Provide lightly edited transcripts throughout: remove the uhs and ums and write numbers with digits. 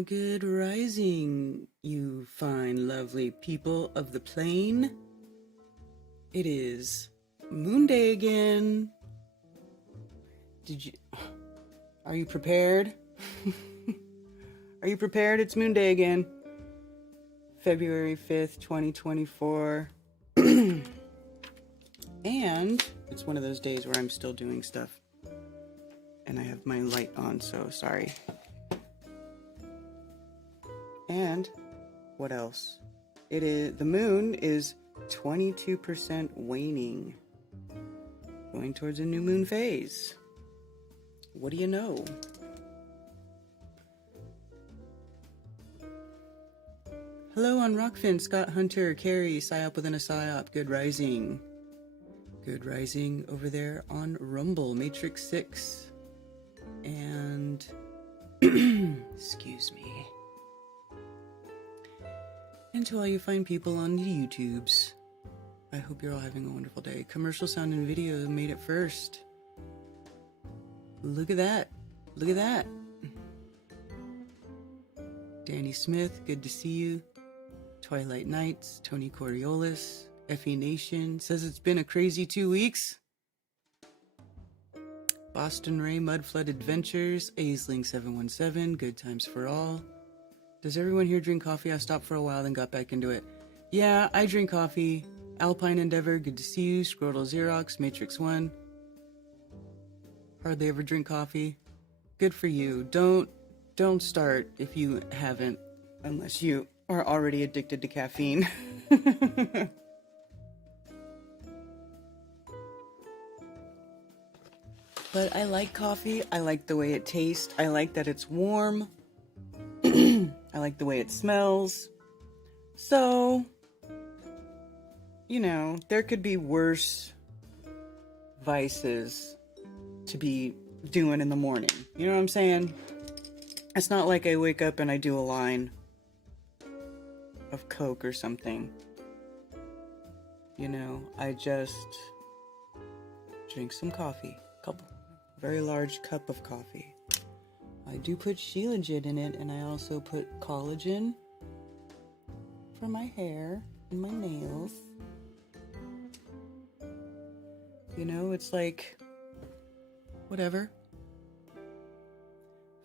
Well, good rising, you fine, lovely people of the plain. It is Moonday again. Are you prepared? Are you prepared? It's Moonday again. February 5th, 2024. And it's one of those days where I'm still doing stuff. And I have my light on, so sorry. And what else? The moon is 22% waning, going towards a new moon phase. What do you know? Hello on Rockfin, Scott Hunter, Carrie, Psyop within a Psyop, good rising. Good rising over there on Rumble, Matrix 6. And, excuse me. And to all you fine people on the YouTubes, I hope you're all having a wonderful day. Commercial sound and video made it first. Look at that. Look at that. Danny Smith, good to see you. Twilight Nights, Tony Coriolis, Effie Nation, says it's been a crazy 2 weeks. Boston Ray, Mud Flood Adventures, Aisling 717, good times for all. Does everyone here drink coffee? I stopped for a while, then got back into it. Yeah, I drink coffee. Alpine Endeavor, good to see you. Scrotal Xerox, Matrix 1. Hardly ever drink coffee. Good for you. Don't start if you haven't, unless you are already addicted to caffeine. But I like coffee. I like the way it tastes. I like that it's warm. I like the way it smells. So, there could be worse vices to be doing in the morning. You know what I'm saying? It's not like I wake up and I do a line of Coke or something. I just drink some coffee. Very large cup of coffee. I do put Shilajit in it, and I also put collagen for my hair and my nails. It's like, whatever.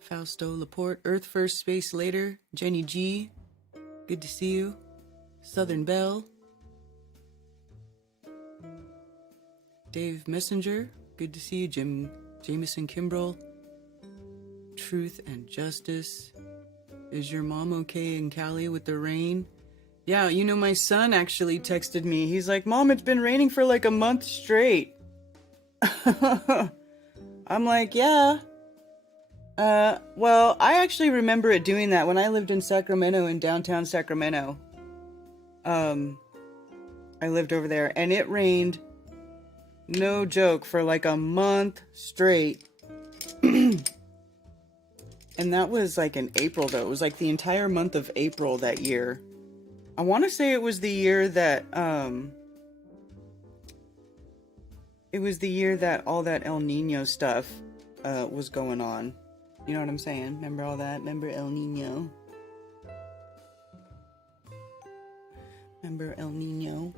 Fausto Laporte, Earth First, Space Later, Jenny G, good to see you. Southern Belle. Dave Messenger, good to see you. Jameson Kimbrell. Truth and Justice. Is your mom okay in Cali with the rain? Yeah, my son actually texted me. He's like, Mom, it's been raining for like a month straight. I'm like, yeah. Well, I actually remember it doing that when I lived in Sacramento, in downtown Sacramento. I lived over there, and it rained, no joke, for like a month straight. And that was like in April, though. It was like the entire month of April that year. I want to say it was the year that, all that El Nino stuff, was going on. You know what I'm saying? Remember all that? Remember El Nino? Remember El Nino?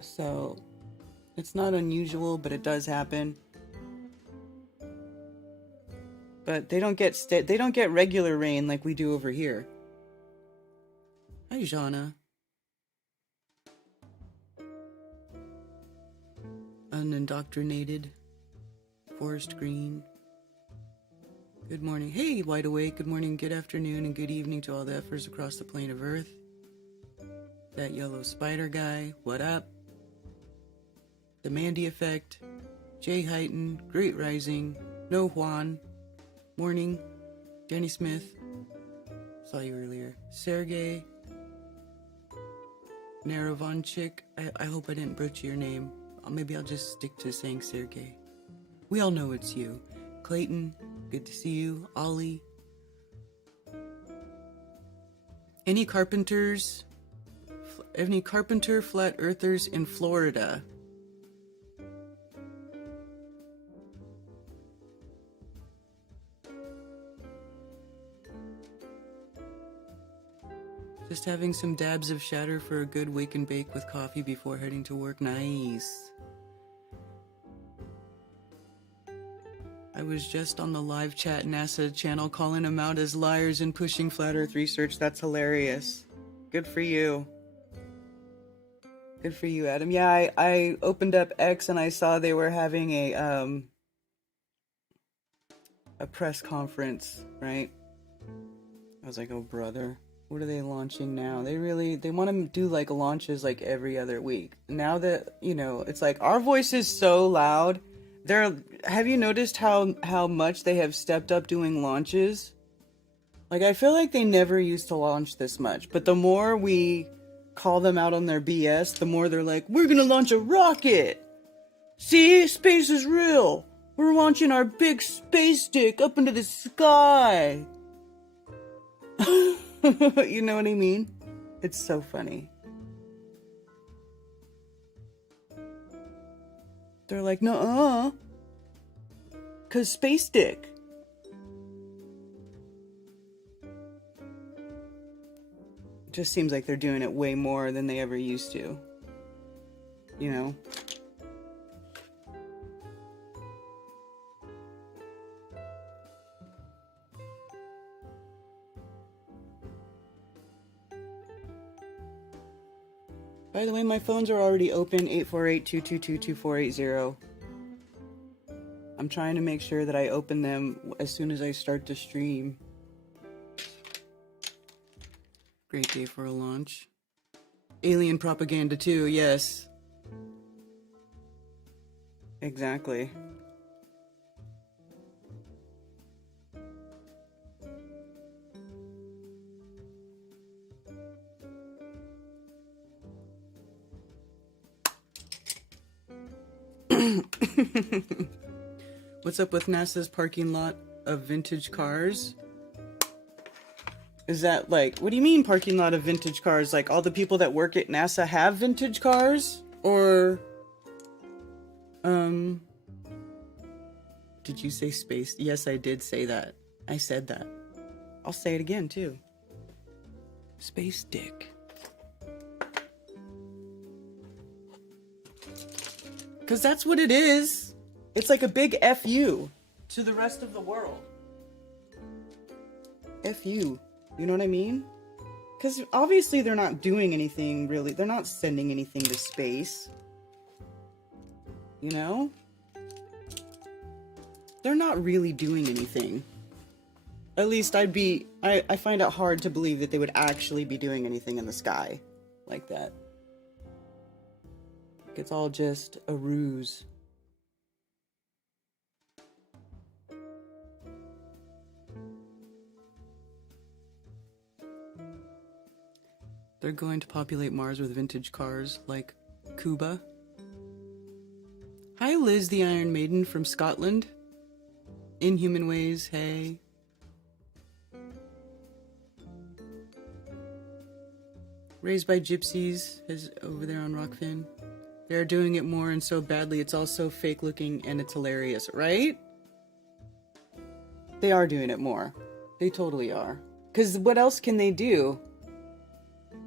So, it's not unusual, but it does happen. But they don't get regular rain like we do over here. Hi, Jana. Unindoctrinated. Forest Green. Good morning. Hey, Wide Awake. Good morning, good afternoon, and good evening to all the effers across the plane of Earth. That yellow spider guy. What up? The Mandy Effect. Jay Heighton. Great Rising. No Juan. Morning, Jenny Smith, saw you earlier, Sergey, Narovanchik, I hope I didn't butcher your name, maybe I'll just stick to saying Sergey. We all know it's you. Clayton, good to see you. Ollie. Any carpenter flat earthers in Florida? Just having some dabs of shatter for a good wake and bake with coffee before heading to work. Nice. I was just on the live chat NASA channel calling them out as liars and pushing flat earth research. That's hilarious. Good for you. Good for you, Adam. Yeah, I opened up X and I saw they were having a press conference, right? I was like, oh brother, what are they launching now? They want to do like launches like every other week. Now that, you know, it's like our voice is so loud. Have you noticed how much they have stepped up doing launches? Like, I feel like they never used to launch this much, but the more we call them out on their BS, the more they're like, we're gonna launch a rocket! See? Space is real! We're launching our big space stick up into the sky! You know what I mean? It's so funny. They're like, nuh-uh. 'Cause space stick. It just seems like they're doing it way more than they ever used to. You know? By the way, my phones are already open, 848-222-2480. I'm trying to make sure that I open them as soon as I start to stream. Great day for a launch. Alien propaganda too, yes. Exactly. What's up with NASA's parking lot of vintage cars? Is that like, what do you mean parking lot of vintage cars? Like all the people that work at NASA have vintage cars? Or, did you say space? Yes, I did say that. I said that. I'll say it again too. Space dick. Because that's what it is. It's like a big FU to the rest of the world. FU. You know what I mean? Because obviously they're not doing anything really. They're not sending anything to space. You know? They're not really doing anything. At least I find it hard to believe that they would actually be doing anything in the sky like that. It's all just a ruse. They're going to populate Mars with vintage cars like Cuba. Hi, Liz the Iron Maiden from Scotland. Inhuman Ways, hey. Raised by Gypsies is over there on Rockfin. They're doing it more and so badly, it's all so fake looking and it's hilarious, right? They are doing it more. They totally are. Because what else can they do?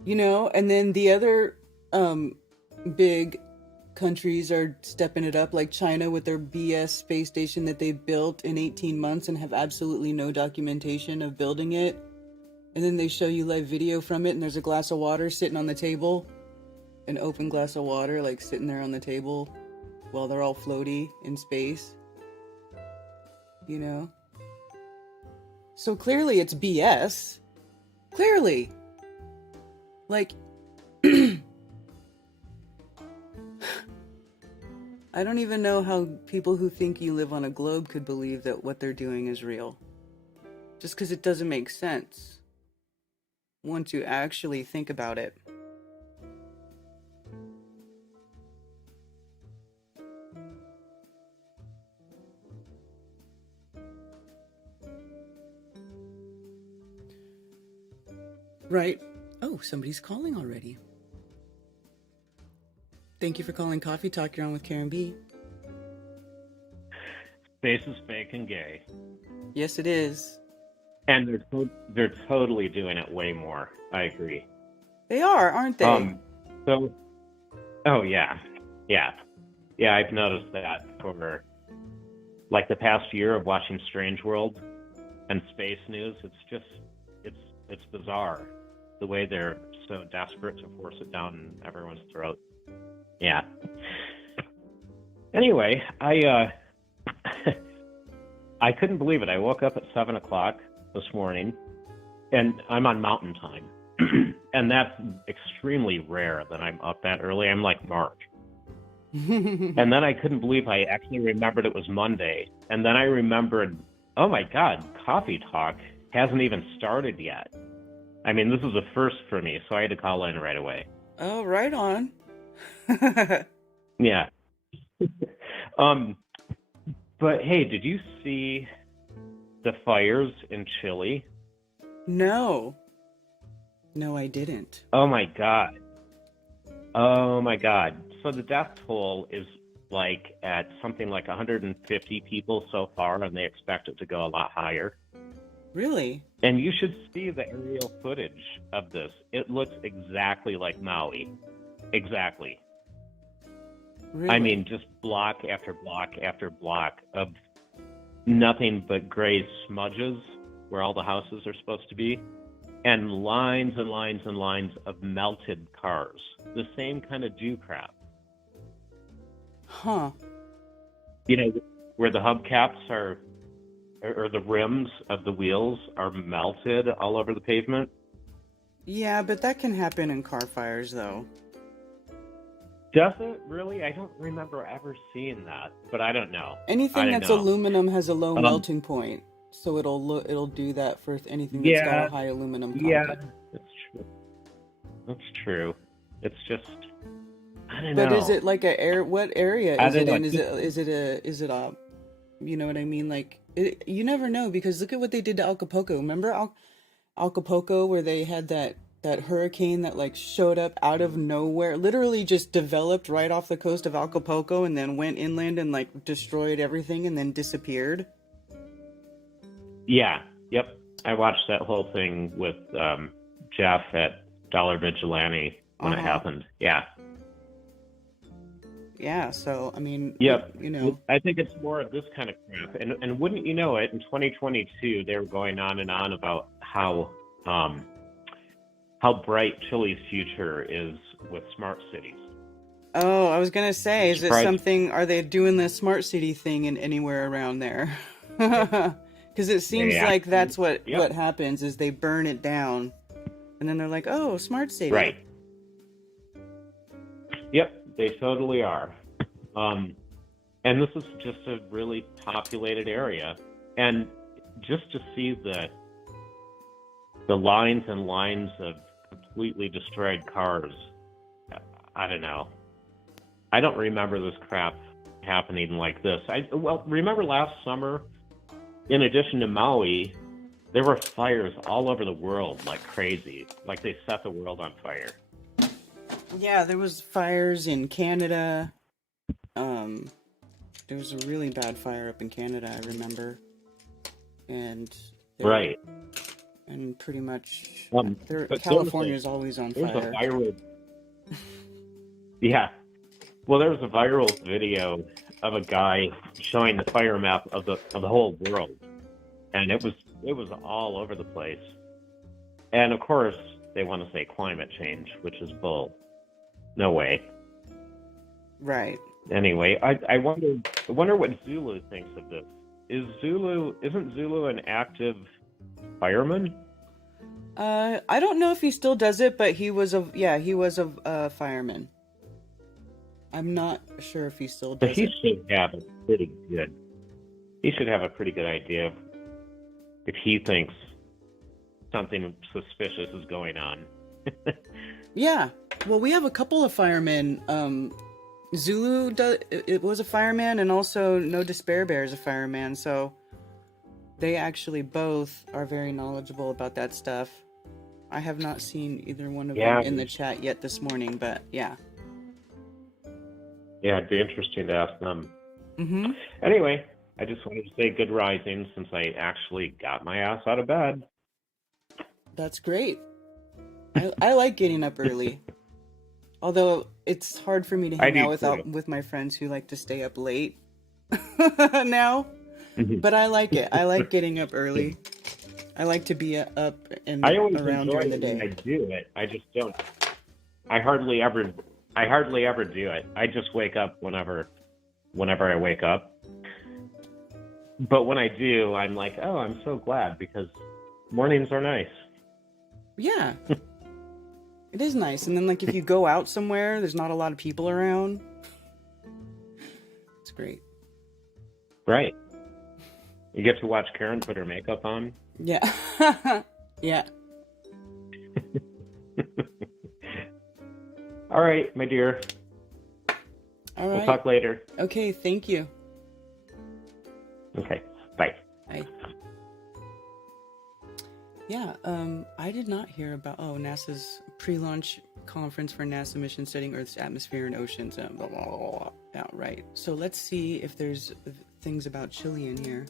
You know, and then the other big countries are stepping it up, like China with their BS space station that they built in 18 months and have absolutely no documentation of building it. And then they show you live video from it and there's a glass of water sitting on the table. An open glass of water, like sitting there on the table while they're all floaty in space. You know? So clearly it's BS. Clearly. Like, I don't even know how people who think you live on a globe could believe that what they're doing is real. Just because it doesn't make sense once you actually think about it. Right. Oh, somebody's calling already. Thank you for calling Coffee Talk. You're on with Karen B. Space is fake and gay. Yes, it is. And they're totally doing it way more. I agree. They are, aren't they? So, oh yeah, yeah, yeah. I've noticed that for like the past year of watching Strange World and space news. It's it's bizarre the way they're so desperate to force it down everyone's throat. Yeah. Anyway, I couldn't believe it. I woke up at 7 o'clock this morning, and I'm on Mountain Time, and that's extremely rare that I'm up that early. I'm like Mark. And then I couldn't believe I actually remembered it was Monday, and then I remembered, oh my God, Coffee Talk hasn't even started yet. I mean, this is a first for me, so I had to call in right away. Oh, right on. Yeah. But hey, did you see the fires in Chile? No. No, I didn't. Oh my God. Oh my God. So the death toll is like at something like 150 people so far, and they expect it to go a lot higher. Really? And you should see the aerial footage of this. It looks exactly like Maui. Exactly. Really? I mean, just block after block after block of nothing but gray smudges where all the houses are supposed to be, and lines and lines and lines of melted cars. The same kind of dew crap. Huh. You know, where the hubcaps are, or the rims of the wheels are melted all over the pavement. Yeah, but that can happen in car fires, though. Does it really? I don't remember ever seeing that, but I don't know. Anything that's aluminum has a low Um, melting point, so it'll do that for anything that's got yeah, a high aluminum yeah, content. that's true. That's true. It's just, I don't But know. is it like what area I is don't it know. in? Is it a, you know what I mean? Like, you never know, because look at what they did to Acapulco. Remember Acapulco, where they had that hurricane that like showed up out of nowhere, literally just developed right off the coast of Acapulco and then went inland and like destroyed everything and then disappeared. Yeah, yep. I watched that whole thing with Jeff at Dollar Vigilante when it happened. Yeah. Yeah, so I mean, Yep. you know. I think it's more of this kind of crap. And wouldn't you know it, in 2022 they were going on and on about how bright Chile's future is with smart cities. Oh, I was gonna say, is it Surprised. something? Are they doing the smart city thing in anywhere around there? Because it seems Yeah. like that's what Yep. happens is they burn it down, and then they're like, "Oh, smart city." Right. Yep, they totally are. And this is just a really populated area, and just to see the lines and lines of completely destroyed cars, I don't know. I don't remember this crap happening like this. Remember last summer, in addition to Maui, there were fires all over the world like crazy. Like they set the world on fire. Yeah, there was fires in Canada. There was a really bad fire up in Canada, I remember. And Right. And pretty much but California is always on there's fire. a viral. Yeah. Well, there was a viral video of a guy showing the fire map of the whole world, and it was all over the place. And of course, they want to say climate change, which is bull. No way. Right. Anyway, I wonder what Zulu thinks of this. Isn't Zulu an active fireman? I don't know if he still does it, but he was a fireman. I'm not sure if he still does But he it. should have a pretty good. He should have a pretty good idea of if he thinks something suspicious is going on. Yeah. Well, we have a couple of firemen. Zulu it was a fireman, and also No Despair Bear is a fireman. So they actually both are very knowledgeable about that stuff. I have not seen either one of them in the chat yet this morning, but yeah. Yeah, it'd be interesting to ask them. Mm-hmm. Anyway, I just wanted to say good rising since I actually got my ass out of bed. That's great. I like getting up early. Although it's hard for me to I hang do out too. with my friends who like to stay up late now. Mhm. But I like it. I like getting up early. I like to be up I and always around enjoy during the it when day. I do it. I just don't. I hardly ever. I hardly ever do it. I just wake up whenever I wake up. But when I do, I'm like, oh, I'm so glad because mornings are nice. Yeah, it is nice. And then like if you go out somewhere, there's not a lot of people around. It's great. Right. You get to watch Karen put her makeup on. Yeah. Yeah. All right, my dear. All We'll right. talk later. Okay, thank you. Okay. Bye. Bye. Yeah, I did not hear about NASA's pre-launch conference for NASA mission studying Earth's atmosphere and oceans. Blah, blah, blah, blah. Yeah, right. So let's see if there's things about Chile in here.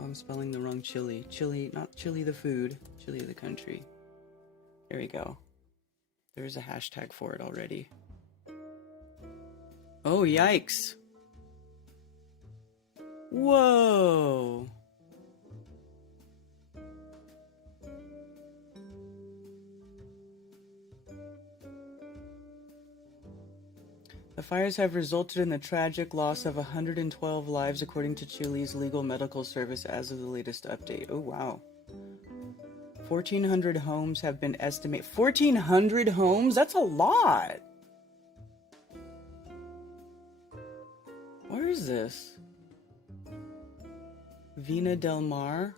I'm spelling the wrong Chile. Chile, not Chile the food. Chile the country. There we go. There's a hashtag for it already. Oh, yikes. Whoa. The fires have resulted in the tragic loss of 112 lives, according to Chile's legal medical service as of the latest update. Oh, wow. 1,400 homes have been estimated. 1,400 homes? That's a lot. Where is this? Vina del Mar?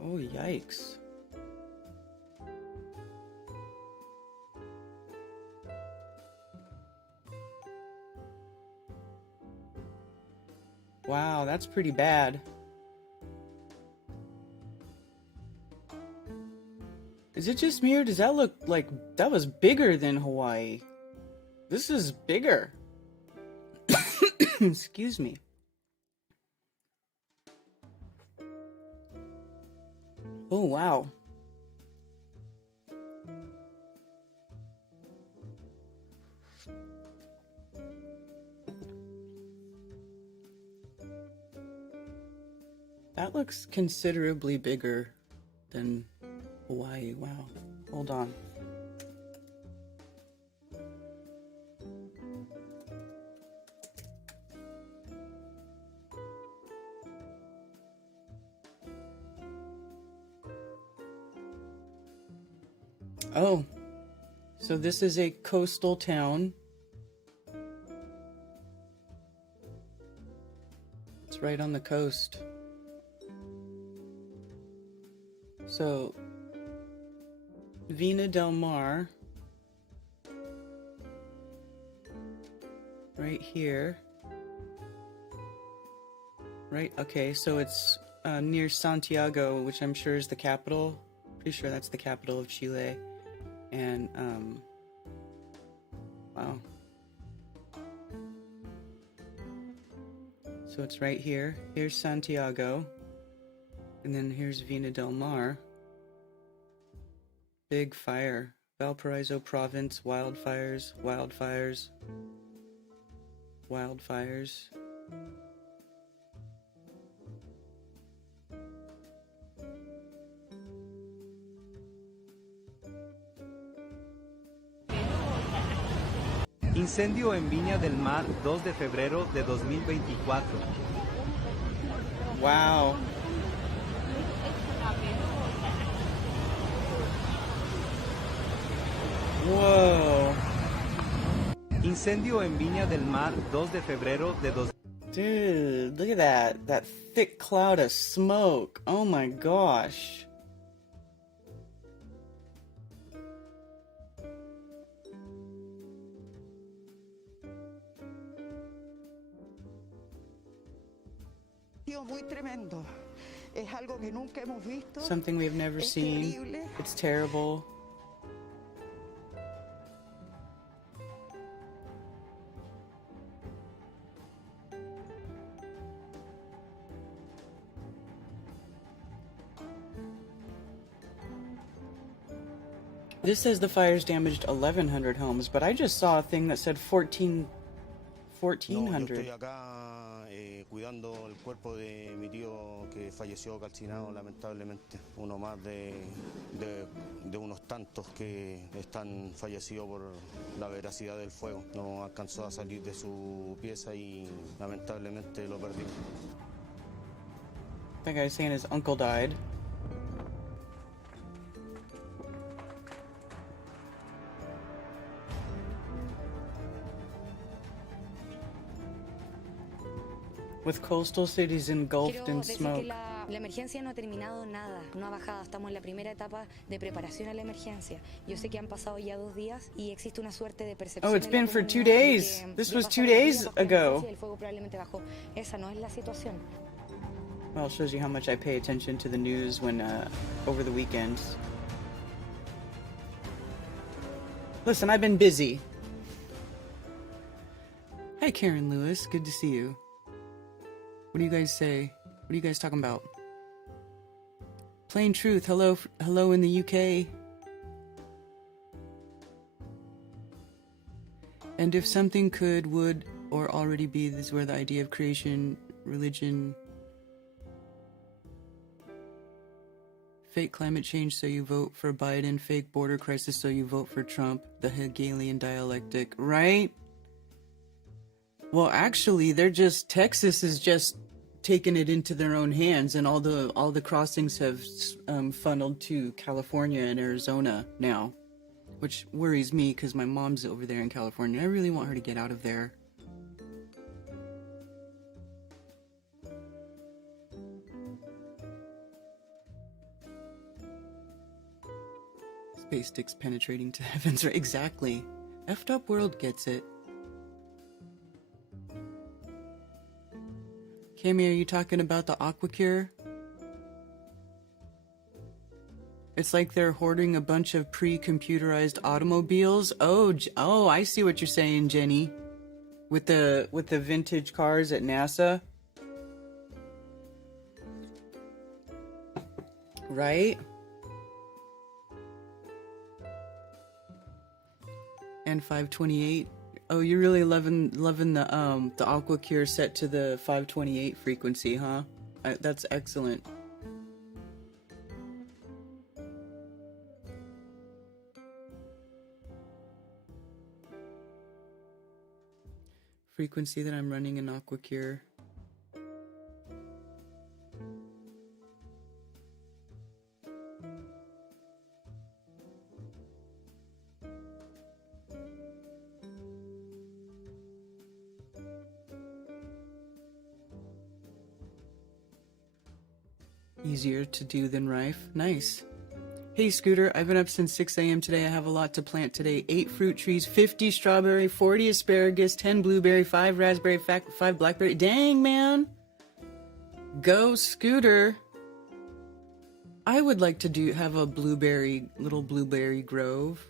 Oh, yikes. Wow, that's pretty bad. Is it just me, or does that look like that was bigger than Hawaii? This is bigger. Excuse me. Oh, wow. That looks considerably bigger than Hawaii. Wow. Hold on. Oh, so this is a coastal town. It's right on the coast. So, Vina del Mar, right here. Right, okay, so it's near Santiago, which I'm sure is the capital. Pretty sure that's the capital of Chile. And, wow. So it's right here. Here's Santiago. And then here's Vina del Mar. Big fire. Valparaiso province, wildfires, wildfires, wildfires. Incendio en Viña del Mar, 2 de febrero de 2024. Wow. Whoa. Incendio en Viña del Mar, 2 de febrero de 2024. Dude, look at that. That thick cloud of smoke. Oh my gosh. Muy tremendo. Something we've never seen. It's terrible. This says the fires damaged 1,100 homes, but I just saw a thing that said 1,400. No, yo estoy acá cuidando el cuerpo de mi tío que falleció calcinado, lamentablemente. Uno más de unos tantos que están fallecidos por la veracidad del fuego. No alcanzó a salir de su pieza y lamentablemente lo perdimos. That guy's saying his uncle died. With coastal cities engulfed in smoke. La emergencia no ha terminado nada, no ha bajado, estamos en la primera etapa de preparación a la emergencia. Yo sé que han pasado ya 2 días y existe una suerte de percepción. Oh, it's been for 2 days. This was 2 days ago. El fuego probablemente bajó. Esa no es la situación. Well, it shows you how much I pay attention to the news when over the weekends. Listen, I've been busy. Hi, Karen Lewis. Good to see you. What do you guys say? What are you guys talking about? Plain truth. Hello in the UK. And if something could, would, or already be, this is where the idea of creation, religion, fake climate change, so you vote for Biden, fake border crisis, so you vote for Trump, the Hegelian dialectic, right? Well, actually, Texas is just taking it into their own hands, and all the crossings have funneled to California and Arizona now, which worries me because my mom's over there in California. I really want her to get out of there. Space sticks penetrating to heavens, right? Exactly. Effed up world gets it. Cami, are you talking about the Aquacure? It's like they're hoarding a bunch of pre-computerized automobiles. Oh, I see what you're saying, Jenny. With the vintage cars at NASA. Right? And 528. Oh, you're really loving the Aquacure set to the 528 frequency, huh? That's excellent. Frequency that I'm running in Aquacure. Easier to do than Rife. Nice. Hey, Scooter, I've been up since 6 a.m. today. I have a lot to plant today. 8 fruit trees, 50 strawberry, 40 asparagus, 10 blueberry, 5 raspberry, 5 blackberry. Dang, man. Go, Scooter. I would like to have a little blueberry grove.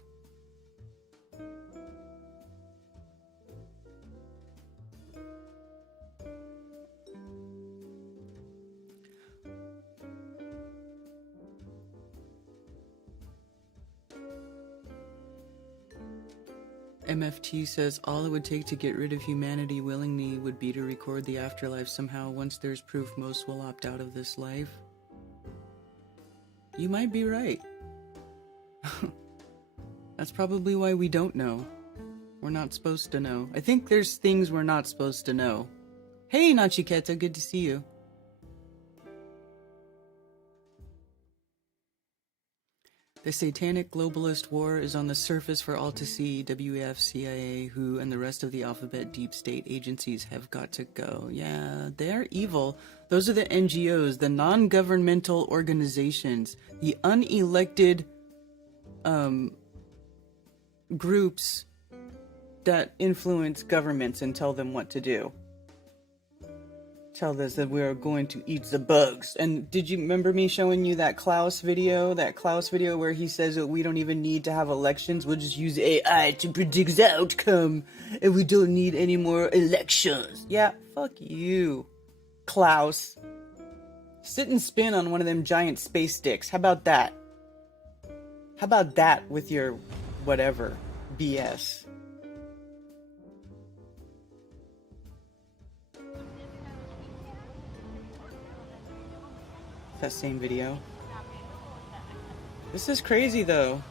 MFT says, all it would take to get rid of humanity willingly would be to record the afterlife somehow. Once there's proof, most will opt out of this life. You might be right. That's probably why we don't know. We're not supposed to know. I think there's things we're not supposed to know. Hey, Nachiketa, good to see you. The satanic globalist war is on the surface for all to see. WEF, CIA, WHO, and the rest of the alphabet deep state agencies have got to go. Yeah, they're evil. Those are the NGOs, the non-governmental organizations, the unelected groups that influence governments and tell them what to do. tell us that we're going to eat the bugs. And did you remember me showing you that Klaus video? That Klaus video where he says that we don't even need to have elections. We'll just use AI to predict the outcome. And we don't need any more elections. Yeah, fuck you, Klaus. Sit and spin on one of them giant space sticks. How about that? How about that with your whatever BS? That same video. This is crazy though.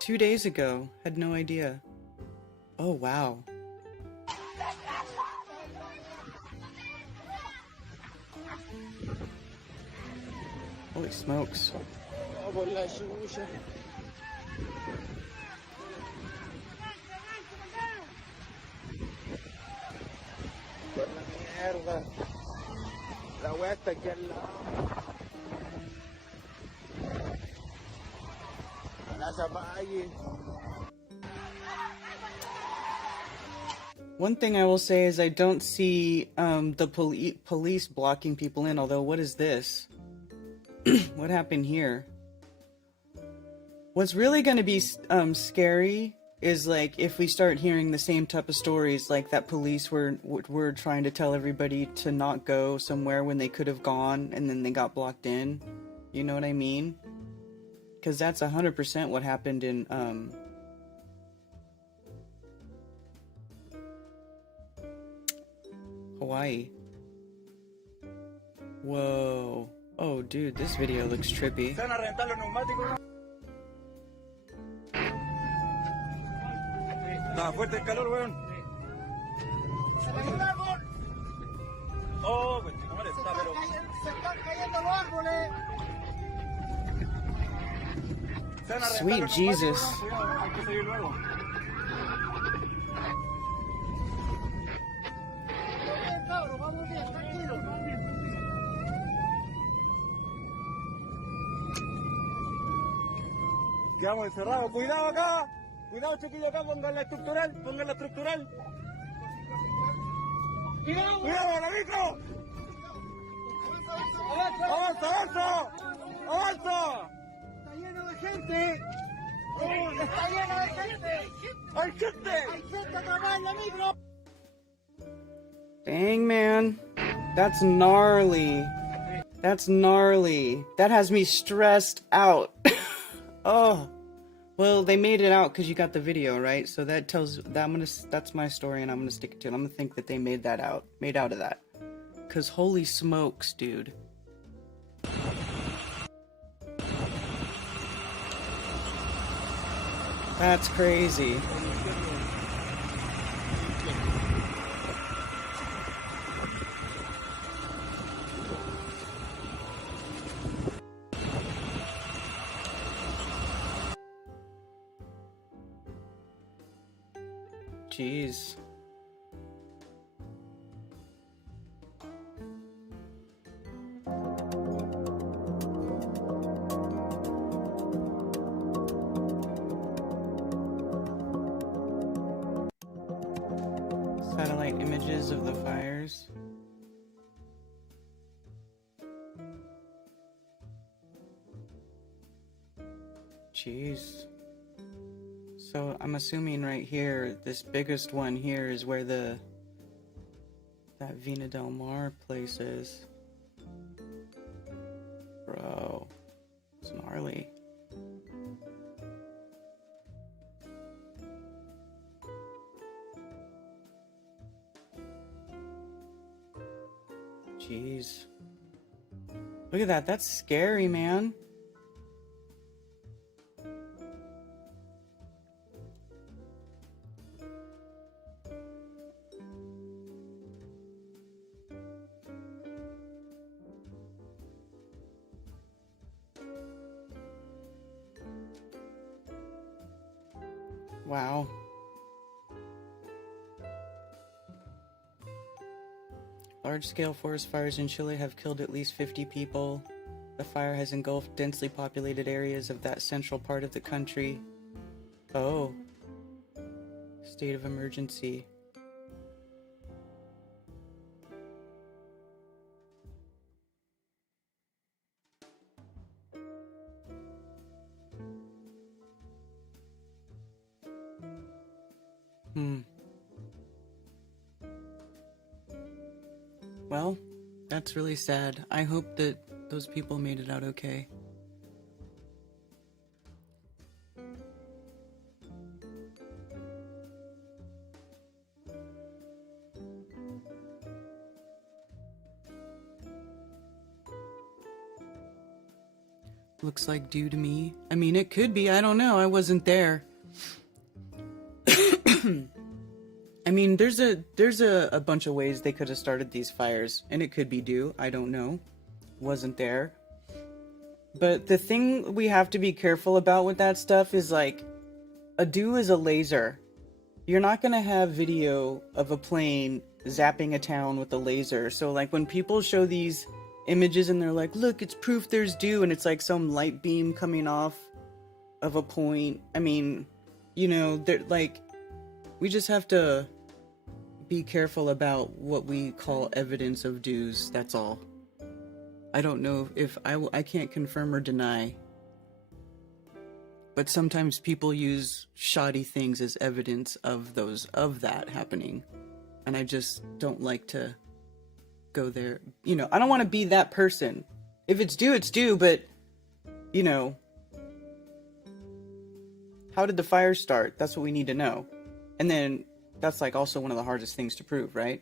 2 days ago, had no idea. Oh wow. Holy smokes. La wea está aquí al lado. Ojalá se apague. One thing I will say is I don't see the police blocking people in, although what is this? What happened here? What's really going to be scary is like if we start hearing the same type of stories, like that police were trying to tell everybody to not go somewhere when they could have gone and then they got blocked in. You know what I mean? Because that's 100% what happened in Hawaii. Whoa. Oh dude, this video looks trippy. Está fuerte el calor, weón. Oh, pues no está, pero... Se están cayendo los árboles. Sweet Jesus. Hay que seguir luego. Vamos bien, tranquilos. Quedamos encerrados. Cuidado acá. Cuidado, chiquillo, acá. Pongan la estructural. Pongan la estructural. ¡Cuidado! ¡Cuidado, la micro! ¡Avanza, avanza! ¡Avanza! ¡Está lleno de gente! ¡Está lleno de gente! ¡Hay gente! ¡Hay gente acá en la micro! Dang, man. That's gnarly. That's gnarly. That has me stressed out. Oh. Well, they made it out because you got the video, right? So that tells that that's my story, and I'm gonna stick to it. I'm gonna think that they made out of that. Cause holy smokes, dude. That's crazy. Jeez. Satellite images of the fires. Jeez. So I'm assuming right here, this biggest one here is where that Vina Del Mar place is. Bro, it's gnarly. Jeez. Look at that, that's scary, man. Wow. Large-scale forest fires in Chile have killed at least 50 people. The fire has engulfed densely populated areas of that central part of the country. Oh. State of emergency. Well, that's really sad. I hope that those people made it out okay. Looks like due to me. I mean, it could be. I don't know. I wasn't there. I mean, there's a bunch of ways they could have started these fires, and it could be due. I don't know. Wasn't there. But the thing we have to be careful about with that stuff is, like, a dew is a laser. You're not going to have video of a plane zapping a town with a laser. So, like, when people show these images and they're like, look, it's proof there's dew, and it's like some light beam coming off of a point. I mean, you know, they're like, we just have to be careful about what we call evidence of dews. That's all. I don't know if I can't confirm or deny, but sometimes people use shoddy things as evidence of that happening, and I just don't like to go there. You know, I don't want to be that person. If it's due, it's due, but, you know, how did the fire start? That's what we need to know. And then that's like also one of the hardest things to prove, right?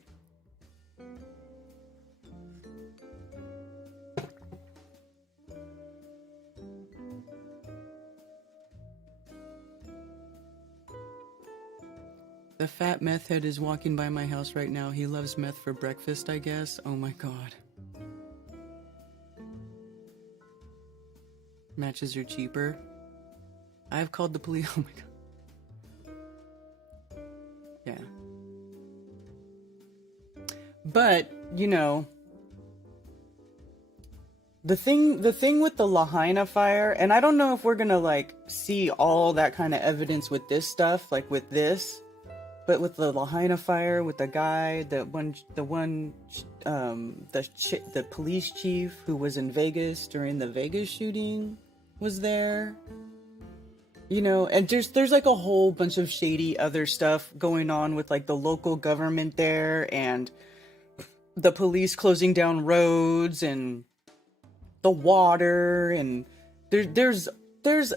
The fat meth head is walking by my house right now. He loves meth for breakfast, I guess. Oh my god. Matches are cheaper. I've called the police. Oh my god. Yeah. But, you know, the thing with the Lahaina fire, and I don't know if we're gonna, like, see all that kind of evidence with this stuff, like with this, but with the Lahaina fire, with the guy, the police chief who was in Vegas during the Vegas shooting was there. You know, and there's like a whole bunch of shady other stuff going on with like the local government there and the police closing down roads and the water, and there's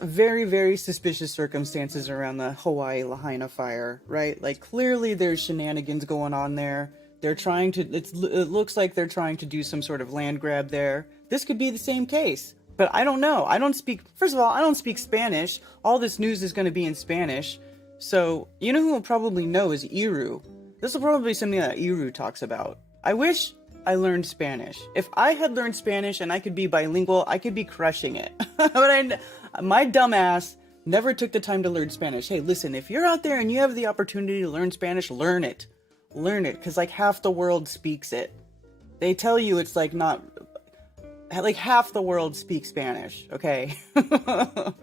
very, very suspicious circumstances around the Hawaii Lahaina fire, right? Like clearly there's shenanigans going on there. They're trying to, it looks like they're trying to do some sort of land grab there. This could be the same case. But I don't know. First of all, I don't speak Spanish. All this news is going to be in Spanish. So, you know who will probably know is Iru. This will probably be something that Iru talks about. I wish I learned Spanish. If I had learned Spanish and I could be bilingual, I could be crushing it. But my dumb ass never took the time to learn Spanish. Hey, listen, if you're out there and you have the opportunity to learn Spanish, learn it. Learn it, because like half the world speaks it. They tell you it's like not... Like half the world speaks Spanish, okay? But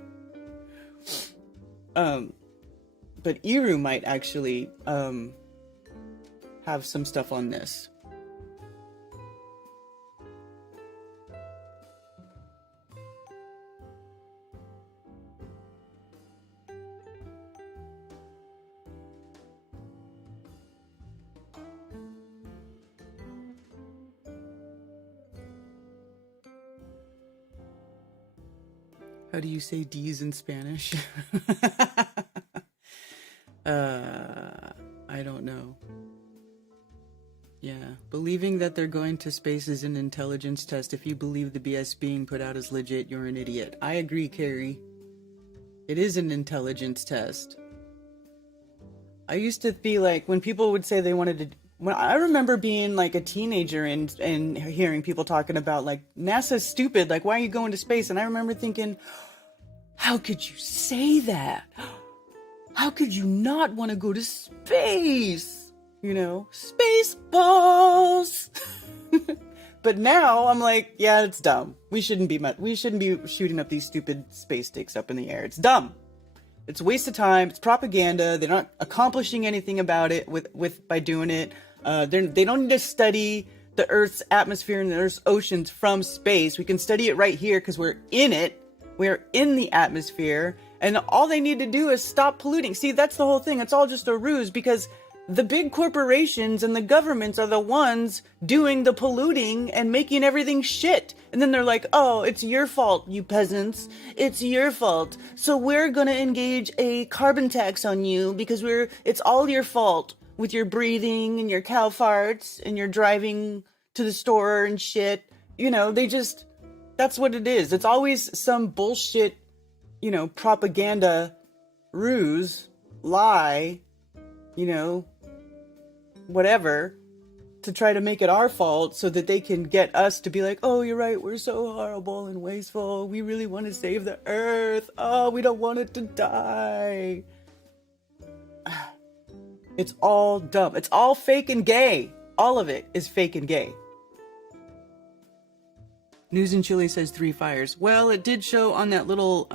Iru might actually have some stuff on this. How do you say D's in Spanish? I don't know. Yeah, believing that they're going to space is an intelligence test. If you believe the BS being put out is legit, you're an idiot. I agree, Carrie. It is an intelligence test. I used to be like, when people would say they wanted to... I remember being like a teenager and hearing people talking about like, NASA's stupid, like why are you going to space? And I remember thinking, how could you say that? How could you not want to go to space? You know, space balls. But now I'm like, yeah, it's dumb. We shouldn't be shooting up these stupid space sticks up in the air. It's dumb. It's a waste of time. It's propaganda. They're not accomplishing anything about it by doing it. They don't need to study the Earth's atmosphere and the Earth's oceans from space. We can study it right here because we're in it. We're in the atmosphere, And all they need to do is stop polluting. See, that's the whole thing. It's all just a ruse because the big corporations and the governments are the ones doing the polluting and making everything shit. And then they're like, oh, it's your fault, you peasants. It's your fault. So we're going to engage a carbon tax on you because it's all your fault with your breathing and your cow farts and your driving to the store and shit. You know, that's what it is. It's always some bullshit, you know, propaganda, ruse, lie, you know, whatever, to try to make it our fault so that they can get us to be like, oh, you're right, we're so horrible and wasteful. We really want to save the earth. Oh, we don't want it to die. It's all dumb. It's all fake and gay. All of it is fake and gay. News in Chile says 3 fires. Well, it did show on that little,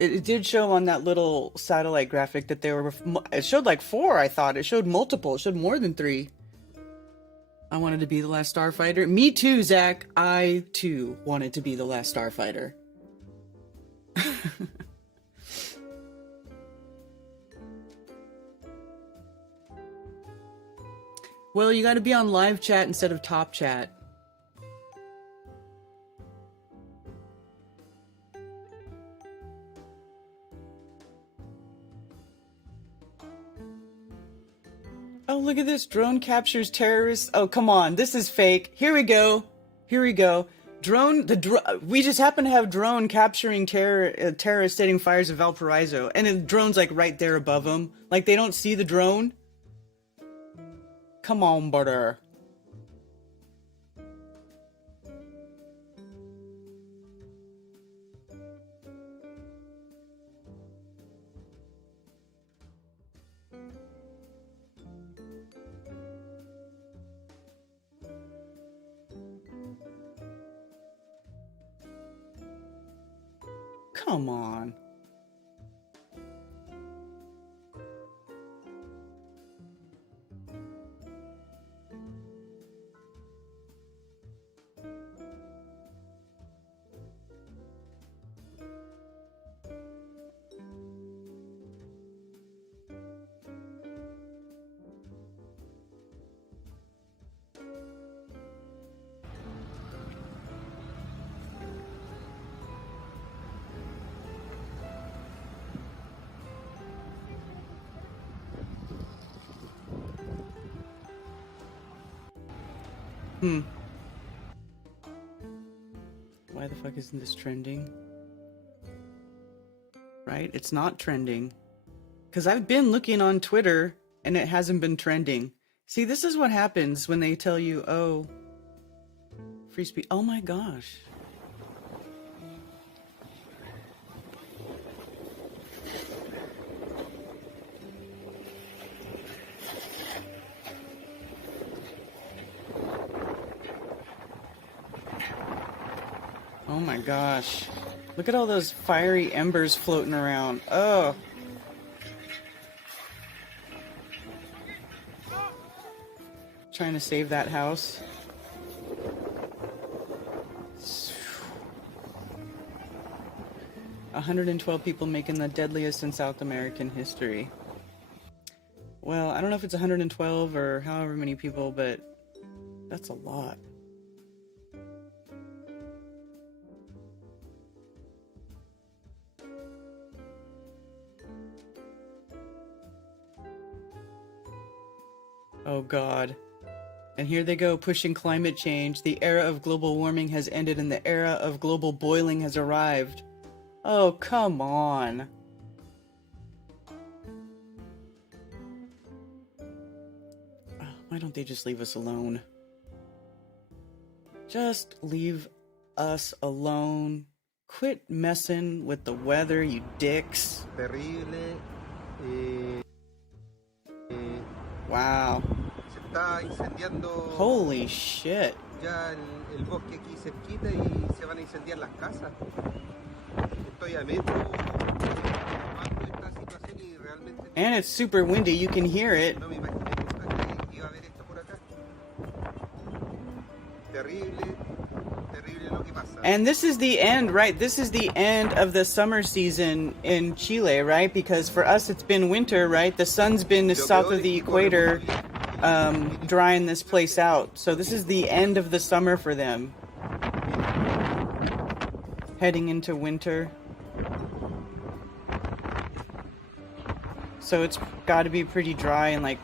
it did show on that little satellite graphic that there were, it showed like 4, I thought. It showed multiple. It showed more than 3. I wanted to be the last starfighter. Me too, Zach. I too wanted to be the last starfighter. Well, you got to be on live chat instead of top chat. Oh, look at this. Drone captures terrorists. Oh, come on. This is fake. Here we go. Here we go. We just happen to have drone capturing terrorists setting fires in Valparaiso. And the drone's like right there above them. Like they don't see the drone. Come on, brother. Come on. Why the fuck isn't this trending? Right? It's not trending. Because I've been looking on Twitter and it hasn't been trending. See, this is what happens when they tell you, oh, free speech. Oh my gosh. Oh my gosh. Look at all those fiery embers floating around. Oh. Trying to save that house. 112 people making the deadliest in South American history. Well, I don't know if it's 112 or however many people, but that's a lot. Oh God. And here they go, pushing climate change. The era of global warming has ended and the era of global boiling has arrived. Oh, come on. Why don't they just leave us alone? Just leave us alone. Quit messing with the weather, you dicks. Terrible. Wow. Se está incendiando. Holy shit. Ya el bosque aquí cerquita y se van a incendiar las casas. Estoy a metro tomando esta situación y realmente. And it's super windy, you can hear it. No me imaginé nunca que iba a haber esto por acá. Terrible, terrible lo que pasa. And this is the end, right? This is the end of the summer season in Chile, right? Because for us it's been winter, right? The sun's been south of the equator, drying this place out. So this is the end of the summer for them. Heading into winter. So it's got to be pretty dry and like...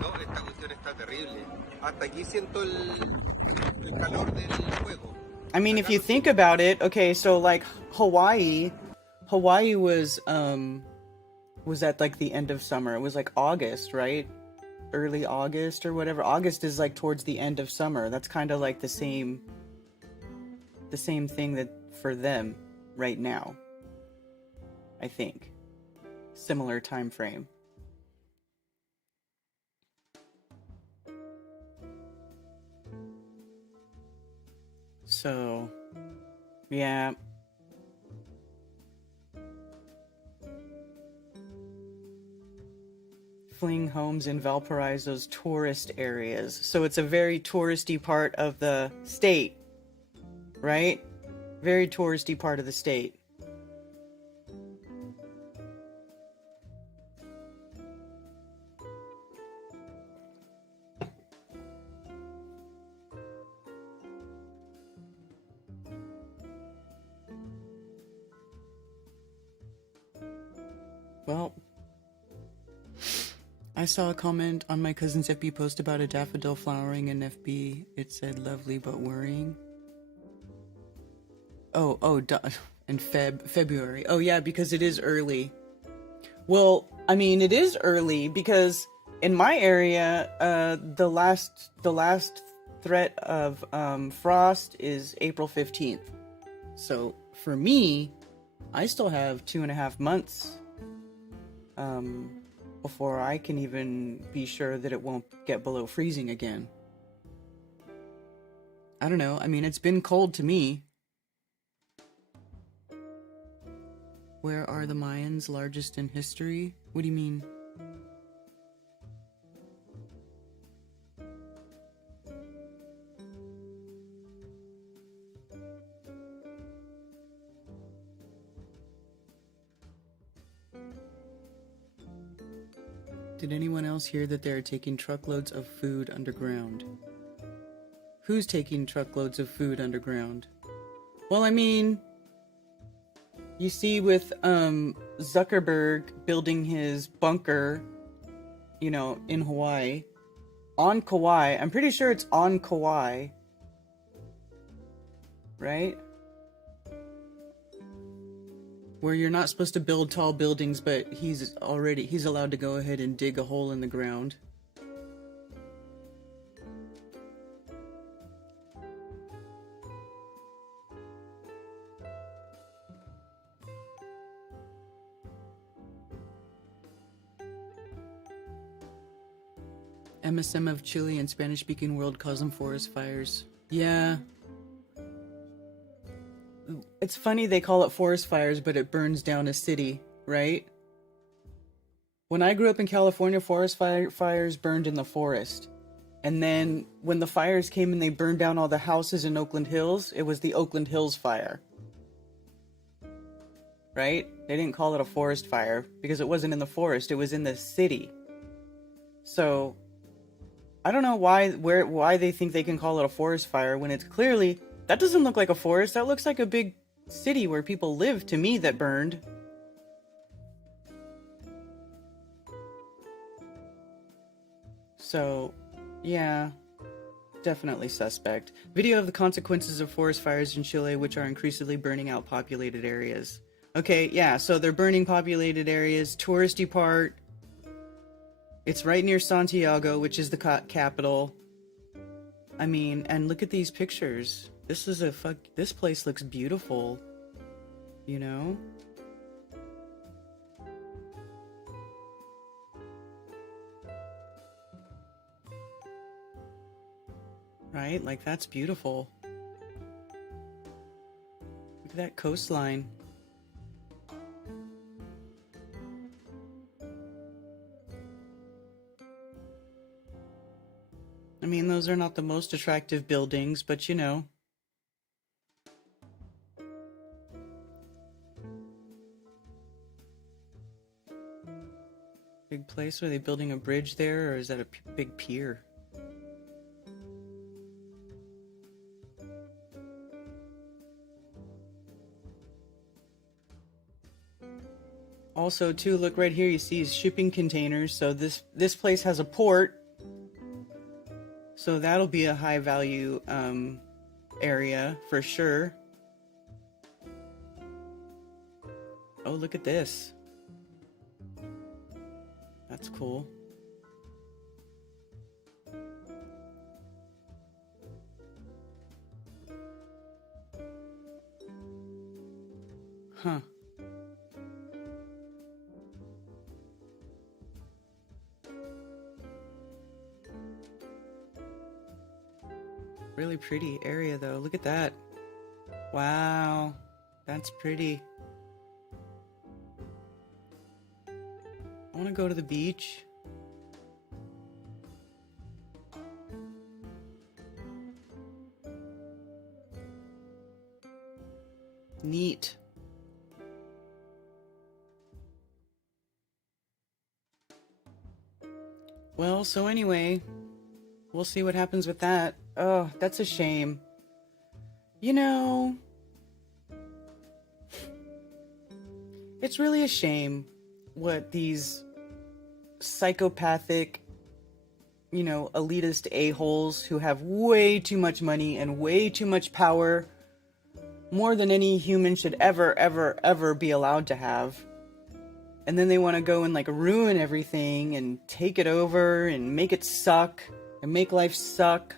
No, esta cuestión está terrible. Hasta aquí siento el calor del fuego. I mean, if you think about it, okay, so like Hawaii was at like the end of summer. It was like August, right? Early August or whatever. August is like towards the end of summer. That's kind of like the same thing that for them right now. I think. Similar time frame. So, yeah. Fleeing homes in Valparaiso's tourist areas. So it's a very touristy part of the state, right? Very touristy part of the state. Well, I saw a comment on my cousin's FB post about a daffodil flowering in FB. It said lovely but worrying. In February. Oh yeah, because it is early. Well, I mean, it is early because in my area, the last threat of frost is April 15th. So for me, I still have 2.5 months before I can even be sure that it won't get below freezing again. I don't know. I mean, it's been cold to me. Where are the Mayans largest in history? What do you mean? Did anyone else hear that they are taking truckloads of food underground? Who's taking truckloads of food underground? Well, I mean, you see with Zuckerberg building his bunker, you know, in Hawaii, on Kauai. I'm pretty sure it's on Kauai, right? Where you're not supposed to build tall buildings, but he's allowed to go ahead and dig a hole in the ground. MSM of Chile and Spanish-speaking world cause them forest fires. Yeah. It's funny they call it forest fires, but it burns down a city, right? When I grew up in California, forest fires burned in the forest. And then when the fires came and they burned down all the houses in Oakland Hills, it was the Oakland Hills fire. Right? They didn't call it a forest fire because it wasn't in the forest, it was in the city. So I don't know why they think they can call it a forest fire when it's clearly, that doesn't look like a forest, that looks like a big city where people live to me that burned. So, yeah, definitely suspect. Video of the consequences of forest fires in Chile, which are increasingly burning out populated areas. Okay, yeah, so they're burning populated areas, touristy part. It's right near Santiago, which is the capital. I mean, and look at these pictures. This place looks beautiful, you know? Right? Like, that's beautiful. Look at that coastline. I mean, those are not the most attractive buildings, but you know. Big place? Are they building a bridge there, or is that a big pier? Also, too, look right here, you see shipping containers. So this place has a port. So that'll be a high value area for sure. Oh, look at this. That's cool. Huh. Really pretty area though. Look at that. Wow. That's pretty. I want to go to the beach. Neat. Well, so anyway, we'll see what happens with that. Oh, that's a shame. You know, it's really a shame what these psychopathic, you know, elitist a-holes who have way too much money and way too much power, more than any human should ever be allowed to have. And then they want to go and like ruin everything and take it over and make it suck and make life suck.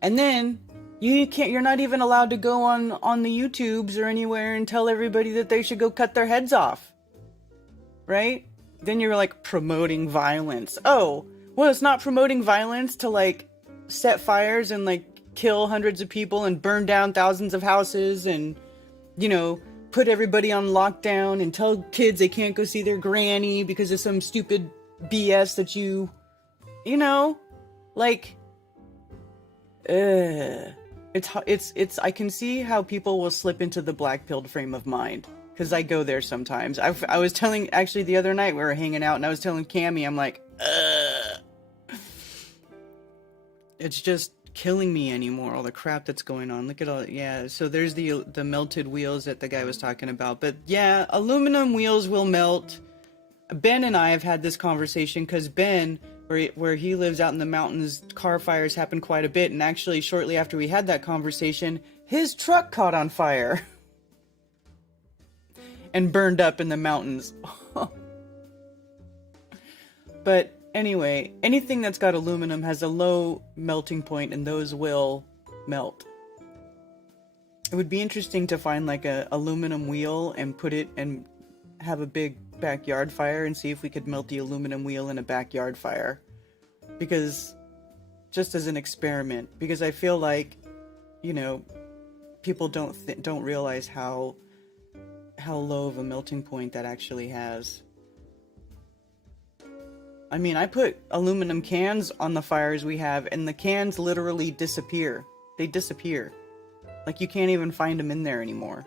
And then you're not even allowed to go on the YouTubes or anywhere and tell everybody that they should go cut their heads off. Right? Then you're like promoting violence. Oh, well, it's not promoting violence to like set fires and like kill hundreds of people and burn down thousands of houses and, you know, put everybody on lockdown and tell kids they can't go see their granny because of some stupid BS that you know, like, it's I can see how people will slip into the black-pilled frame of mind, because I go there sometimes. I was telling, actually the other night we were hanging out and I was telling Cammie, I'm like, it's just killing me anymore, all the crap that's going on. Look at all, yeah, so there's the melted wheels that the guy was talking about. But yeah, aluminum wheels will melt. Ben and I have had this conversation because Ben, where he lives out in the mountains, car fires happen quite a bit, and actually shortly after we had that conversation, his truck caught on fire and burned up in the mountains. But anyway, anything that's got aluminum has a low melting point, and those will melt. It would be interesting to find like a aluminum wheel and put it and have a big backyard fire and see if we could melt the aluminum wheel in a backyard fire. Because, just as an experiment, because I feel like, you know, people don't realize how low of a melting point that actually has. I mean, I put aluminum cans on the fires we have, and the cans literally disappear. They disappear. Like, you can't even find them in there anymore.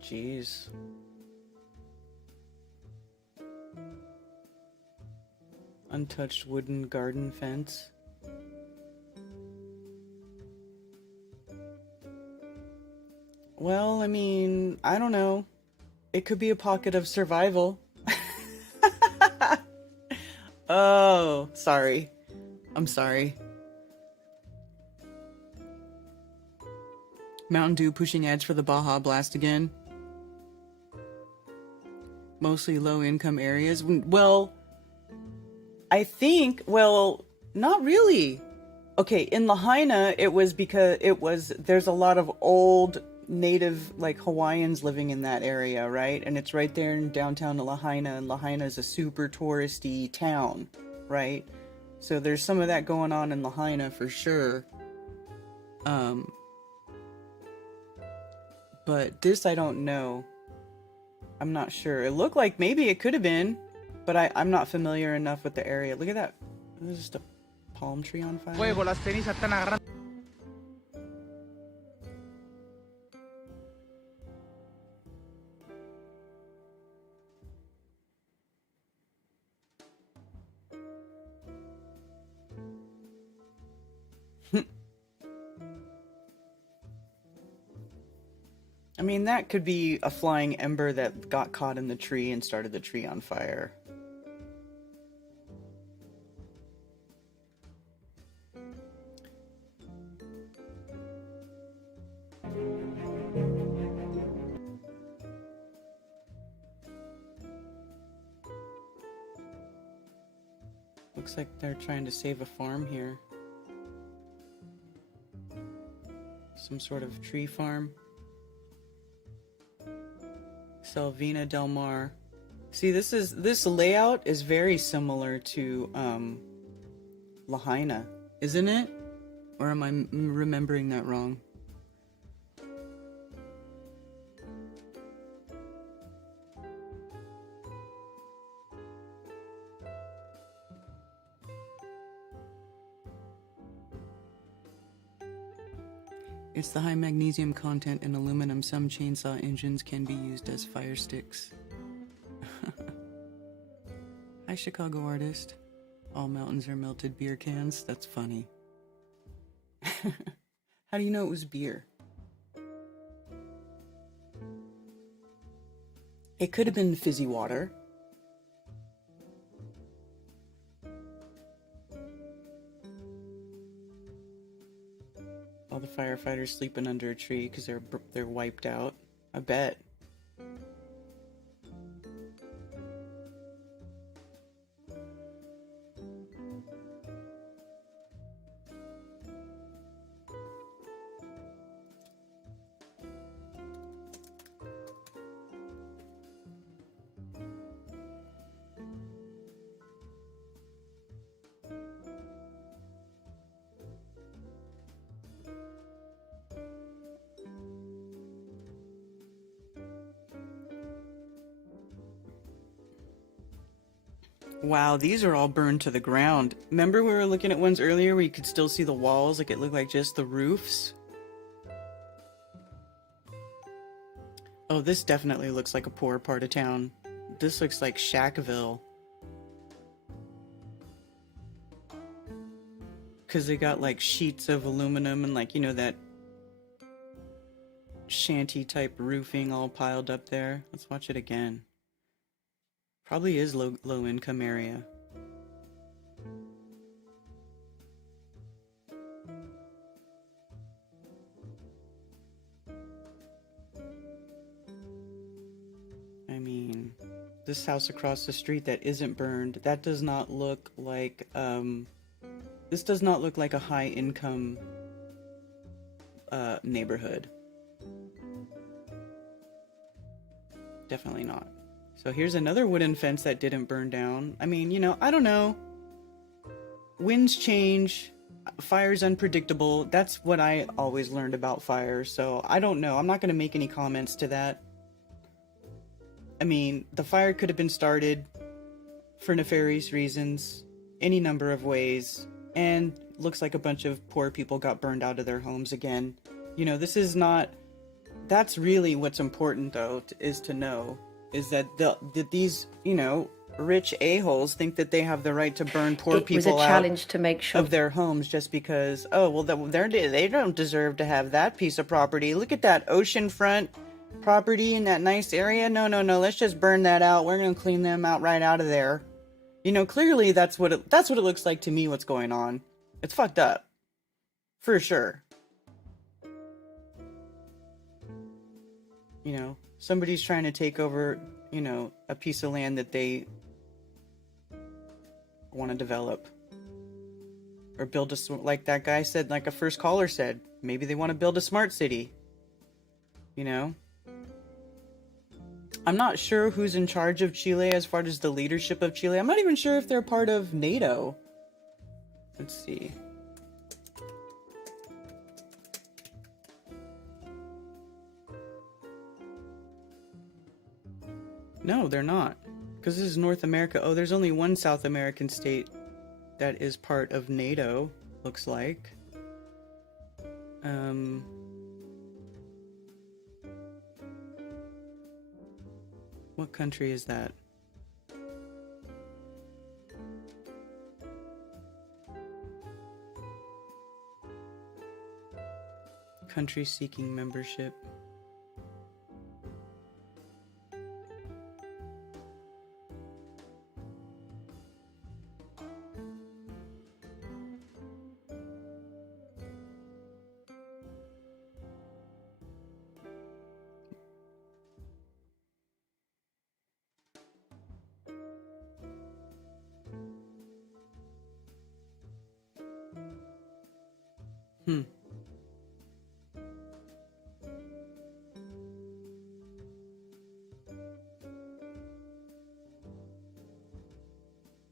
Jeez. Untouched wooden garden fence. Well, I mean, I don't know. It could be a pocket of survival. Oh, sorry. I'm sorry. Mountain Dew pushing ads for the Baja Blast again. Mostly low-income areas. Well, I think, well, not really. Okay, in Lahaina, it was because there's a lot of old native, like, Hawaiians living in that area, right? And it's right there in downtown Lahaina, and Lahaina is a super touristy town, right? So there's some of that going on in But this I don't know. I'm not sure. It looked like maybe it could have been, but I'm not familiar enough with the area. Look at that. There's just a palm tree on fire. Fuego, las cenizas están agarrando. I mean, that could be a flying ember that got caught in the tree and started the tree on fire. Looks like they're trying to save a farm here. Some sort of tree farm. Salvina Del Mar. See, this layout is very similar to Lahaina, isn't it? Or am I remembering that wrong? It's the high magnesium content in aluminum. Some chainsaw engines can be used as fire sticks. Hi, Chicago artist. All mountains are melted beer cans. That's funny. How do you know it was beer? It could have been fizzy water. All the firefighters sleeping under a tree because they're wiped out. I bet. Wow, these are all burned to the ground. Remember we were looking at ones earlier where you could still see the walls, like it looked like just the roofs? Oh, this definitely looks like a poor part of town. This looks like Shackville. Because they got like sheets of aluminum and like, you know, that shanty type roofing all piled up there. Let's watch it again. Probably is low income area. I mean, this house across the street that isn't burned, that does not look like, this does not look like a high income neighborhood. Definitely not. So here's another wooden fence that didn't burn down. I mean, you know, I don't know. Winds change. Fire's unpredictable. That's what I always learned about fire. So I don't know. I'm not going to make any comments to that. I mean, the fire could have been started for nefarious reasons, any number of ways. And looks like a bunch of poor people got burned out of their homes again. You know, this is not... That's really what's important, though, is to know. Is that these, you know, rich a-holes think that they have the right to burn poor people out to make sure of their homes just because, oh, well, they don't deserve to have that piece of property. Look at that oceanfront property in that nice area. No, let's just burn that out. We're going to clean them out right out of there. You know, clearly that's what it looks like to me, what's going on. It's fucked up. For sure. You know, somebody's trying to take over, you know, a piece of land that they want to develop. Or build like that guy said, like a first caller said, maybe they want to build a smart city. You know? I'm not sure who's in charge of Chile as far as the leadership of Chile. I'm not even sure if they're part of NATO. Let's see. No, they're not. Because this is North America. Oh, there's only one South American state that is part of NATO, looks like. What country is that? Country seeking membership.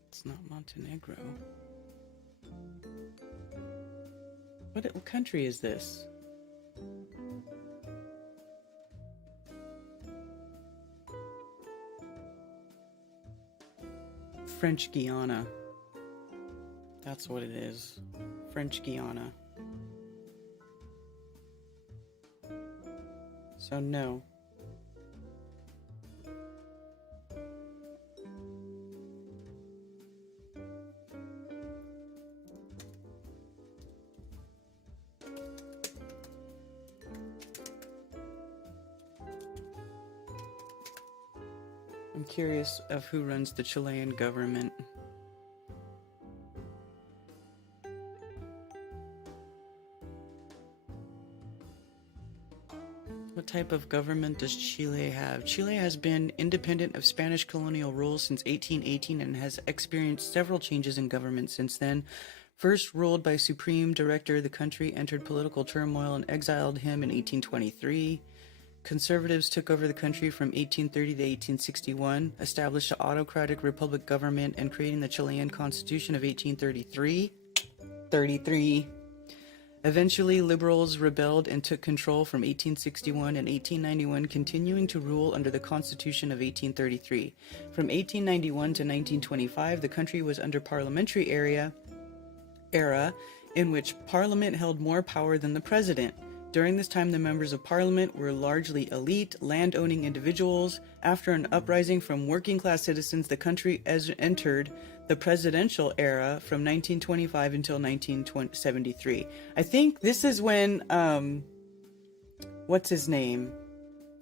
It's not Montenegro. What country is this? French Guiana. That's what it is. French Guiana. So no. I'm curious of who runs the Chilean government. What type of government does Chile have? Chile has been independent of Spanish colonial rule since 1818 and has experienced several changes in government since then. First ruled by Supreme Director, the country entered political turmoil and exiled him in 1823. Conservatives took over the country from 1830 to 1861, established an autocratic republic government, and creating the Chilean Constitution of 1833. Eventually, liberals rebelled and took control from 1861 and 1891, continuing to rule under the Constitution of 1833. From 1891 to 1925, the country was under parliamentary era in which parliament held more power than the president. During this time, the members of parliament were largely elite, land-owning individuals. After an uprising from working-class citizens, the country entered the presidential era from 1925 until 1973. I think this is when, what's his name?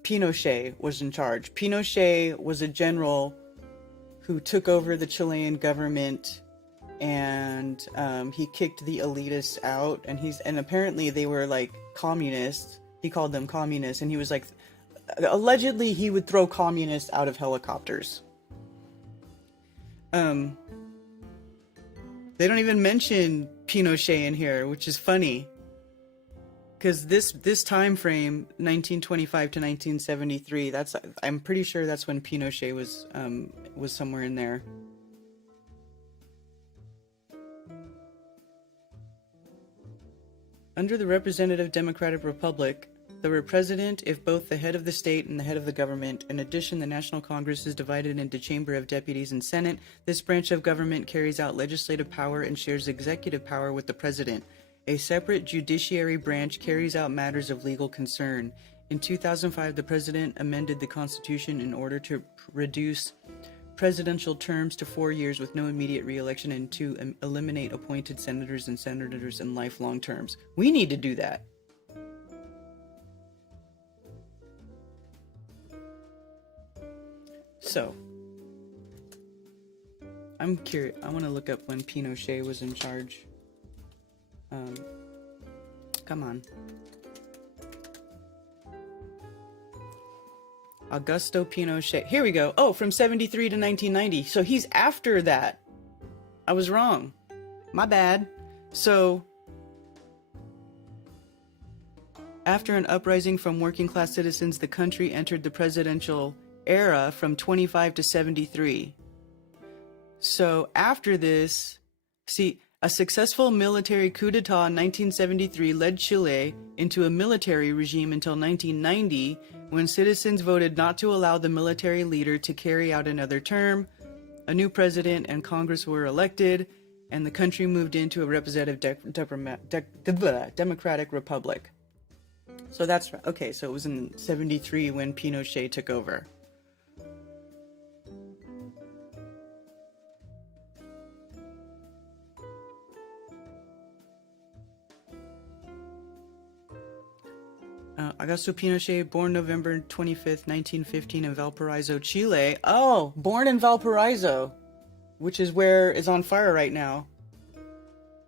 Pinochet was in charge. Pinochet was a general who took over the Chilean government, and he kicked the elitists out, and apparently they were like communists. He called them communists, and he was like, allegedly he would throw communists out of helicopters. They don't even mention Pinochet in here, which is funny, because this time frame, 1925 to 1973, I'm pretty sure that's when Pinochet was somewhere in there. Under the representative democratic republic, the president is both the head of the state and the head of the government. In addition, the National Congress is divided into Chamber of Deputies and Senate. This branch of government carries out legislative power and shares executive power with the president. A separate judiciary branch carries out matters of legal concern. In 2005, the president amended the Constitution in order to reduce presidential terms to 4 years with no immediate re-election and to eliminate appointed senators in lifelong terms. We need to do that. So, I'm curious. I want to look up when Pinochet was in charge. Come on. Augusto Pinochet. Here we go. Oh, from 73 to 1990. So he's after that. I was wrong. My bad. So, after an uprising from working class citizens, the country entered the presidential era from 25 to 73. So after this, see, A successful military coup d'etat in 1973 led Chile into a military regime until 1990, when citizens voted not to allow the military leader to carry out another term. A new president and Congress were elected, and the country moved into a representative democratic republic. So that's okay. So it was in 73 when Pinochet took over. Augusto Pinochet, born November 25th, 1915 in Valparaiso, Chile. Oh, born in Valparaiso, which is where is on fire right now.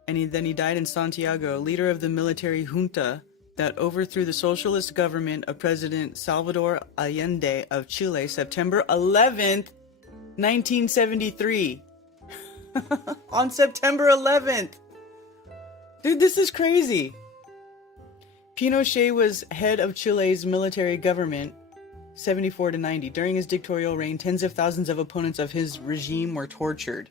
And then he died in Santiago, leader of the military junta that overthrew the socialist government of President Salvador Allende of Chile, September 11th, 1973. On September 11th. Dude, this is crazy. Pinochet was head of Chile's military government, 74 to 90. During his dictatorial reign, tens of thousands of opponents of his regime were tortured.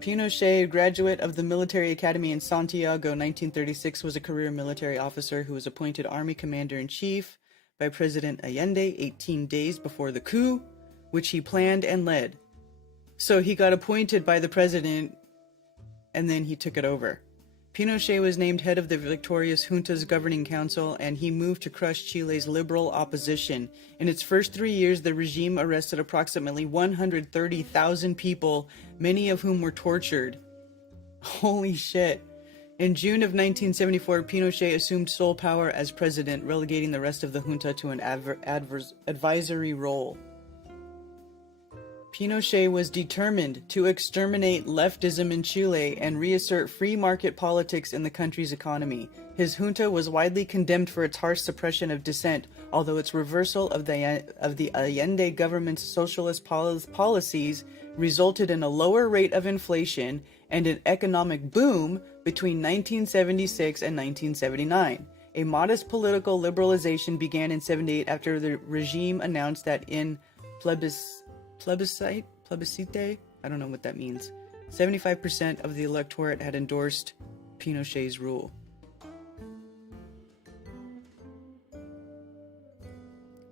Pinochet, graduate of the Military Academy in Santiago, 1936, was a career military officer who was appointed Army Commander-in-Chief by President Allende 18 days before the coup, which he planned and led. So he got appointed by the president, and then he took it over. Pinochet was named head of the victorious junta's governing council, and he moved to crush Chile's liberal opposition. In its first 3 years, the regime arrested approximately 130,000 people, many of whom were tortured. Holy shit. In June of 1974, Pinochet assumed sole power as president, relegating the rest of the junta to an advisory role. Pinochet was determined to exterminate leftism in Chile and reassert free market politics in the country's economy. His junta was widely condemned for its harsh suppression of dissent, although its reversal of the Allende government's socialist policies resulted in a lower rate of inflation and an economic boom between 1976 and 1979. A modest political liberalization began in 78 after the regime announced that in plebiscite, I don't know what that means. 75% of the electorate had endorsed Pinochet's rule.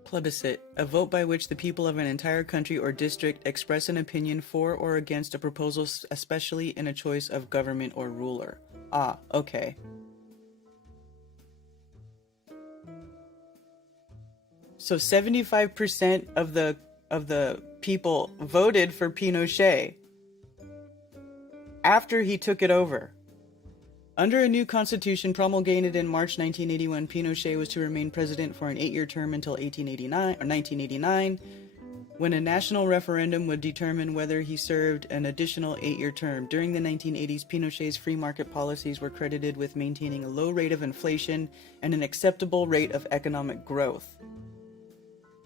Plebiscite, a vote by which the people of an entire country or district express an opinion for or against a proposal, especially in a choice of government or ruler. Ah, okay. So 75% of the people voted for Pinochet after he took it over. Under a new constitution promulgated in March 1981, Pinochet was to remain president for an 8-year term until 1989, when a national referendum would determine whether he served an additional 8-year term. During the 1980s, Pinochet's free market policies were credited with maintaining a low rate of inflation and an acceptable rate of economic growth.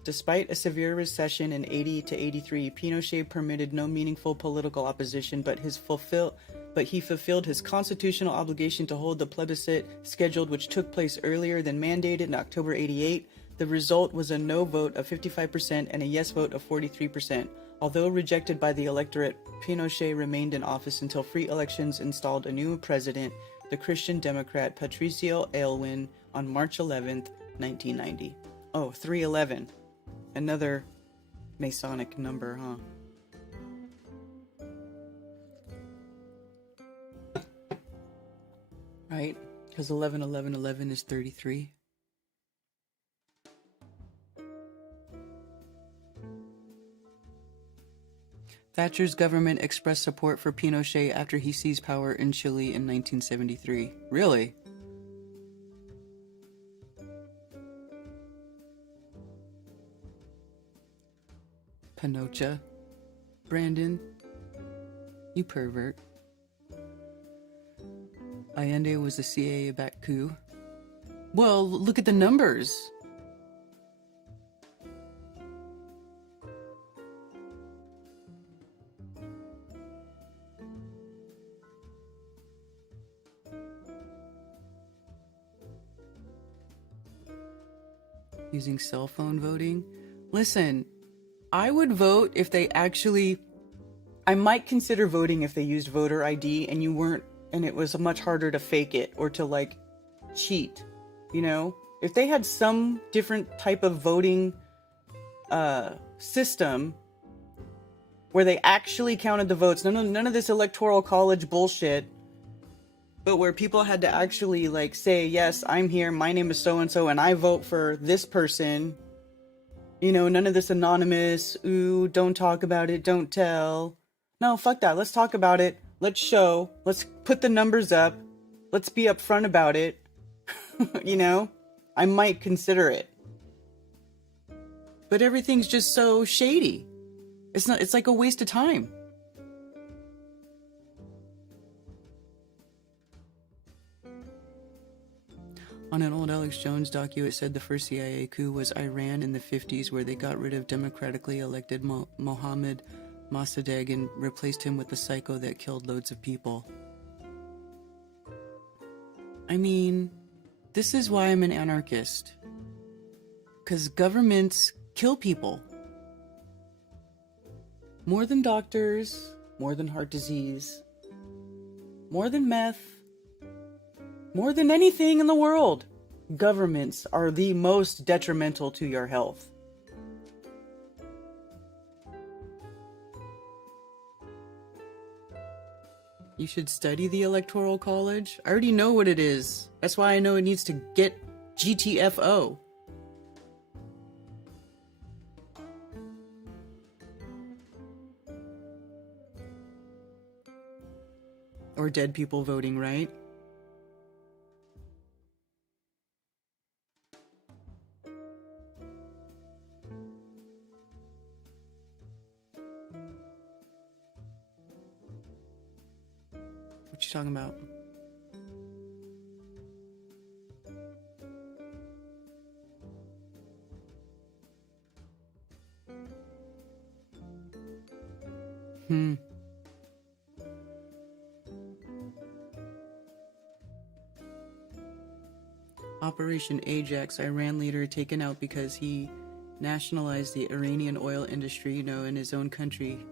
Despite a severe recession in 80 to 83, Pinochet permitted no meaningful political opposition, but he fulfilled his constitutional obligation to hold the plebiscite scheduled, which took place earlier than mandated in October 88. The result was a no vote of 55% and a yes vote of 43%. Although rejected by the electorate, Pinochet remained in office until free elections installed a new president, the Christian Democrat Patricio Aylwin, on March 11th, 1990. Oh, 311. Another Masonic number, huh? Right? Because 11, 11, 11 is 33. Thatcher's government expressed support for Pinochet after he seized power in Chile in 1973. Really? Pinocha. Brandon. You pervert. Allende was a CIA-backed coup. Well, look at the numbers. Using cell phone voting. Listen, I would vote if they actually I might consider voting if they used voter ID and you weren't, and it was much harder to fake it or to like cheat, you know? If they had some different type of voting system where they actually counted the votes, none of this electoral college bullshit, but where people had to actually like say, yes, I'm here, my name is so-and-so, and I vote for this person. You know, none of this anonymous, ooh, don't talk about it, don't tell. No, fuck that. Let's talk about it. Let's show. Let's put the numbers up. Let's be upfront about it. You know? I might consider it. But everything's just so shady. It's like a waste of time. On an old Alex Jones docu, it said the first CIA coup was Iran in the 50s, where they got rid of democratically elected Mohammed Mossadegh and replaced him with the psycho that killed loads of people. I mean, this is why I'm an anarchist. 'Cause governments kill people. More than doctors, more than heart disease, more than meth, more than anything in the world. Governments are the most detrimental to your health. You should study the Electoral College. I already know what it is. That's why I know it needs to get GTFO. Or dead people voting, right? What you talking about? Operation Ajax, Iran leader taken out because he nationalized the Iranian oil industry, you know, in his own country.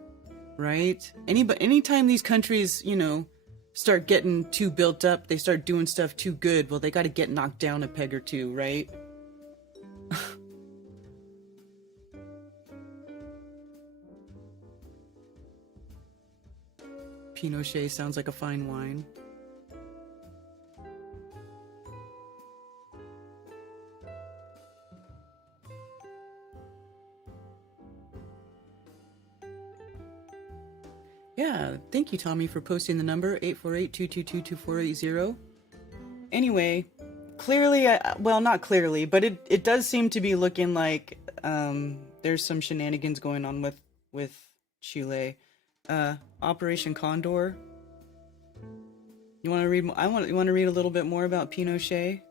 Right? Anytime these countries, you know, start getting too built up, they start doing stuff too good, well, they gotta get knocked down a peg or two, right? Pinochet sounds like a fine wine. Yeah, thank you, Tommy, for posting the number 848-222-2480. Anyway, clearly, well, not clearly, but it does seem to be looking like there's some shenanigans going on with Chile. Operation Condor. You want to read? You want to read a little bit more about Pinochet?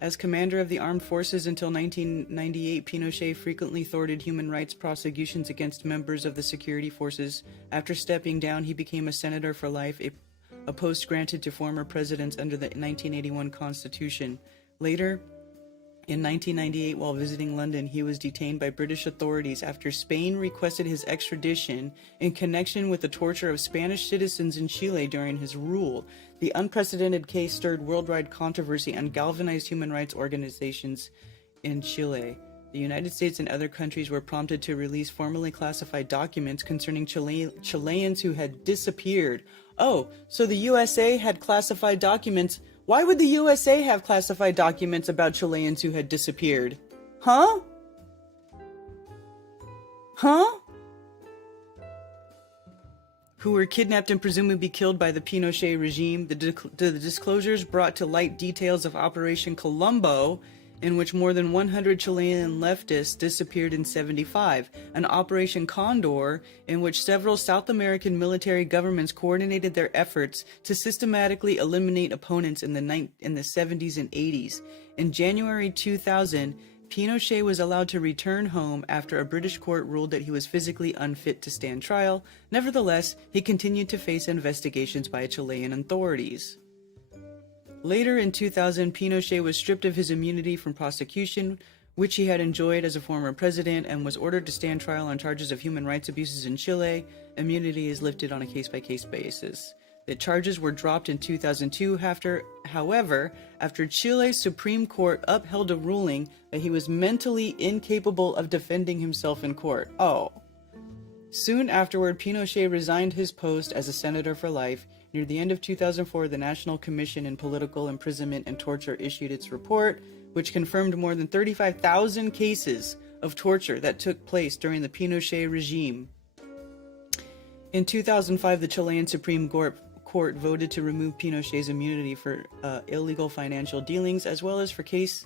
As commander of the armed forces until 1998, Pinochet frequently thwarted human rights prosecutions against members of the security forces. After stepping down, he became a senator for life, a post granted to former presidents under the 1981 Constitution. Later, in 1998, while visiting London, he was detained by British authorities after Spain requested his extradition in connection with the torture of Spanish citizens in Chile during his rule. The unprecedented case stirred worldwide controversy and galvanized human rights organizations in Chile. The United States and other countries were prompted to release formally classified documents concerning Chileans who had disappeared. Oh, so the USA had classified documents. Why would the USA have classified documents about Chileans who had disappeared? Huh? Who were kidnapped and presumably killed by the Pinochet regime. The disclosures brought to light details of Operation Colombo, in which more than 100 Chilean leftists disappeared in '75, and Operation Condor, in which several South American military governments coordinated their efforts to systematically eliminate opponents in the 70s and 80s. In January 2000, Pinochet was allowed to return home after a British court ruled that he was physically unfit to stand trial. Nevertheless, he continued to face investigations by Chilean authorities. Later in 2000, Pinochet was stripped of his immunity from prosecution, which he had enjoyed as a former president, and was ordered to stand trial on charges of human rights abuses in Chile. Immunity is lifted on a case-by-case basis. The charges were dropped in 2002 however, after Chile's Supreme Court upheld a ruling that he was mentally incapable of defending himself in court. Oh. Soon afterward, Pinochet resigned his post as a senator for life. Near the end of 2004, the National Commission on Political Imprisonment and Torture issued its report, which confirmed more than 35,000 cases of torture that took place during the Pinochet regime. In 2005, the Chilean Supreme Court voted to remove Pinochet's immunity for illegal financial dealings, as well as for a case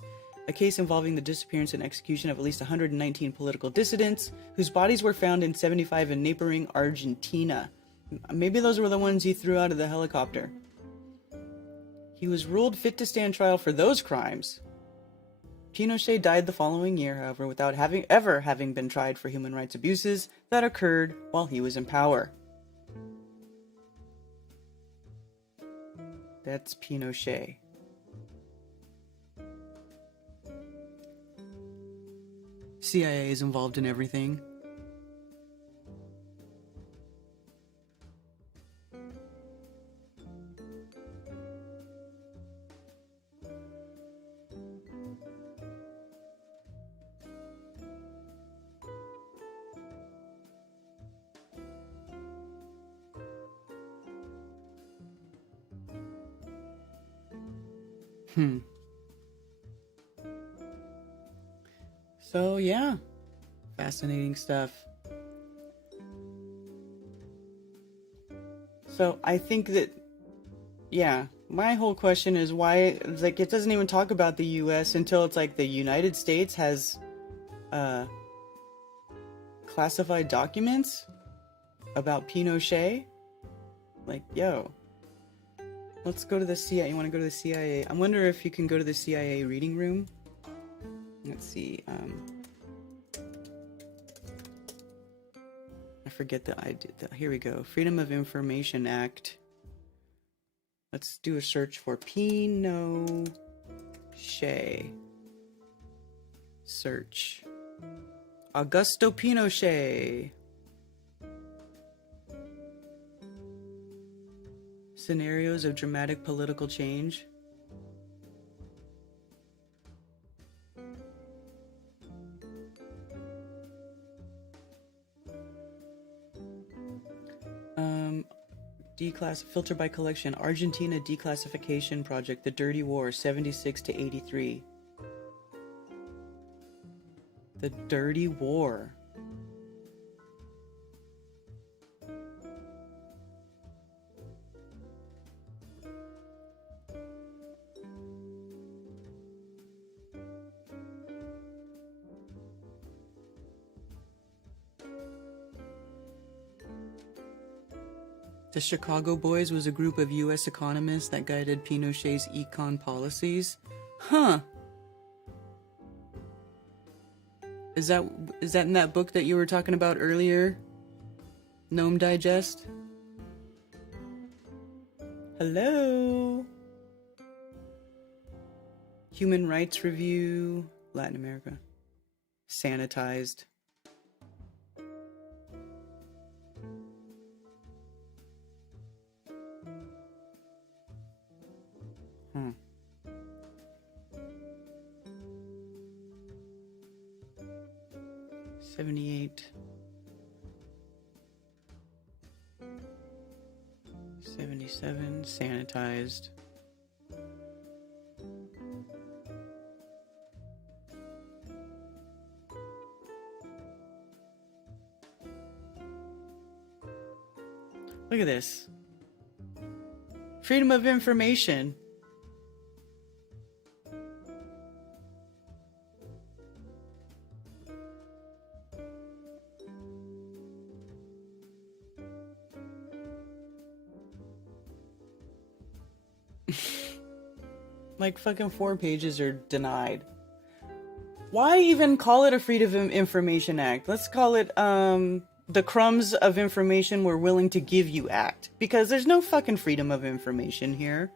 involving the disappearance and execution of at least 119 political dissidents, whose bodies were found in 75 in neighboring Argentina. Maybe those were the ones he threw out of the helicopter. He was ruled fit to stand trial for those crimes. Pinochet died the following year, however, without ever having been tried for human rights abuses that occurred while he was in power. That's Pinochet. CIA is involved in everything. So, yeah. Fascinating stuff. So, I think that, yeah, my whole question is why, like, it doesn't even talk about the US until it's like the United States has, classified documents about Pinochet. Like, yo. Let's go to the CIA. You want to go to the CIA? I wonder if you can go to the CIA reading room. Let's see. I forget that I did that. Here we go. Freedom of Information Act. Let's do a search for Pinochet. Search. Augusto Pinochet. Scenarios of dramatic political change. Filter by collection. Argentina declassification project. The Dirty War, 76 to 83. The Dirty War. The Chicago Boys was a group of U.S. economists that guided Pinochet's econ policies. Huh. Is that in that book that you were talking about earlier? Gnome Digest? Hello? Human Rights Review, Latin America. Sanitized. Hmm. $78. 77, sanitized. Look at this. Freedom of information. Like fucking 4 pages are denied. Why even call it a Freedom of Information Act? Let's call it, the Crumbs of Information We're Willing to Give You Act. Because there's no fucking freedom of information here.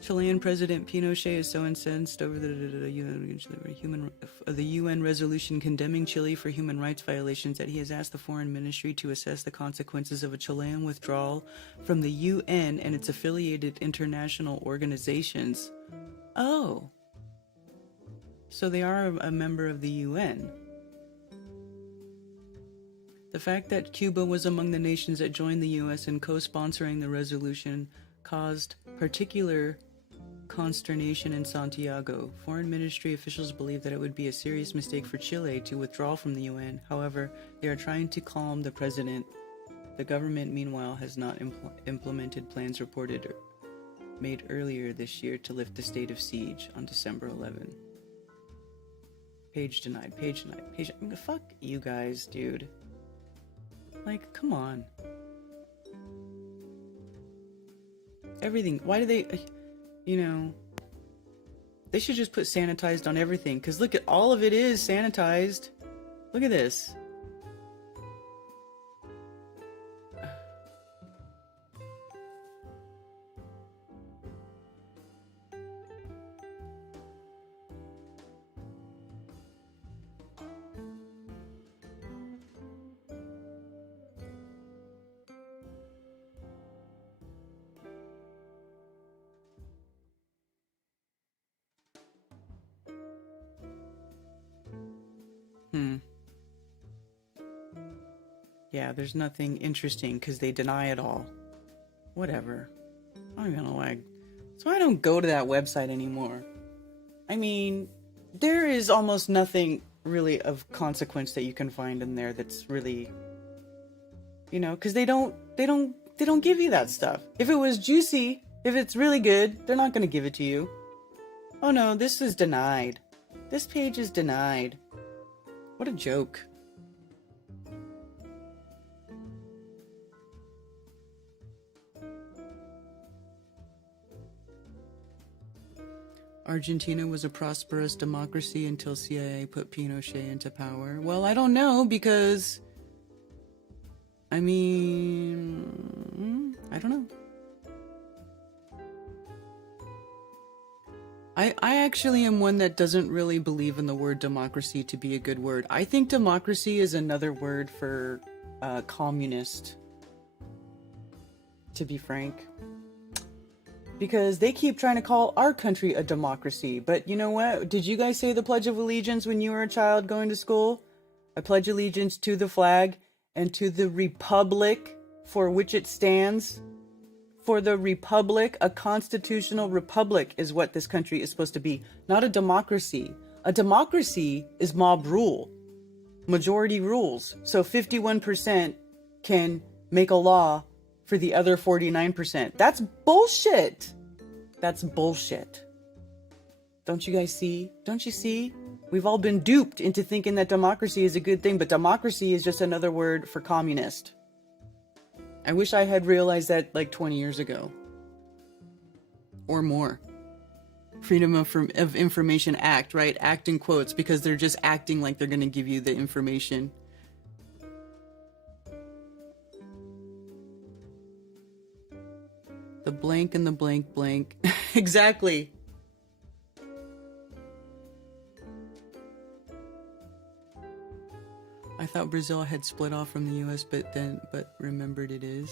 Chilean President Pinochet is so incensed over the UN resolution condemning Chile for human rights violations that he has asked the foreign ministry to assess the consequences of a Chilean withdrawal from the UN and its affiliated international organizations. Oh. So they are a member of the UN. The fact that Cuba was among the nations that joined the US in co-sponsoring the resolution caused particular consternation in Santiago. Foreign ministry officials believe that it would be a serious mistake for Chile to withdraw from the UN. However, they are trying to calm the president. The government, meanwhile, has not implemented plans made earlier this year to lift the state of siege on December 11. Page denied, page denied, page... Fuck you guys, dude. Like, come on. Everything. Why do they... You know... They should just put sanitized on everything. Because look at... All of it is sanitized. Look at this. Yeah, there's nothing interesting because they deny it all. Whatever. I don't even know why. That's why I don't go to that website anymore. I mean, there is almost nothing really of consequence that you can find in there that's really, you know, because they don't give you that stuff. If it was juicy, if it's really good, they're not going to give it to you. Oh no, this is denied. This page is denied. What a joke. Argentina was a prosperous democracy until CIA put Pinochet into power. Well, I don't know because, I mean, I don't know. I actually am one that doesn't really believe in the word democracy to be a good word. I think democracy is another word for communist, to be frank. Because they keep trying to call our country a democracy. But you know what? Did you guys say the Pledge of Allegiance when you were a child going to school? I pledge allegiance to the flag and to the republic for which it stands. For the republic, a constitutional republic is what this country is supposed to be, not a democracy. A democracy is mob rule. Majority rules. So 51% can make a law for the other 49%. That's bullshit. That's bullshit. Don't you guys see? Don't you see? We've all been duped into thinking that democracy is a good thing, but democracy is just another word for communist. I wish I had realized that like 20 years ago. Or more. Freedom of Information Act, right? Act in quotes, because they're just acting like they're going to give you the information. The blank and the blank blank. Exactly. I thought Brazil had split off from the US, but remembered it is.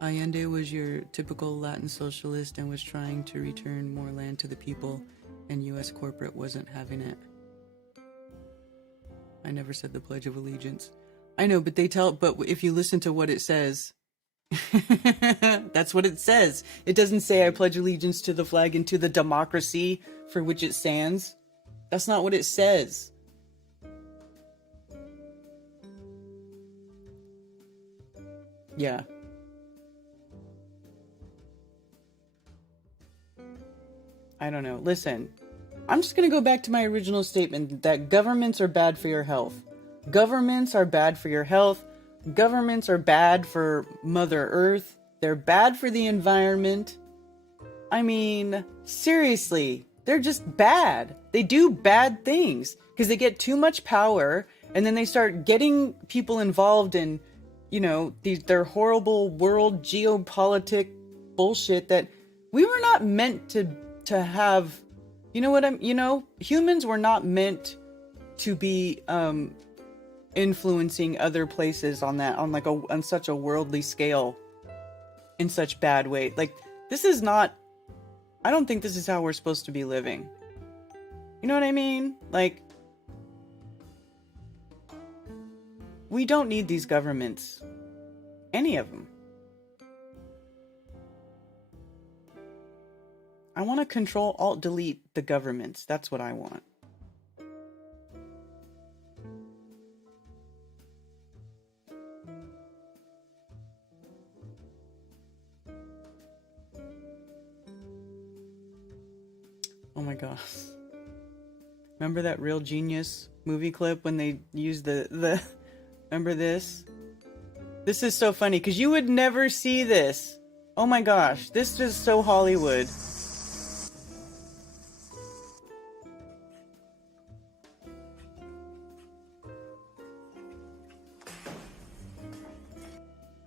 Allende was your typical Latin socialist and was trying to return more land to the people, and US corporate wasn't having it. I never said the Pledge of Allegiance. I know, but if you listen to what it says, that's what it says. It doesn't say I pledge allegiance to the flag and to the democracy for which it stands. That's not what it says. Yeah. I don't know. Listen, I'm just going to go back to my original statement that governments are bad for your health. Governments are bad for your health. Governments are bad for Mother Earth. They're bad for the environment. I mean, seriously, they're just bad. They do bad things because they get too much power and then they start getting people involved in you know, their horrible world geopolitic bullshit that we were not meant to have. You know what humans were not meant to be influencing other places on such a worldly scale in such bad way. Like, this is not, I don't think this is how we're supposed to be living. You know what I mean? Like, we don't need these governments. Any of them. I want to control, alt, delete the governments. That's what I want. Oh my gosh. Remember that Real Genius movie clip when they used the remember this? This is so funny because you would never see this. Oh my gosh, this is so Hollywood.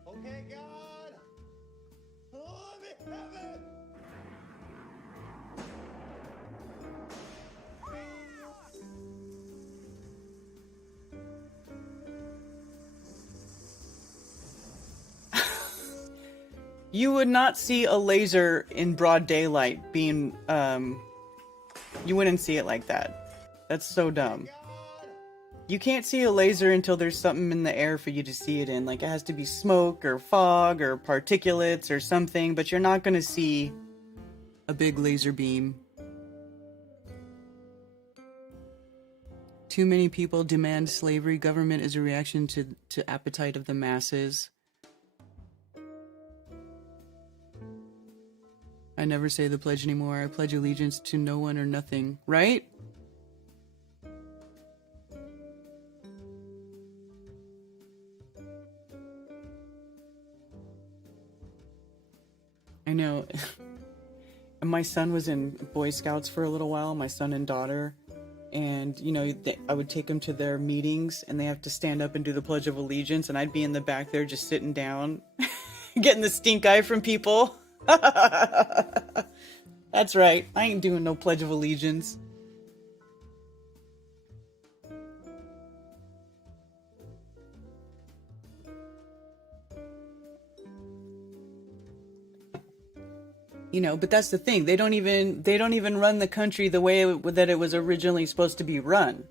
Okay, God, let me have it. You would not see a laser in broad daylight being, you wouldn't see it like that. That's so dumb. You can't see a laser until there's something in the air for you to see it in. Like, it has to be smoke or fog or particulates or something, but you're not going to see a big laser beam. Too many people demand slavery. Government is a reaction to appetite of the masses. I never say the pledge anymore. I pledge allegiance to no one or nothing. Right? I know. My son was in Boy Scouts for a little while, my son and daughter. And, you know, I would take them to their meetings and they have to stand up and do the Pledge of Allegiance. And I'd be in the back there just sitting down, getting the stink eye from people. That's right. I ain't doing no Pledge of Allegiance. You know, but that's the thing. They don't even run the country the way that it was originally supposed to be run.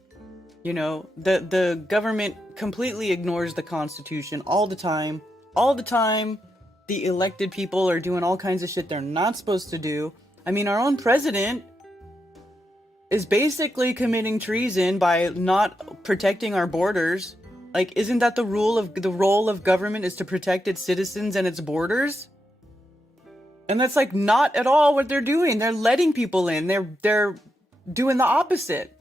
You know, the government completely ignores the Constitution all the time. All the time. The elected people are doing all kinds of shit they're not supposed to do. I mean, our own president is basically committing treason by not protecting our borders. Like, isn't that the role of government is to protect its citizens and its borders? And that's like not at all what they're doing. They're letting people in. They're doing the opposite.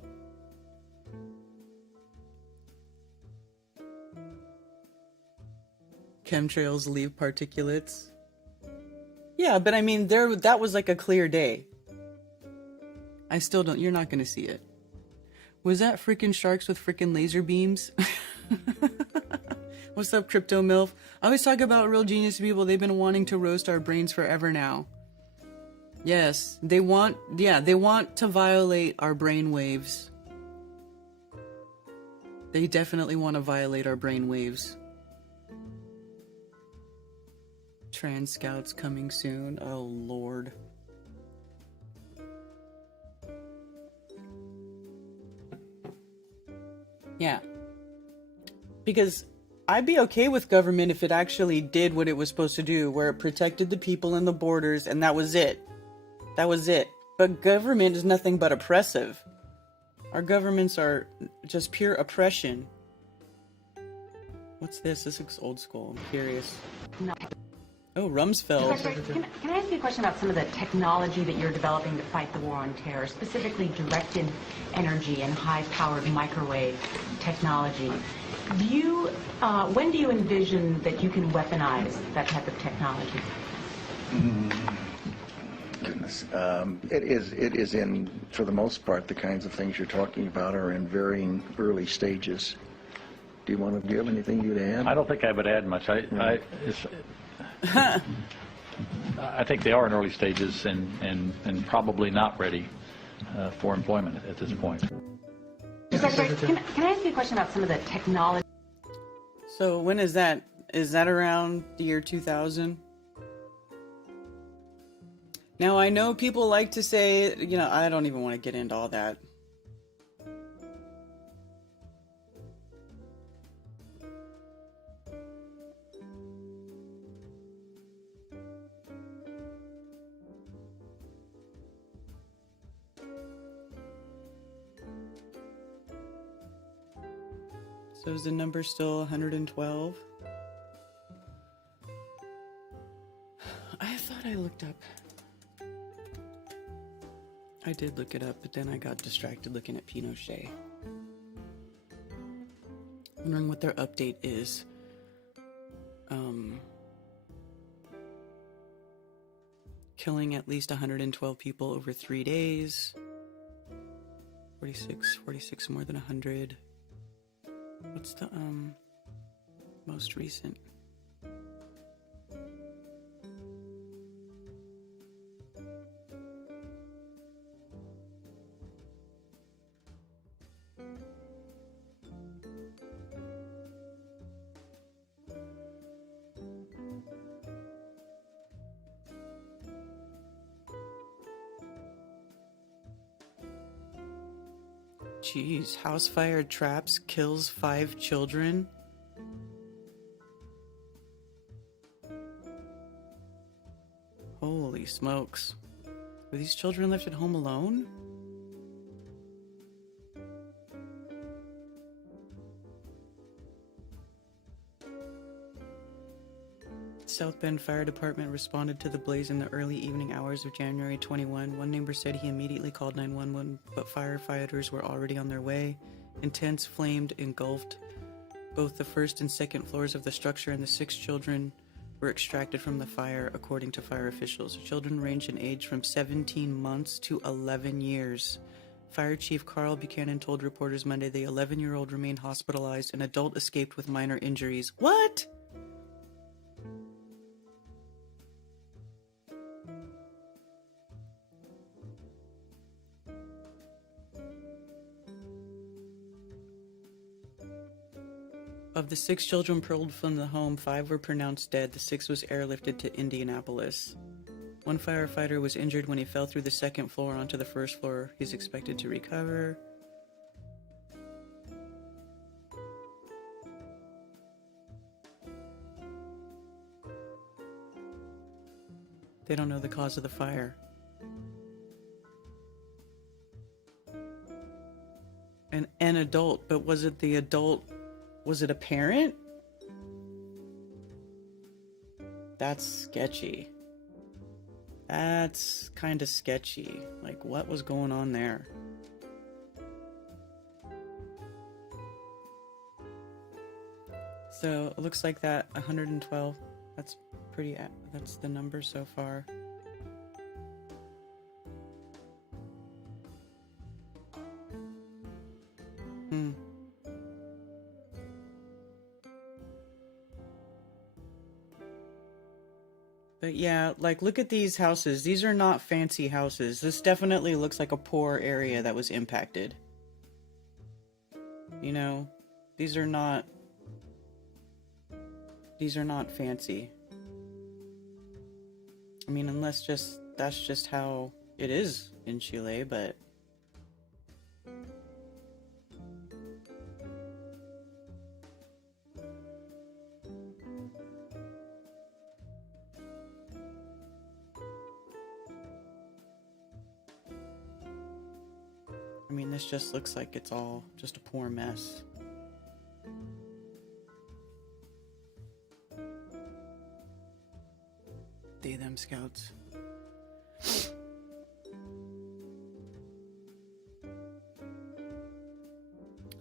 Chemtrails leave particulates. Yeah, but I mean, that was like a clear day. I still don't. You're not gonna see it. Was that freaking sharks with freaking laser beams? What's up, Crypto MILF? I always talk about Real Genius people. They've been wanting to roast our brains forever now. Yes, they want to violate our brain waves. They definitely want to violate our brain waves. Trans Scouts coming soon. Oh, Lord. Yeah. Because I'd be okay with government if it actually did what it was supposed to do, where it protected the people and the borders, and that was it. That was it. But government is nothing but oppressive. Our governments are just pure oppression. What's this? This looks old school. I'm curious. No. Oh, Rumsfeld. Can I ask you a question about some of the technology that you're developing to fight the war on terror, specifically directed energy and high-powered microwave technology? When do you envision that you can weaponize that type of technology? Goodness. It is in, for the most part, the kinds of things you're talking about are in varying early stages. do you have anything you'd add? I don't think I would add much. I think they are in early stages and probably not ready for employment at this point. Secretary, can I ask you a question about some of the technology? So when is that? Is that around the year 2000? Now, I know people like to say, you know, I don't even want to get into all that. So is the number still 112? I thought I looked up. I did look it up, but then I got distracted looking at Pinochet. Wondering what their update is. Killing at least 112 people over 3 days. 46 more than 100. What's the most recent? Jeez, house fire traps kills 5 children. Holy smokes. Were these children left at home alone? South Bend Fire Department responded to the blaze in the early evening hours of January 21. One neighbor said he immediately called 911, but firefighters were already on their way. Intense flame engulfed both the first and second floors of the structure, and the 6 children were extracted from the fire, according to fire officials. Children ranged in age from 17 months to 11 years. Fire Chief Carl Buchanan told reporters Monday the 11-year-old remained hospitalized. An adult escaped with minor injuries. What? Of the 6 children pulled from the home, 5 were pronounced dead. The 6th was airlifted to Indianapolis. One firefighter was injured when he fell through the 2nd floor onto the 1st floor. He's expected to recover. They don't know the cause of the fire. An adult, but was it the adult? Was it a parent? That's sketchy. That's kind of sketchy. Like, what was going on there? So it looks like that 112. That's pretty. That's the number so far. But yeah, like, look at these houses. These are not fancy houses. This definitely looks like a poor area that was impacted. You know, these are not fancy. I mean, unless that's just how it is in Chile, but I mean, this just looks like it's all just a poor mess. They, them scouts.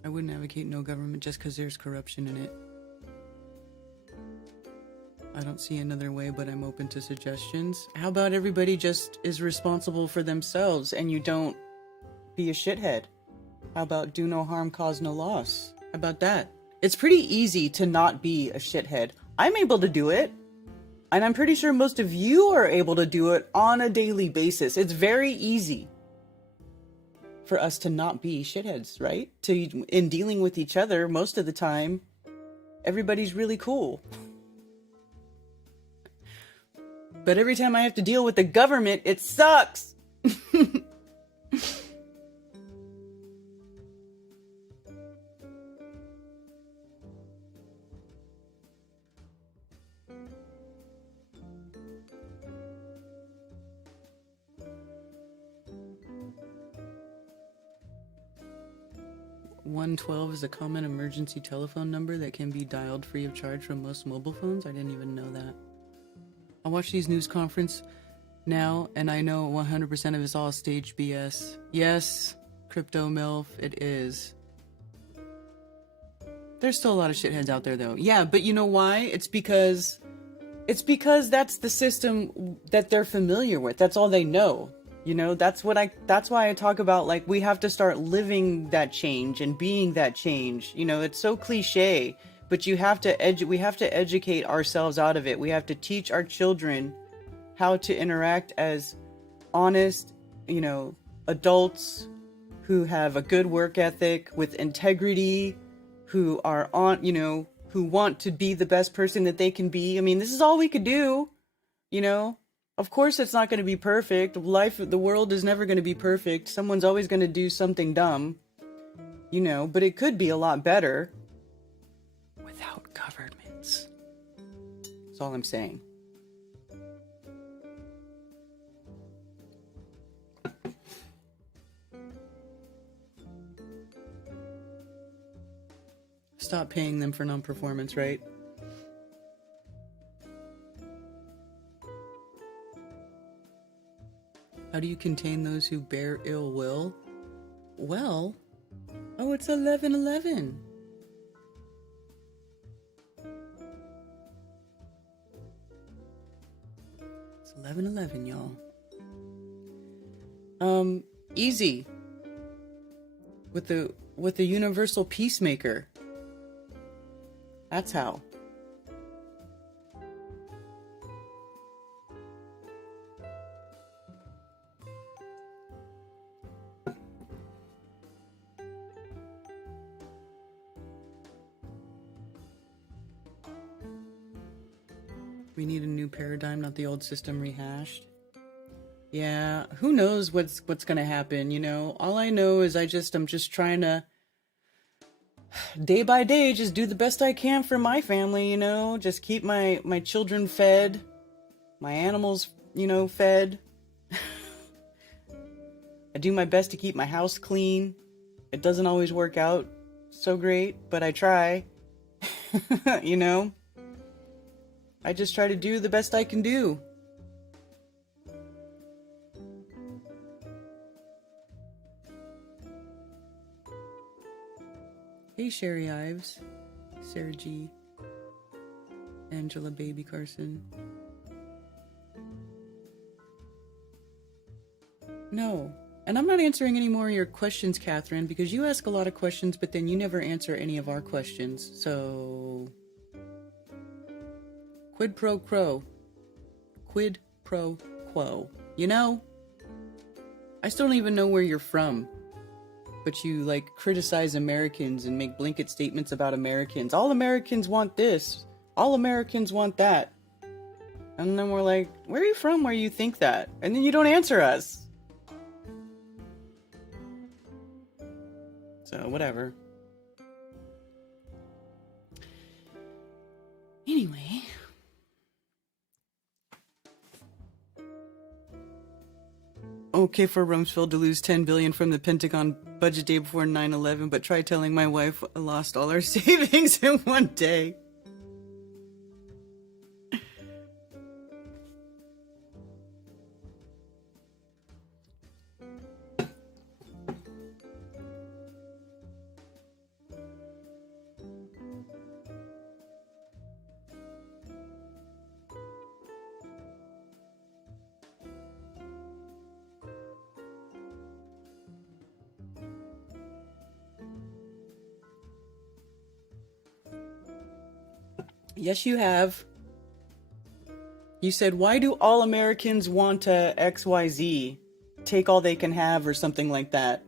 I wouldn't advocate no government just because there's corruption in it. I don't see another way, but I'm open to suggestions. How about everybody just is responsible for themselves and you don't be a shithead? How about do no harm, cause no loss? How about that? It's pretty easy to not be a shithead. I'm able to do it. And I'm pretty sure most of you are able to do it on a daily basis. It's very easy for us to not be shitheads, right? In dealing with each other, most of the time, everybody's really cool. But every time I have to deal with the government, it sucks. 112 is a common emergency telephone number that can be dialed free of charge from most mobile phones. I didn't even know that. I watch these news conferences now, and I know 100% of it's all staged BS. Yes, crypto MILF, it is. There's still a lot of shitheads out there, though. Yeah, but you know why? It's because that's the system that they're familiar with. That's all they know. You know, that's why I talk about, like, we have to start living that change and being that change. You know, it's so cliche, but we have to educate ourselves out of it. We have to teach our children how to interact as honest, you know, adults who have a good work ethic with integrity, who are who want to be the best person that they can be. I mean, this is all we could do, you know. Of course, it's not going to be perfect. The world is never going to be perfect. Someone's always going to do something dumb, you know, but it could be a lot better without governments. That's all I'm saying. Stop paying them for non-performance, right? How do you contain those who bear ill will? Well, it's 11/11. It's 11/11, y'all. Easy. With the universal peacemaker. That's how. We need a new paradigm, not the old system rehashed. Yeah, who knows what's gonna happen, you know? All I know is I'm just trying to, day by day, just do the best I can for my family, you know? Just keep my children fed, my animals, you know, fed. I do my best to keep my house clean. It doesn't always work out so great, but I try. You know? I just try to do the best I can do. Hey, Sherry Ives, Sarah G, Angela Baby Carson. No, and I'm not answering any more of your questions, Catherine, because you ask a lot of questions, but then you never answer any of our questions, so... Quid pro quo. Quid pro quo. You know? I still don't even know where you're from. But you, like, criticize Americans and make blanket statements about Americans. All Americans want this. All Americans want that. And then we're like, where are you from where you think that? And then you don't answer us. So, whatever. Anyway... Okay for Rumsfeld to lose $10 billion from the Pentagon budget day before 9/11, but try telling my wife I lost all our savings in one day. Yes, you have. You said, why do all Americans want to XYZ? Take all they can have or something like that.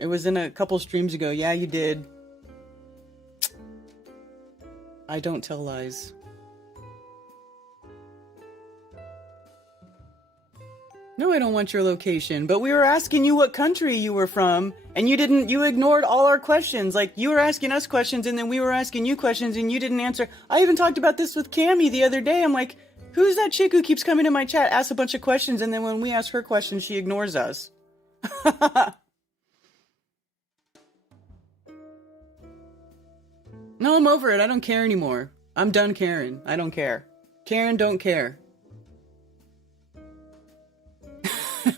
It was in a couple streams ago. Yeah, you did. I don't tell lies. No, I don't want your location, but we were asking you what country you were from, and you ignored all our questions. Like, you were asking us questions, and then we were asking you questions, and you didn't answer. I even talked about this with Cammie the other day. I'm like, who's that chick who keeps coming to my chat, asks a bunch of questions, and then when we ask her questions, she ignores us? No, I'm over it. I don't care anymore. I'm done caring. I don't care. Karen, don't care.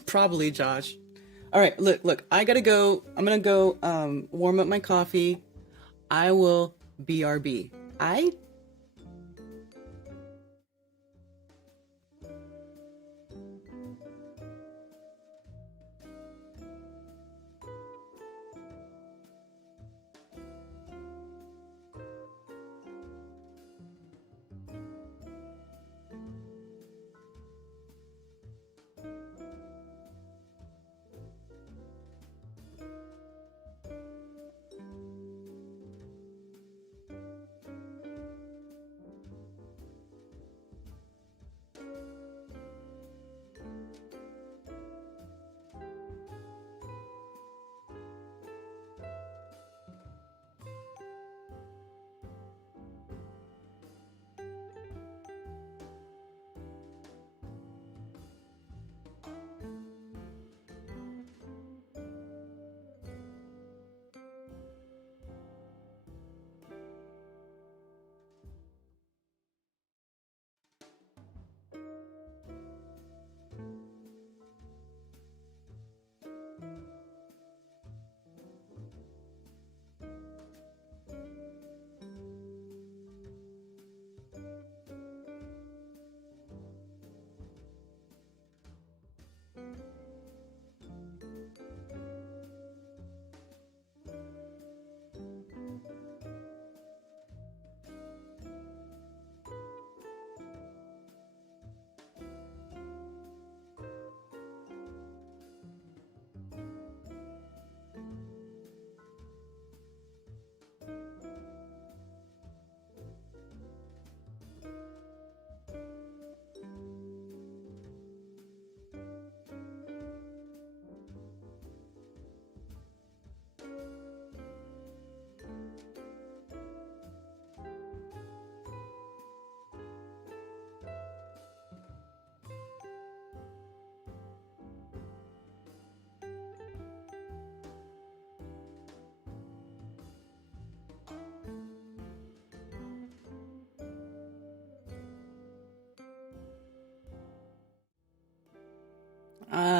Probably, Josh. All right, look, I gotta go. I'm gonna go warm up my coffee. I will BRB.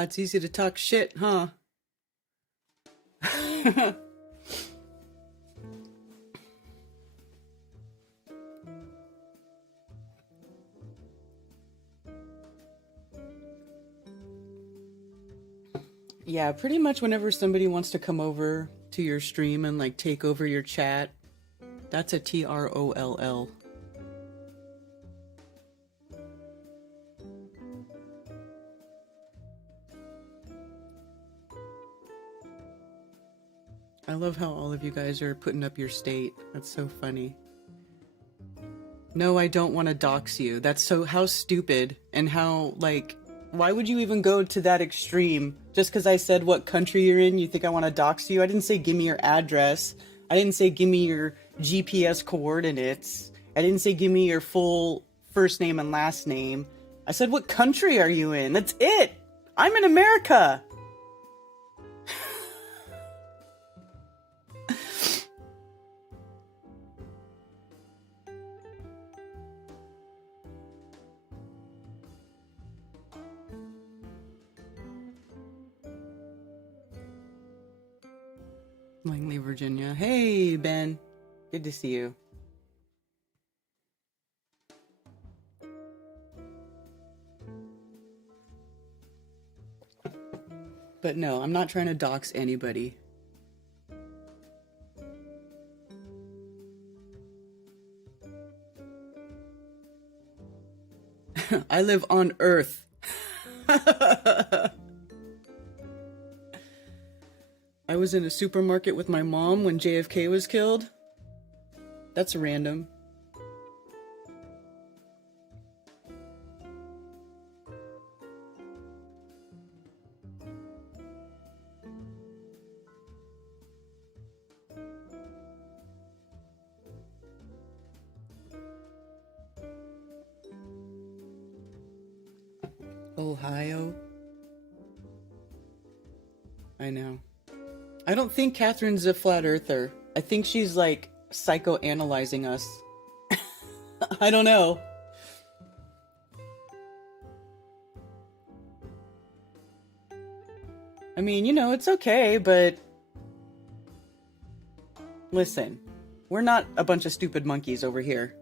It's easy to talk shit, huh? Yeah, pretty much whenever somebody wants to come over to your stream and like take over your chat, that's a TROLL. I love how all of you guys are putting up your state. That's so funny. No, I don't want to dox you. That's so, how stupid and how, like, why would you even go to that extreme? Just because I said what country you're in, you think I want to dox you? I didn't say give me your address. I didn't say give me your GPS coordinates. I didn't say give me your full first name and last name. I said what country are you in? That's it. I'm in America. Langley, Virginia. Hey, Ben. Good to see you. But no, I'm not trying to dox anybody. I live on Earth. I was in a supermarket with my mom when JFK was killed. That's random. Ohio. I know. I don't think Catherine's a flat earther. I think she's like psychoanalyzing us. I don't know. I mean, you know, it's okay, but listen, we're not a bunch of stupid monkeys over here.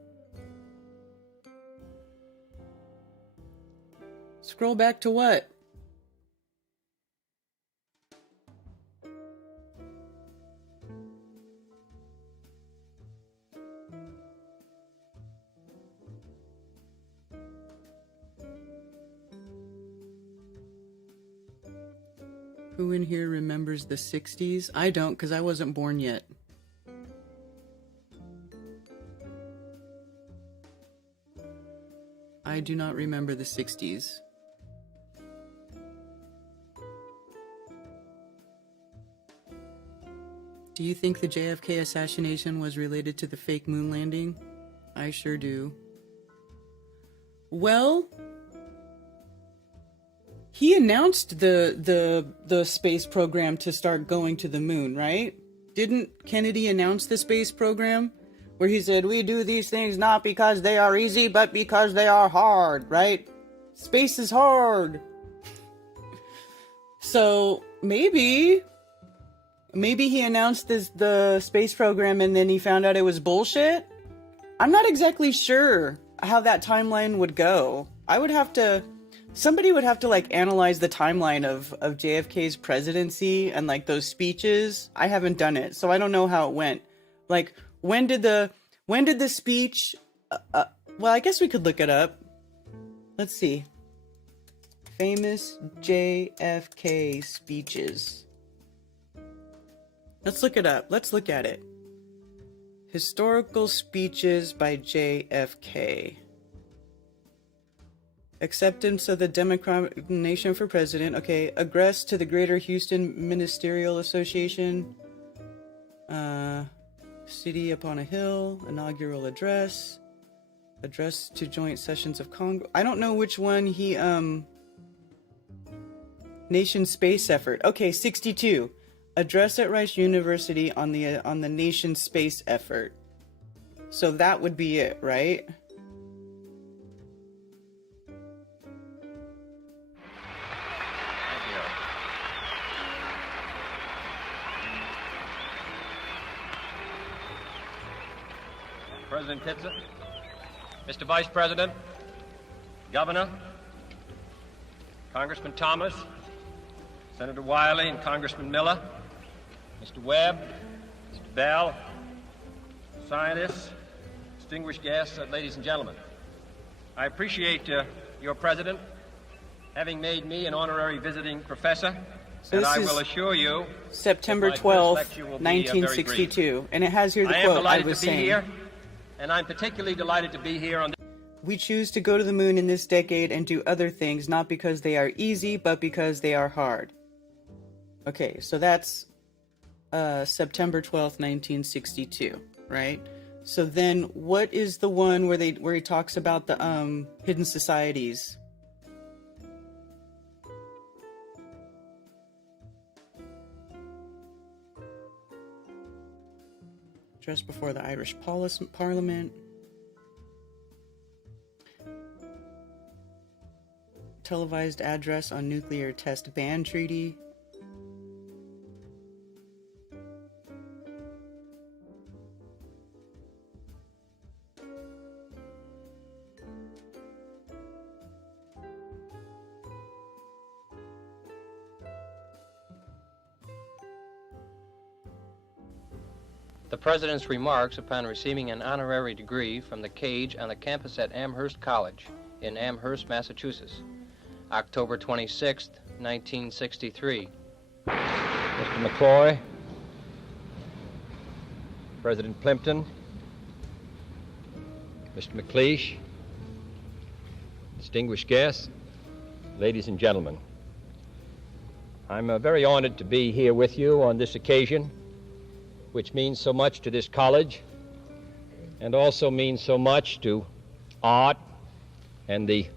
Scroll back to what? Who in here remembers the 60s? I don't, because I wasn't born yet. I do not remember the 60s. Do you think the JFK assassination was related to the fake moon landing? I sure do. Well, he announced the space program to start going to the moon, right? Didn't Kennedy announce the space program? Where he said, we do these things not because they are easy, but because they are hard, right? Space is hard. So maybe he announced the space program and then he found out it was bullshit. I'm not exactly sure how that timeline would go. Somebody would have to like analyze the timeline of JFK's presidency and like those speeches. I haven't done it, so I don't know how it went. Like, when did the speech, well, I guess we could look it up. Let's see. Famous JFK speeches. Let's look it up. Let's look at it. Historical speeches by JFK. Acceptance of the Democratic Nation for President. Okay. Address to the Greater Houston Ministerial Association. City upon a Hill. Inaugural address. Address to joint sessions of Congress. I don't know which one he, Nation space effort. Okay, 62. Address at Rice University on the nation space effort. So that would be it, right? President Kitzer, Mr. Vice President, Governor, Congressman Thomas, Senator Wiley and Congressman Miller, Mr. Webb, Mr. Bell, scientists, distinguished guests, ladies and gentlemen. I appreciate your president having made me an honorary visiting professor, So and this I is will assure you September that my first 12th, lecture will be, 1962. And it has here the I am quote I delighted was to be saying. here, and I'm particularly delighted to be here on We choose to go to the moon in this decade and do other things, not because they are easy, but because they are hard. Okay, so that's September 12th, 1962, right? So then what is the one where he talks about the hidden societies? Just before the Irish Parliament. Televised address on nuclear test ban treaty. The President's remarks upon receiving an honorary degree from the Cage on the campus at Amherst College in Amherst, Massachusetts, October 26, 1963. Mr. McCloy, President Plimpton, Mr. McLeish, distinguished guests, ladies and gentlemen. I'm very honored to be here with you on this occasion, which means so much to this college and also means so much to art and the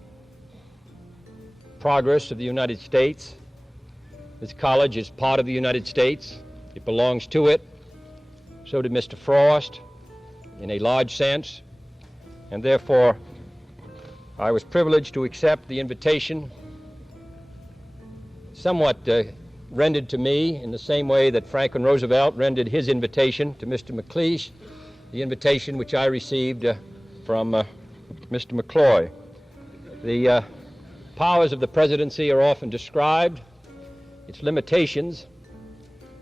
progress of the United States. This college is part of the United States. It belongs to it. So did Mr. Frost, in a large sense, and therefore I was privileged to accept the invitation, somewhat rendered to me in the same way that Franklin Roosevelt rendered his invitation to Mr. McLeish, the invitation which I received from Mr. McCloy. The powers of the presidency are often described. Its limitations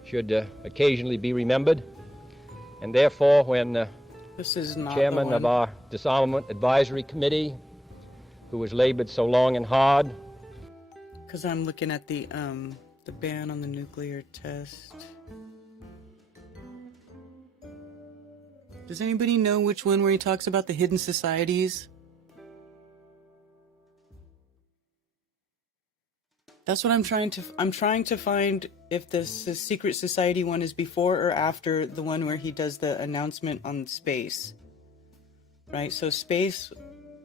should occasionally be remembered. And therefore, when this is not chairman of our Disarmament Advisory Committee, who has labored so long and hard. Because I'm looking at the ban on the nuclear test. Does anybody know which one where he talks about the hidden societies? That's what I'm trying to find if the secret society one is before or after the one where he does the announcement on space. Right? So space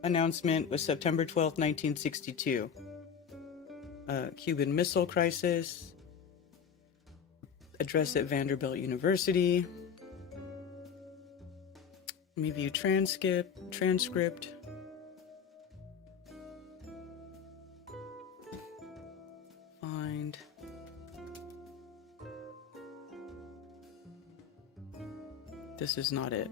announcement was September 12th, 1962. Cuban Missile Crisis. Address at Vanderbilt University. Let me view transcript. Find. This is not it.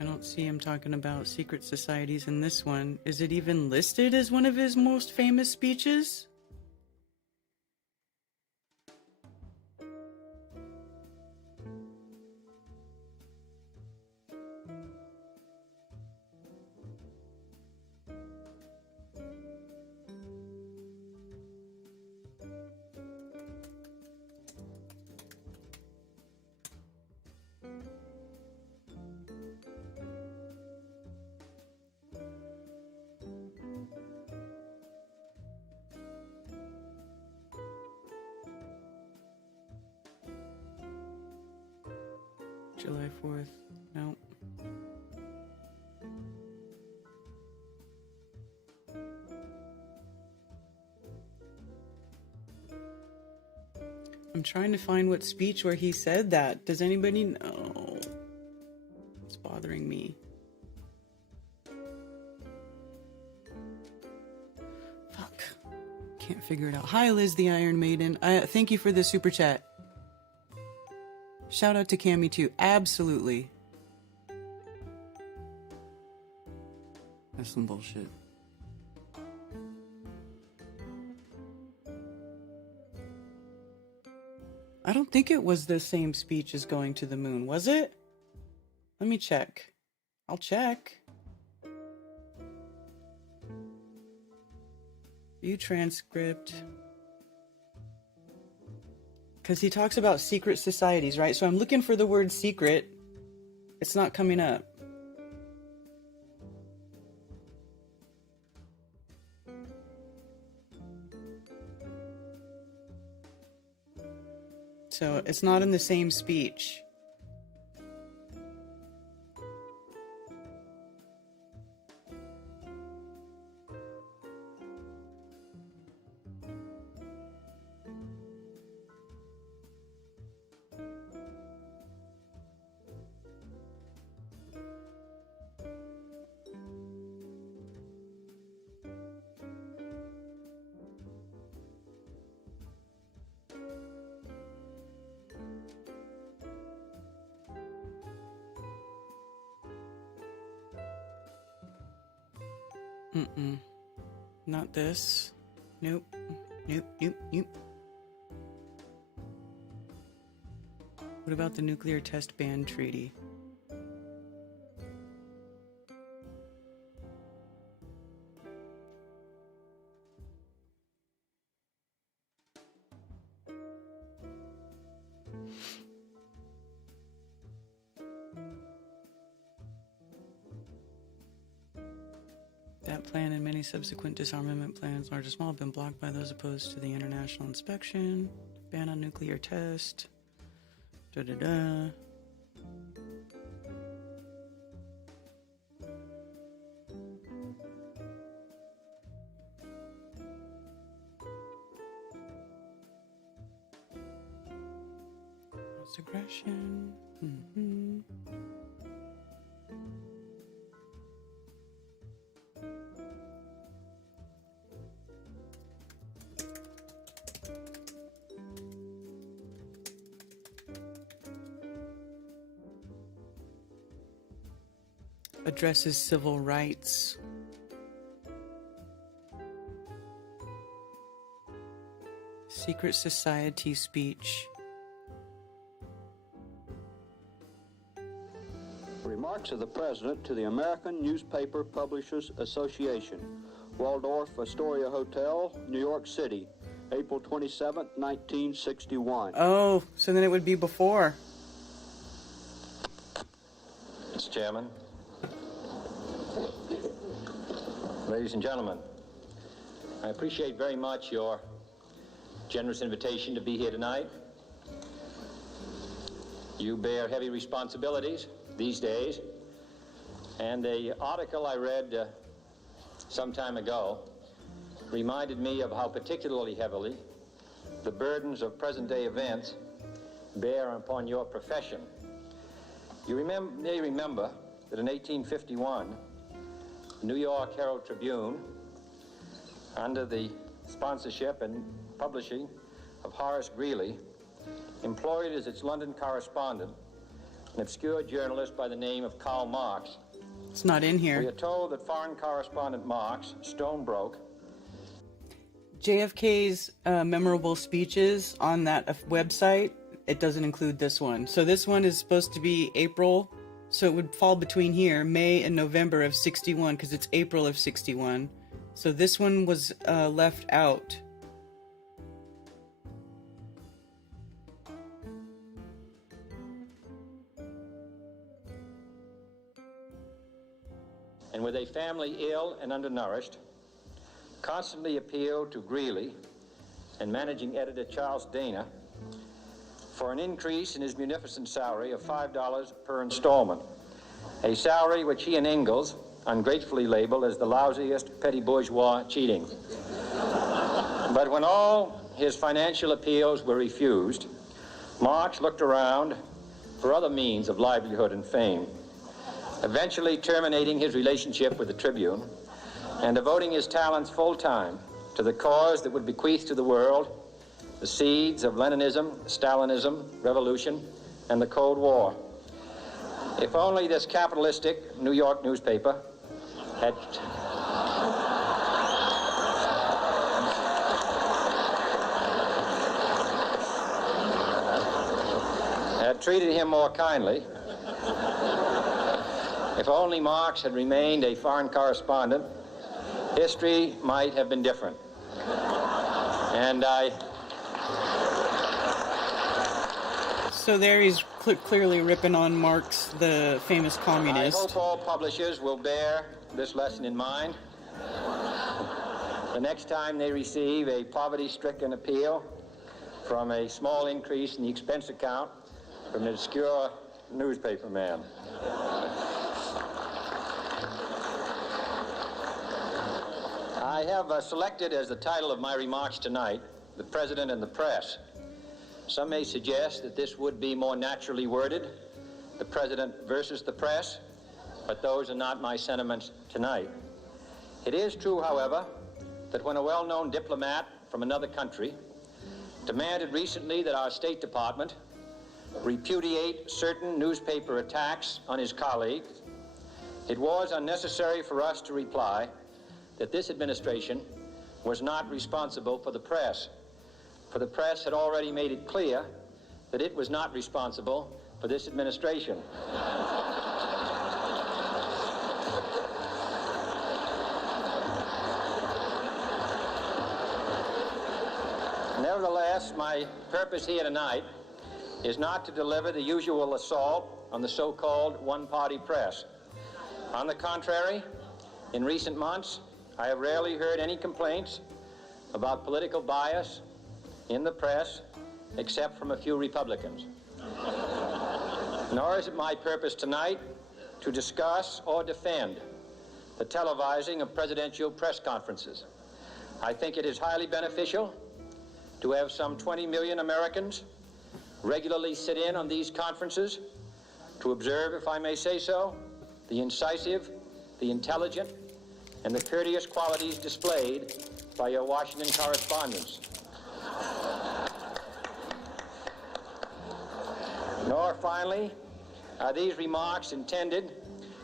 I don't see him talking about secret societies in this one. Is it even listed as one of his most famous speeches? July 4th. No. I'm trying to find what speech where he said that. Does anybody know? It's bothering me. Fuck. Can't figure it out. Hi, Liz the Iron Maiden. Thank you for the super chat. Shout out to Cammy too. Absolutely. That's some bullshit. I don't think it was the same speech as going to the moon, was it? Let me check. I'll check. View transcript. Because he talks about secret societies, right? So I'm looking for the word secret. It's not coming up. So it's not in the same speech. Not this. Nope. Nope, nope, nope. What about the nuclear test ban treaty? That plan and many subsequent disarmament plans, large or small, have been blocked by those opposed to the international inspection. Ban on nuclear test. Da-da-da. Gross aggression. Addresses civil rights. Secret society speech. Remarks of the President to the American Newspaper Publishers Association, Waldorf Astoria Hotel, New York City, April 27, 1961. Oh, so then it would be before. Mr. Chairman, ladies and gentlemen, I appreciate very much your generous invitation to be here tonight. You bear heavy responsibilities these days, and the article I read some time ago reminded me of how particularly heavily the burdens of present-day events bear upon your profession. You may remember that in 1851, the New York Herald Tribune, under the sponsorship and publishing of Horace Greeley, employed as its London correspondent an obscure journalist by the name of Karl Marx. It's not in here. We are told that foreign correspondent Marx, stone broke. JFK's memorable speeches on that website, it doesn't include this one. So this one is supposed to be April, so it would fall between here, May and November of 61, because it's April of 61. So this one was left out. And with a family ill and undernourished, constantly appealed to Greeley and managing editor Charles Dana for an increase in his munificent salary of $5 per installment, a salary which he and Ingalls ungratefully labeled as the lousiest petty bourgeois cheating. But when all his financial appeals were refused, Marx looked around for other means of livelihood and fame, eventually terminating his relationship with the Tribune and devoting his talents full-time to the cause that would bequeath to the world the seeds of Leninism, Stalinism, revolution, and the Cold War. If only this capitalistic New York newspaper had treated him more kindly, if only Marx had remained a foreign correspondent, history might have been different. And So there he's clearly ripping on Marx, the famous communist. I hope all publishers will bear this lesson in mind the next time they receive a poverty-stricken appeal from a small increase in the expense account from an obscure newspaper man. I have selected as the title of my remarks tonight, "The President and the Press." Some may suggest that this would be more naturally worded, "The President versus the Press," but those are not my sentiments tonight. It is true, however, that when a well-known diplomat from another country demanded recently that our State Department repudiate certain newspaper attacks on his colleagues, it was unnecessary for us to reply that this administration was not responsible for the press, for the press had already made it clear that it was not responsible for this administration. Nevertheless, my purpose here tonight is not to deliver the usual assault on the so-called one-party press. On the contrary, in recent months, I have rarely heard any complaints about political bias in the press, except from a few Republicans. Nor is it my purpose tonight to discuss or defend the televising of presidential press conferences. I think it is highly beneficial to have some 20 million Americans regularly sit in on these conferences to observe, if I may say so, the incisive, the intelligent, and the courteous qualities displayed by your Washington correspondents. Nor, finally, are these remarks intended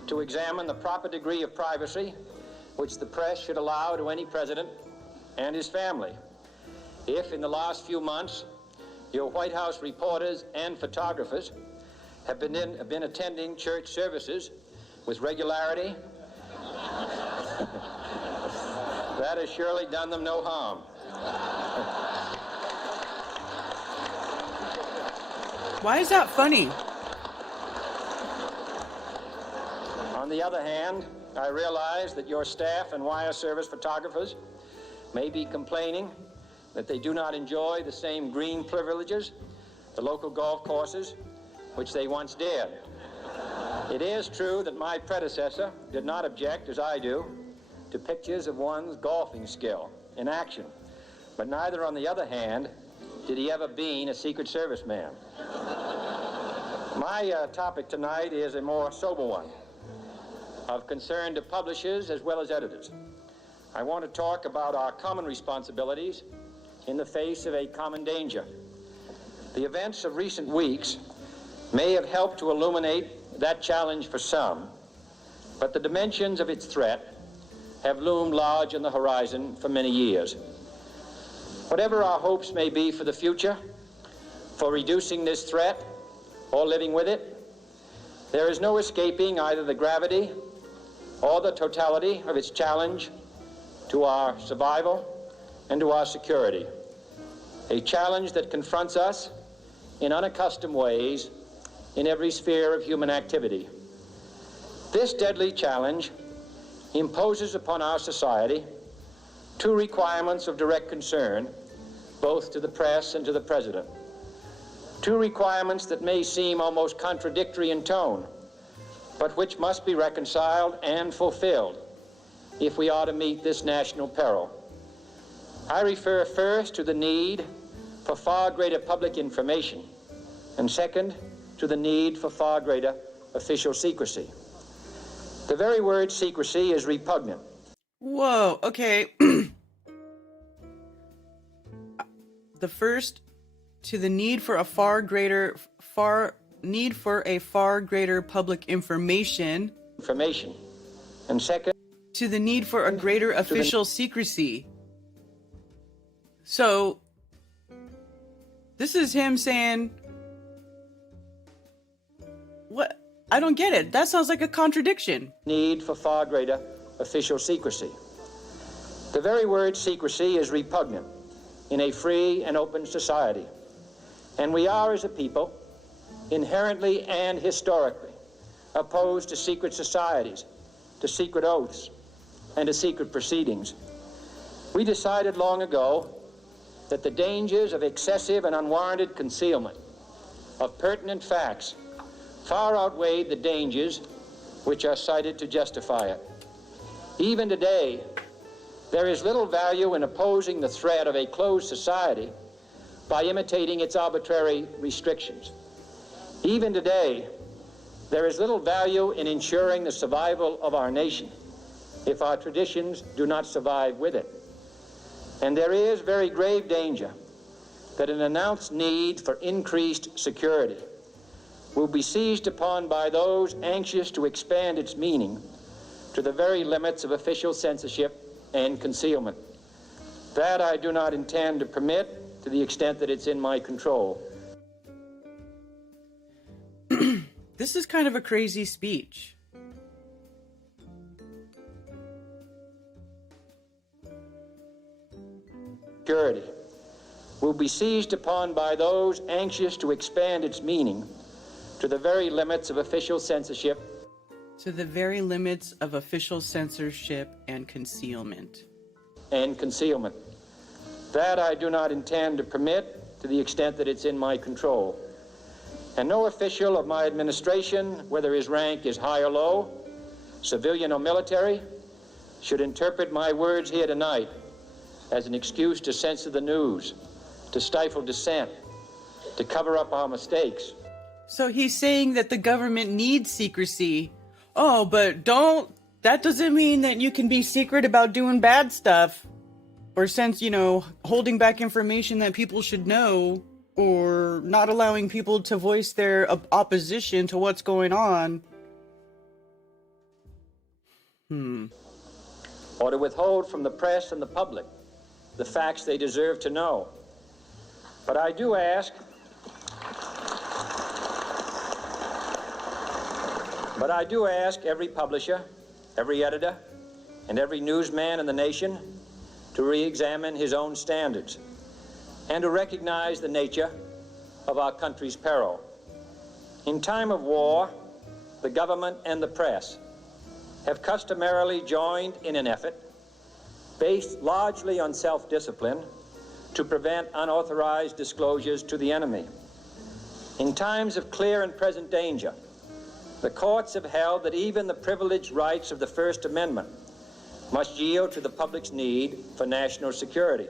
to examine the proper degree of privacy which the press should allow to any president and his family. If, in the last few months, your White House reporters and photographers have been attending church services with regularity, that has surely done them no harm. Why is that funny? On the other hand, I realize that your staff and wire service photographers may be complaining that they do not enjoy the same green privileges, the local golf courses, which they once did. It is true that my predecessor did not object, as I do, to pictures of one's golfing skill in action. But neither, on the other hand, did he ever be a Secret Service man. My topic tonight is a more sober one, of concern to publishers as well as editors. I want to talk about our common responsibilities in the face of a common danger. The events of recent weeks may have helped to illuminate that challenge for some, but the dimensions of its threat have loomed large on the horizon for many years. Whatever our hopes may be for the future, for reducing this threat or living with it, there is no escaping either the gravity or the totality of its challenge to our survival and to our security. A challenge that confronts us in unaccustomed ways in every sphere of human activity. This deadly challenge imposes upon our society two requirements of direct concern, both to the press and to the president. Two requirements that may seem almost contradictory in tone, but which must be reconciled and fulfilled if we are to meet this national peril. I refer first to the need for far greater public information, and second, to the need for far greater official secrecy. The very word secrecy is repugnant. Whoa, okay. The first, to the need for a far greater public information. And second, to the need for a greater official secrecy. So, this is him saying, what? I don't get it. That sounds like a contradiction. Need for far greater official secrecy. The very word secrecy is repugnant in a free and open society. And we are, as a people, inherently and historically opposed to secret societies, to secret oaths, and to secret proceedings. We decided long ago that the dangers of excessive and unwarranted concealment of pertinent facts far outweighed the dangers which are cited to justify it. Even today, there is little value in opposing the threat of a closed society by imitating its arbitrary restrictions. Even today, there is little value in ensuring the survival of our nation if our traditions do not survive with it. And there is very grave danger that an announced need for increased security will be seized upon by those anxious to expand its meaning to the very limits of official censorship and concealment. That I do not intend to permit to the extent that it's in my control. This is kind of a crazy speech. Security will be seized upon by those anxious to expand its meaning to the very limits of official censorship. To the very limits of official censorship and concealment. And concealment. That I do not intend to permit to the extent that it's in my control. And no official of my administration, whether his rank is high or low, civilian or military, should interpret my words here tonight as an excuse to censor the news, to stifle dissent, to cover up our mistakes. So he's saying that the government needs secrecy. Oh, but that doesn't mean that you can be secret about doing bad stuff. Or holding back information that people should know, or not allowing people to voice their opposition to what's going on. Or to withhold from the press and the public the facts they deserve to know. But I do ask every publisher, every editor, and every newsman in the nation to re-examine his own standards and to recognize the nature of our country's peril. In time of war, the government and the press have customarily joined in an effort based largely on self-discipline to prevent unauthorized disclosures to the enemy. In times of clear and present danger, the courts have held that even the privileged rights of the First Amendment must yield to the public's need for national security.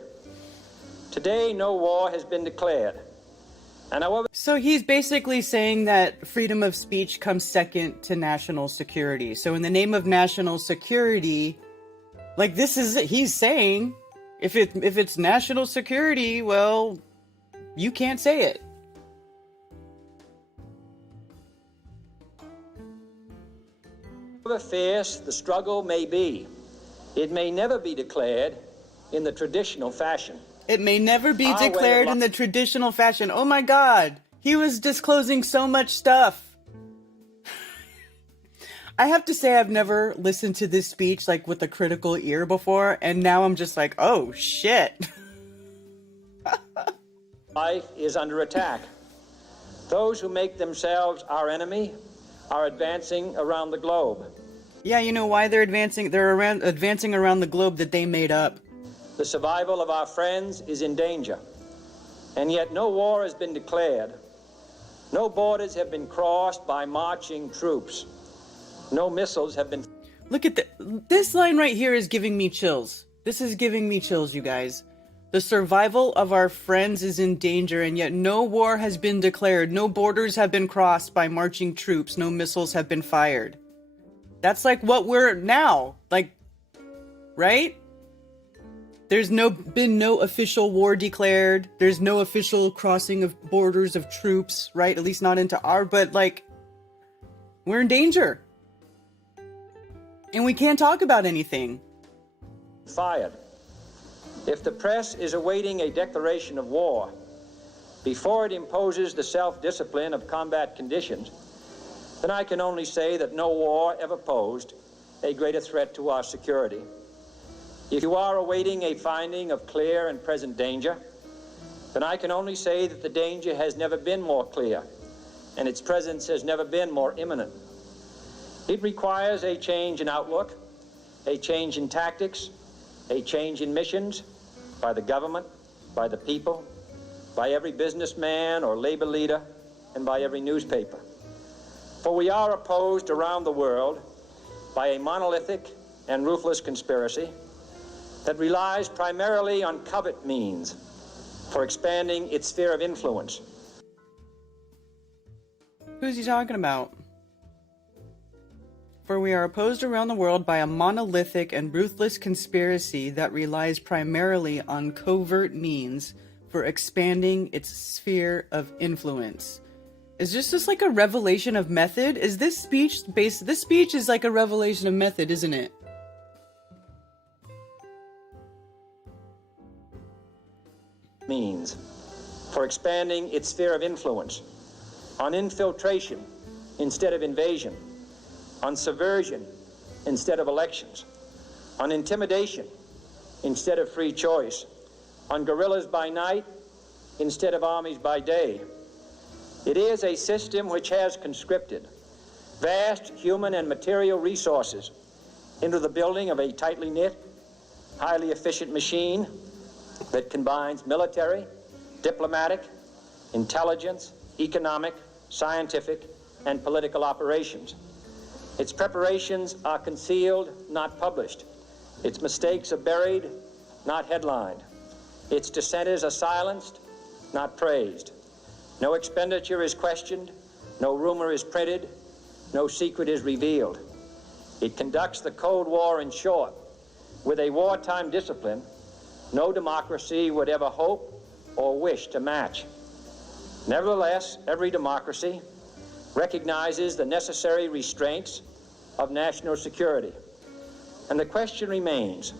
Today, no war has been declared. And however... So he's basically saying that freedom of speech comes second to national security. So in the name of national security, he's saying, if it's national security, well, you can't say it. However fierce the struggle may be, it may never be declared in the traditional fashion. It may never be declared in the traditional fashion. Oh my God, he was disclosing so much stuff. I have to say I've never listened to this speech with a critical ear before, and now I'm just like, oh shit. Life is under attack. Those who make themselves our enemy are advancing around the globe. Yeah, you know why they're advancing? They're advancing around the globe that they made up. The survival of our friends is in danger, and yet no war has been declared. No borders have been crossed by marching troops. No missiles have been... Look at this line right here is giving me chills. This is giving me chills, you guys. The survival of our friends is in danger, and yet no war has been declared. No borders have been crossed by marching troops. No missiles have been fired. That's what we're now. Right? There's been no official war declared. There's no official crossing of borders of troops, right? At least not into our, but we're in danger. And we can't talk about anything. Fired. If the press is awaiting a declaration of war before it imposes the self-discipline of combat conditions, then I can only say that no war ever posed a greater threat to our security. If you are awaiting a finding of clear and present danger, then I can only say that the danger has never been more clear, and its presence has never been more imminent. It requires a change in outlook, a change in tactics, a change in missions by the government, by the people, by every businessman or labor leader, and by every newspaper. For we are opposed around the world by a monolithic and ruthless conspiracy that relies primarily on covert means for expanding its sphere of influence. Who's he talking about? For we are opposed around the world by a monolithic and ruthless conspiracy that relies primarily on covert means for expanding its sphere of influence. Is this just a revelation of method? Is this speech based? This speech is a revelation of method, isn't it? means for expanding its sphere of influence, on infiltration instead of invasion, on subversion instead of elections, on intimidation instead of free choice, on guerrillas by night instead of armies by day. It is a system which has conscripted vast human and material resources into the building of a tightly knit, highly efficient machine that combines military, diplomatic, intelligence, economic, scientific, and political operations. Its preparations are concealed, not published. Its mistakes are buried, not headlined. Its dissenters are silenced, not praised. No expenditure is questioned, no rumor is printed, no secret is revealed. It conducts the Cold War, in short, with a wartime discipline no democracy would ever hope or wish to match. Nevertheless, every democracy recognizes the necessary restraints of national security. And the question remains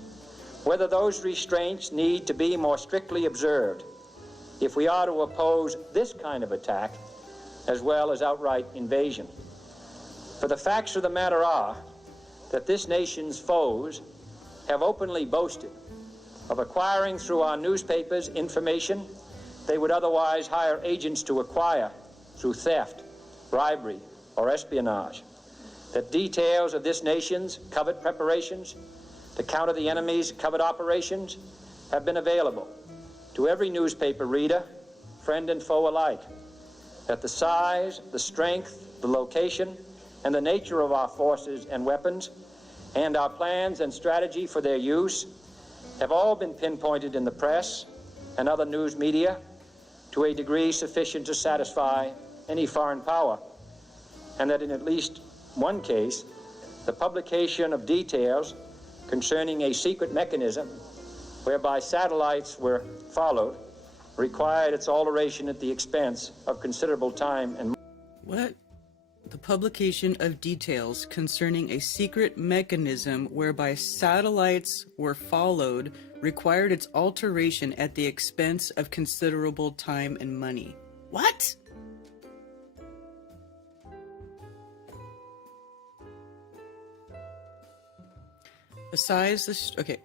whether those restraints need to be more strictly observed if we are to oppose this kind of attack as well as outright invasion. For the facts of the matter are that this nation's foes have openly boasted of acquiring through our newspapers information they would otherwise hire agents to acquire through theft, bribery, or espionage. That details of this nation's covert preparations to counter the enemy's covert operations have been available to every newspaper reader, friend and foe alike. That the size, the strength, the location, and the nature of our forces and weapons, and our plans and strategy for their use, have all been pinpointed in the press and other news media to a degree sufficient to satisfy any foreign power, and that in at least one case, the publication of details concerning a secret mechanism whereby satellites were followed required its alteration at the expense of considerable time and money. What? The publication of details concerning a secret mechanism whereby satellites were followed required its alteration at the expense of considerable time and money. What? Besides this, okay,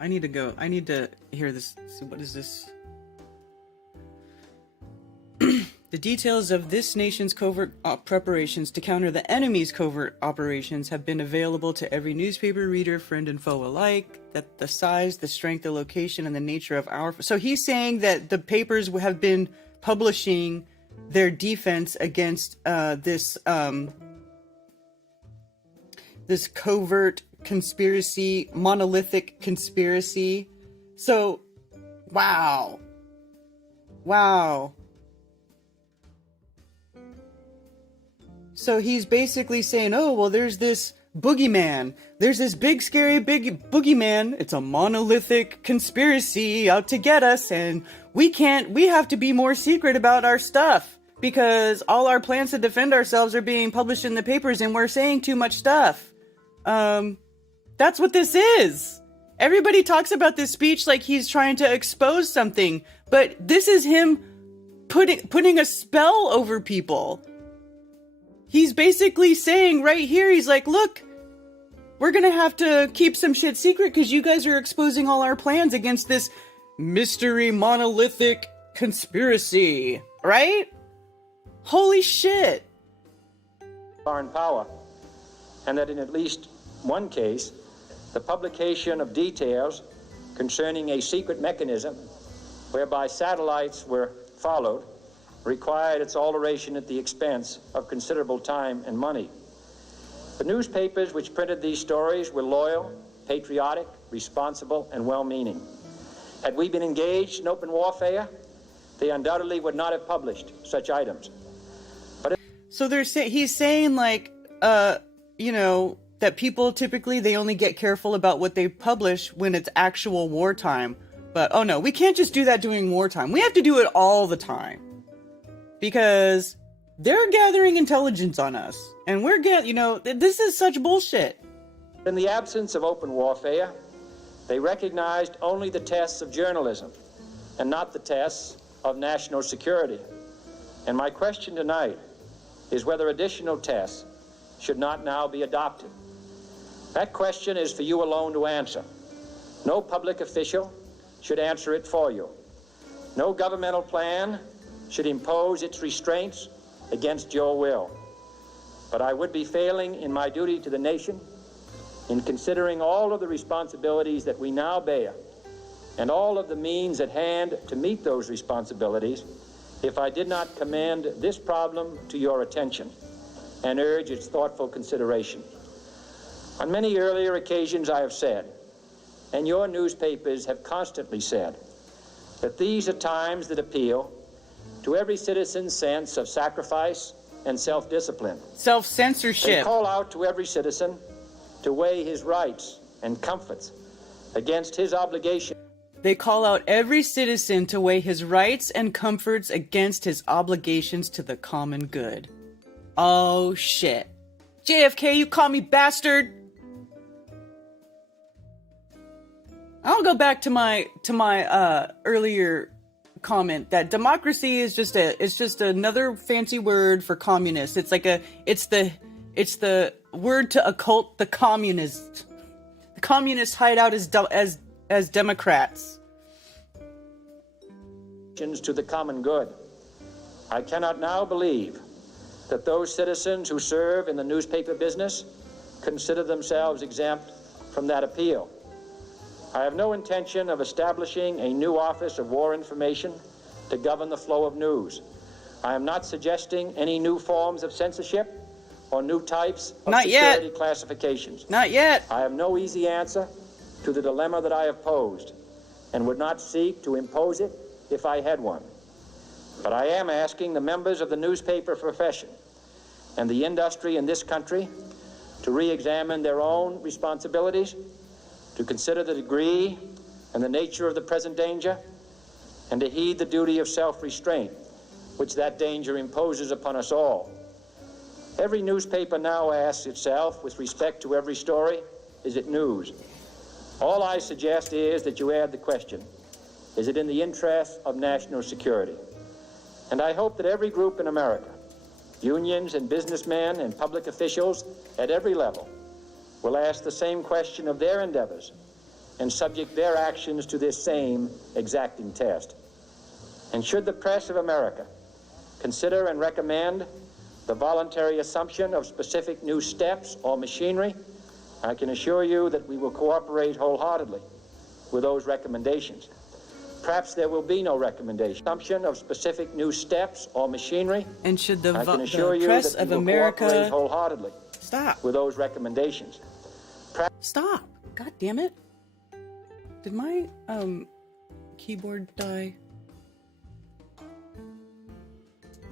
I need to hear this. So what is this? The details of this nation's covert preparations to counter the enemy's covert operations have been available to every newspaper reader, friend and foe alike. That the size, the strength, the location, and the nature of our... So he's saying that the papers have been publishing their defense against this covert conspiracy, monolithic conspiracy. So, wow. So he's basically saying, oh, well, there's this boogeyman. There's this big, scary, big boogeyman. It's a monolithic conspiracy out to get us, and we have to be more secret about our stuff because all our plans to defend ourselves are being published in the papers and we're saying too much stuff. That's what this is. Everybody talks about this speech like he's trying to expose something, but this is him putting a spell over people. He's basically saying right here, he's like, look, we're gonna have to keep some shit secret because you guys are exposing all our plans against this mystery monolithic conspiracy, right? Holy shit. Foreign power, and that in at least one case, the publication of details concerning a secret mechanism whereby satellites were followed required its alteration at the expense of considerable time and money. The newspapers which printed these stories were loyal, patriotic, responsible, and well-meaning. Had we been engaged in open warfare, they undoubtedly would not have published such items. So he's saying like, that people typically, they only get careful about what they publish when it's actual wartime. But, oh no, we can't just do that during wartime. We have to do it all the time. Because they're gathering intelligence on us. And we're this is such bullshit. In the absence of open warfare, they recognized only the tests of journalism, and not the tests of national security. And my question tonight is whether additional tests should not now be adopted. That question is for you alone to answer. No public official should answer it for you. No governmental plan should impose its restraints against your will. But I would be failing in my duty to the nation in considering all of the responsibilities that we now bear and all of the means at hand to meet those responsibilities if I did not commend this problem to your attention and urge its thoughtful consideration. On many earlier occasions I have said, and your newspapers have constantly said, that these are times that appeal to every citizen's sense of sacrifice and self-discipline. Self-censorship. They call out to every citizen to weigh his rights and comforts against his obligation. They call out every citizen to weigh his rights and comforts against his obligations to the common good. Oh shit. JFK, you call me bastard? I'll go back to my earlier comment that democracy is just another fancy word for communist. It's like it's the word to occult the communist. The communists hide out as Democrats. To the common good. I cannot now believe that those citizens who serve in the newspaper business consider themselves exempt from that appeal. I have no intention of establishing a new Office of War Information to govern the flow of news. I am not suggesting any new forms of censorship or new types of security classifications. Not yet. I have no easy answer to the dilemma that I have posed and would not seek to impose it if I had one. But I am asking the members of the newspaper profession and the industry in this country to re-examine their own responsibilities, to consider the degree and the nature of the present danger, and to heed the duty of self-restraint, which that danger imposes upon us all. Every newspaper now asks itself, with respect to every story, is it news? All I suggest is that you add the question, is it in the interest of national security? And I hope that every group in America, unions and businessmen and public officials at every level, will ask the same question of their endeavors and subject their actions to this same exacting test. And should the press of America consider and recommend the voluntary assumption of specific new steps or machinery, I can assure you that we will cooperate wholeheartedly with those recommendations. Perhaps there will be no recommendation. Assumption of specific new steps or machinery. And should the press of America wholeheartedly stop with those recommendations. Stop! God damn it! Did my keyboard die?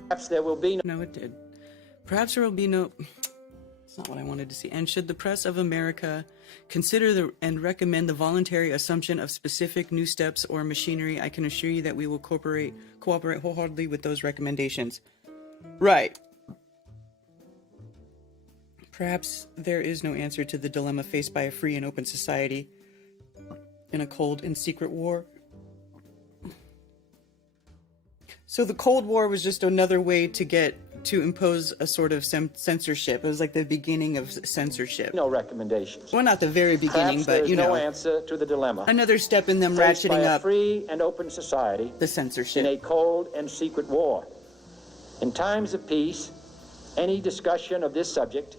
Perhaps there will be no. It did. Perhaps there will be no. It's not what I wanted to see. And should the press of America consider and recommend the voluntary assumption of specific new steps or machinery, I can assure you that we will cooperate wholeheartedly with those recommendations. Right. Perhaps there is no answer to the dilemma faced by a free and open society in a cold and secret war. So the Cold War was just another way to impose a sort of censorship. It was like the beginning of censorship. No recommendations. Well, not the very beginning, but no answer to the dilemma. Another step in them ratcheting up a free and open society, the censorship in a cold and secret war. In times of peace, any discussion of this subject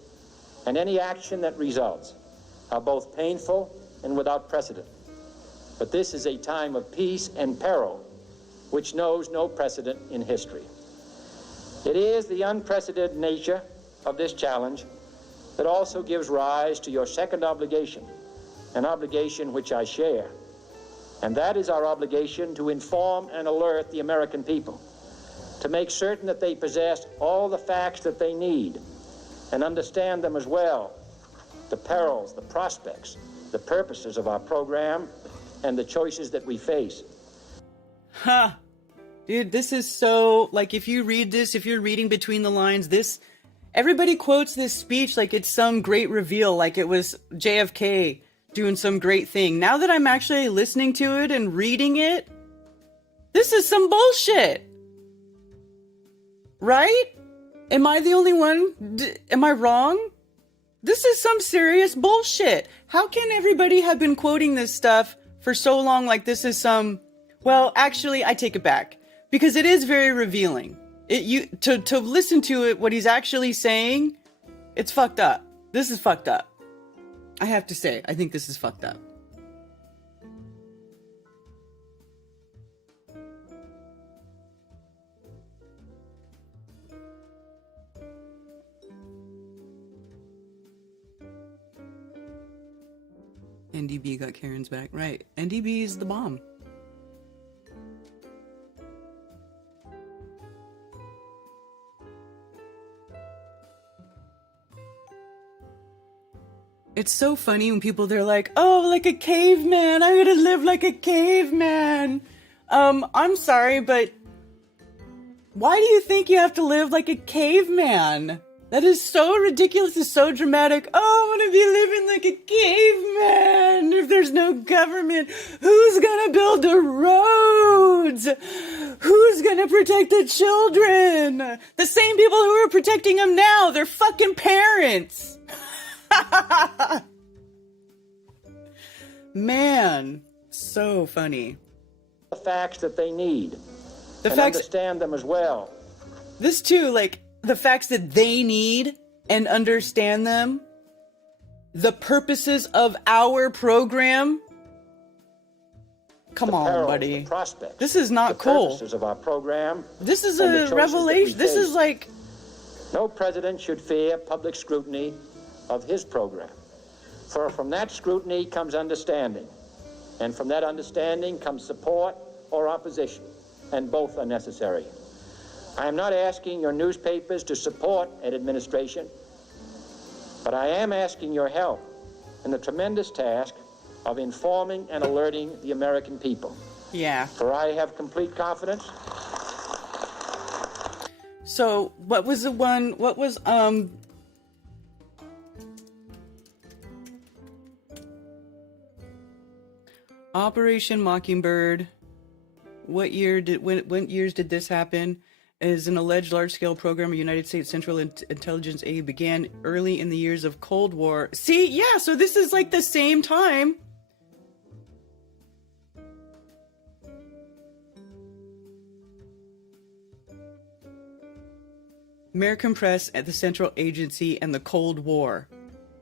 and any action that results are both painful and without precedent. But this is a time of peace and peril, which knows no precedent in history. It is the unprecedented nature of this challenge that also gives rise to your second obligation, an obligation which I share, and that is our obligation to inform and alert the American people, to make certain that they possess all the facts that they need and understand them as well, the perils, the prospects, the purposes of our program, and the choices that we face. Huh. Dude, this is so, like, if you read this, if you're reading between the lines, everybody quotes this speech like it's some great reveal, like it was JFK doing some great thing. Now that I'm actually listening to it and reading it, This is some bullshit. Right? Am I the only one? Am I wrong? This is some serious bullshit. How can everybody have been quoting this stuff for so long like this is some... Well, actually, I take it back. Because it is very revealing. To listen to it, what he's actually saying, it's fucked up. This is fucked up. I have to say, I think this is fucked up. NDB got Karen's back. Right. NDB is the bomb. It's so funny when people, they're like, oh, like a caveman. I'm gonna live like a caveman. I'm sorry, but why do you think you have to live like a caveman? That is so ridiculous. It's so dramatic. Oh, I'm gonna be living like a caveman. If there's no government, who's gonna build the roads? Who's gonna protect the children? The same people who are protecting them now, they're fucking parents. Man, so funny. The facts that they need. The and facts, understand them as well. This too, like the facts that they need and understand them. The purposes of our program. Come on, buddy. This is not cool. Purposes of our program. This is a revelation. This is like... No president should fear public scrutiny of his program. For from that scrutiny comes understanding. And from that understanding comes support or opposition. And both are necessary. I am not asking your newspapers to support an administration, but I am asking your help in the tremendous task of informing and alerting the American people. Yeah. For I have complete confidence. So, what was the one, what was, Operation Mockingbird, what years did this happen? Is an alleged large-scale program of United States Central Intelligence aid began early in the years of Cold War. See, yeah, so this is like the same time. American Press at the Central Agency and the Cold War.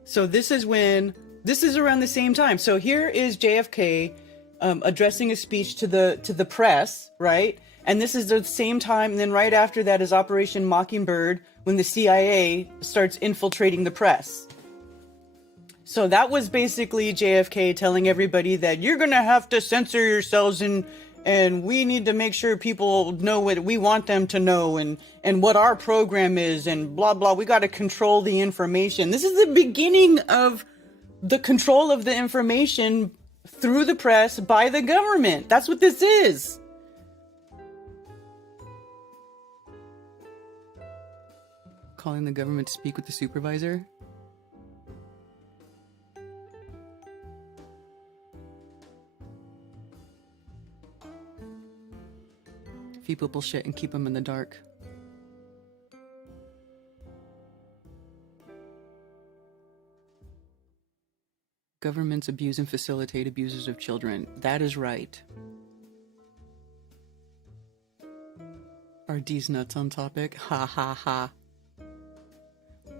So this is around the same time. So here is JFK addressing a speech to the press, right? And this is the same time, and then right after that is Operation Mockingbird, when the CIA starts infiltrating the press. So that was basically JFK telling everybody that you're gonna have to censor yourselves, and we need to make sure people know what we want them to know, and what our program is, and blah blah. We got to control the information. This is the beginning of the control of the information through the press by the government. That's what this is. Calling the government to speak with the supervisor. Feed people shit and keep them in the dark. Governments abuse and facilitate abusers of children. That is right. Are D's nuts on topic? Ha ha ha.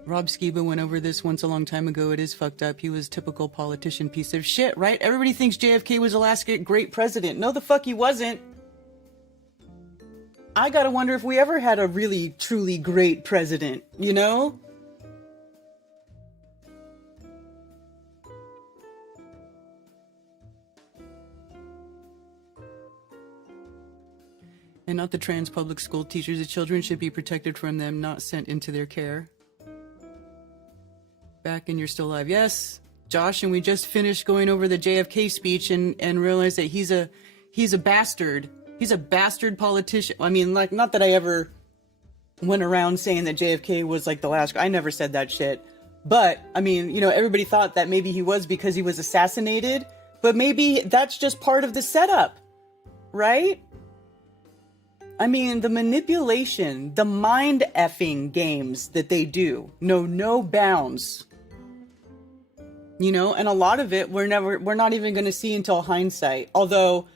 Rob Skiba went over this once a long time ago. It is fucked up. He was a typical politician piece of shit, right? Everybody thinks JFK was Alaska's great president. No, the fuck he wasn't. I gotta wonder if we ever had a really, truly great president, you know? And not the trans public school teachers. The children should be protected from them, not sent into their care. Back and you're still alive. Yes, Josh, and we just finished going over the JFK speech and realized that he's a bastard. He's a bastard politician. I mean, like, not that I ever went around saying that JFK was like the last. I never said that shit. But, I mean, you know, everybody thought that maybe he was because he was assassinated. But maybe that's just part of the setup, right? I mean, the manipulation, the mind effing games that they do know no bounds. You know, and a lot of it we're not even going to see until hindsight. Although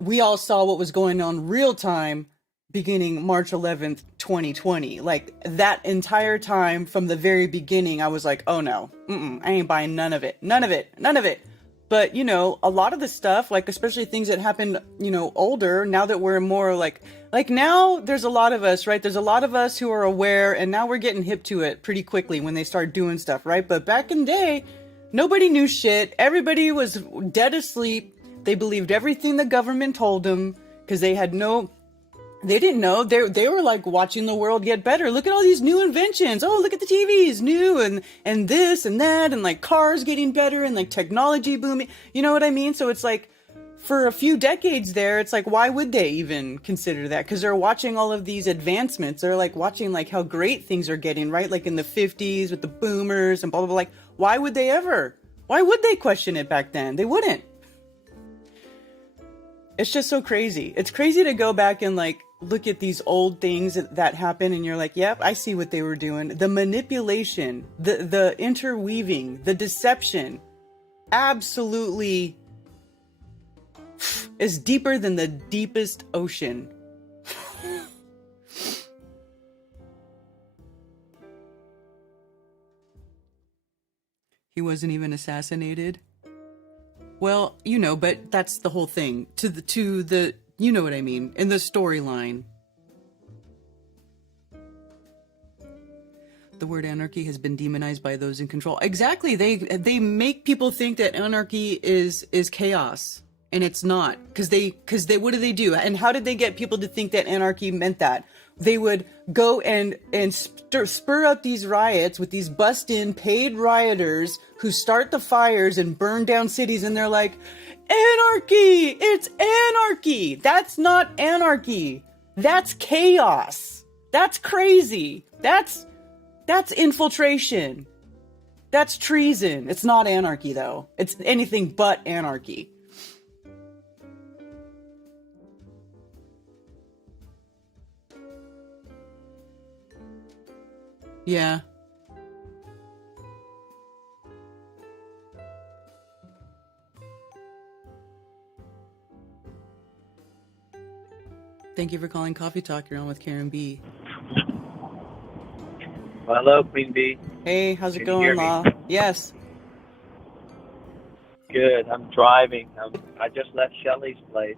we all saw what was going on real time beginning March 11th, 2020. Like that entire time from the very beginning, I was like, oh no, I ain't buying none of it. None of it. None of it. But, you know, a lot of the stuff, like especially things that happened, you know, older, now that we're more like now there's a lot of us, right? There's a lot of us who are aware, and now we're getting hip to it pretty quickly when they start doing stuff, right? But back in the day, nobody knew shit. Everybody was dead asleep. They believed everything the government told them because they didn't know. They were like watching the world get better. Look at all these new inventions. Oh, look at the TVs, new and this and that, and like cars getting better and like technology booming. You know what I mean? So it's like for a few decades there, it's like, why would they even consider that? Because they're watching all of these advancements. They're like watching like how great things are getting, right? Like in the 50s with the boomers and blah, blah, blah. Like, why would they question it back then? They wouldn't. It's just so crazy. It's crazy to go back and like look at these old things that happen and you're like, yep, I see what they were doing. The manipulation, the interweaving, the deception, absolutely is deeper than the deepest ocean. He wasn't even assassinated. Well, you know, but that's the whole thing. To the you know what I mean, in the storyline. The word anarchy has been demonized by those in control. Exactly. They make people think that anarchy is chaos, and it's not. Because they what do? And how did they get people to think that anarchy meant that? They would go and spur up these riots with these bust-in paid rioters who start the fires and burn down cities, and they're like, anarchy! It's anarchy! That's not anarchy. That's chaos. That's crazy. That's infiltration. That's treason. It's not anarchy, though. It's anything but anarchy. Yeah. Thank you for calling Coffee Talk. You're on with Karen B. Hello, Queen B. Hey, how's it Can you going, hear me? Law? Yes. Good. I'm driving. I just left Shelly's place.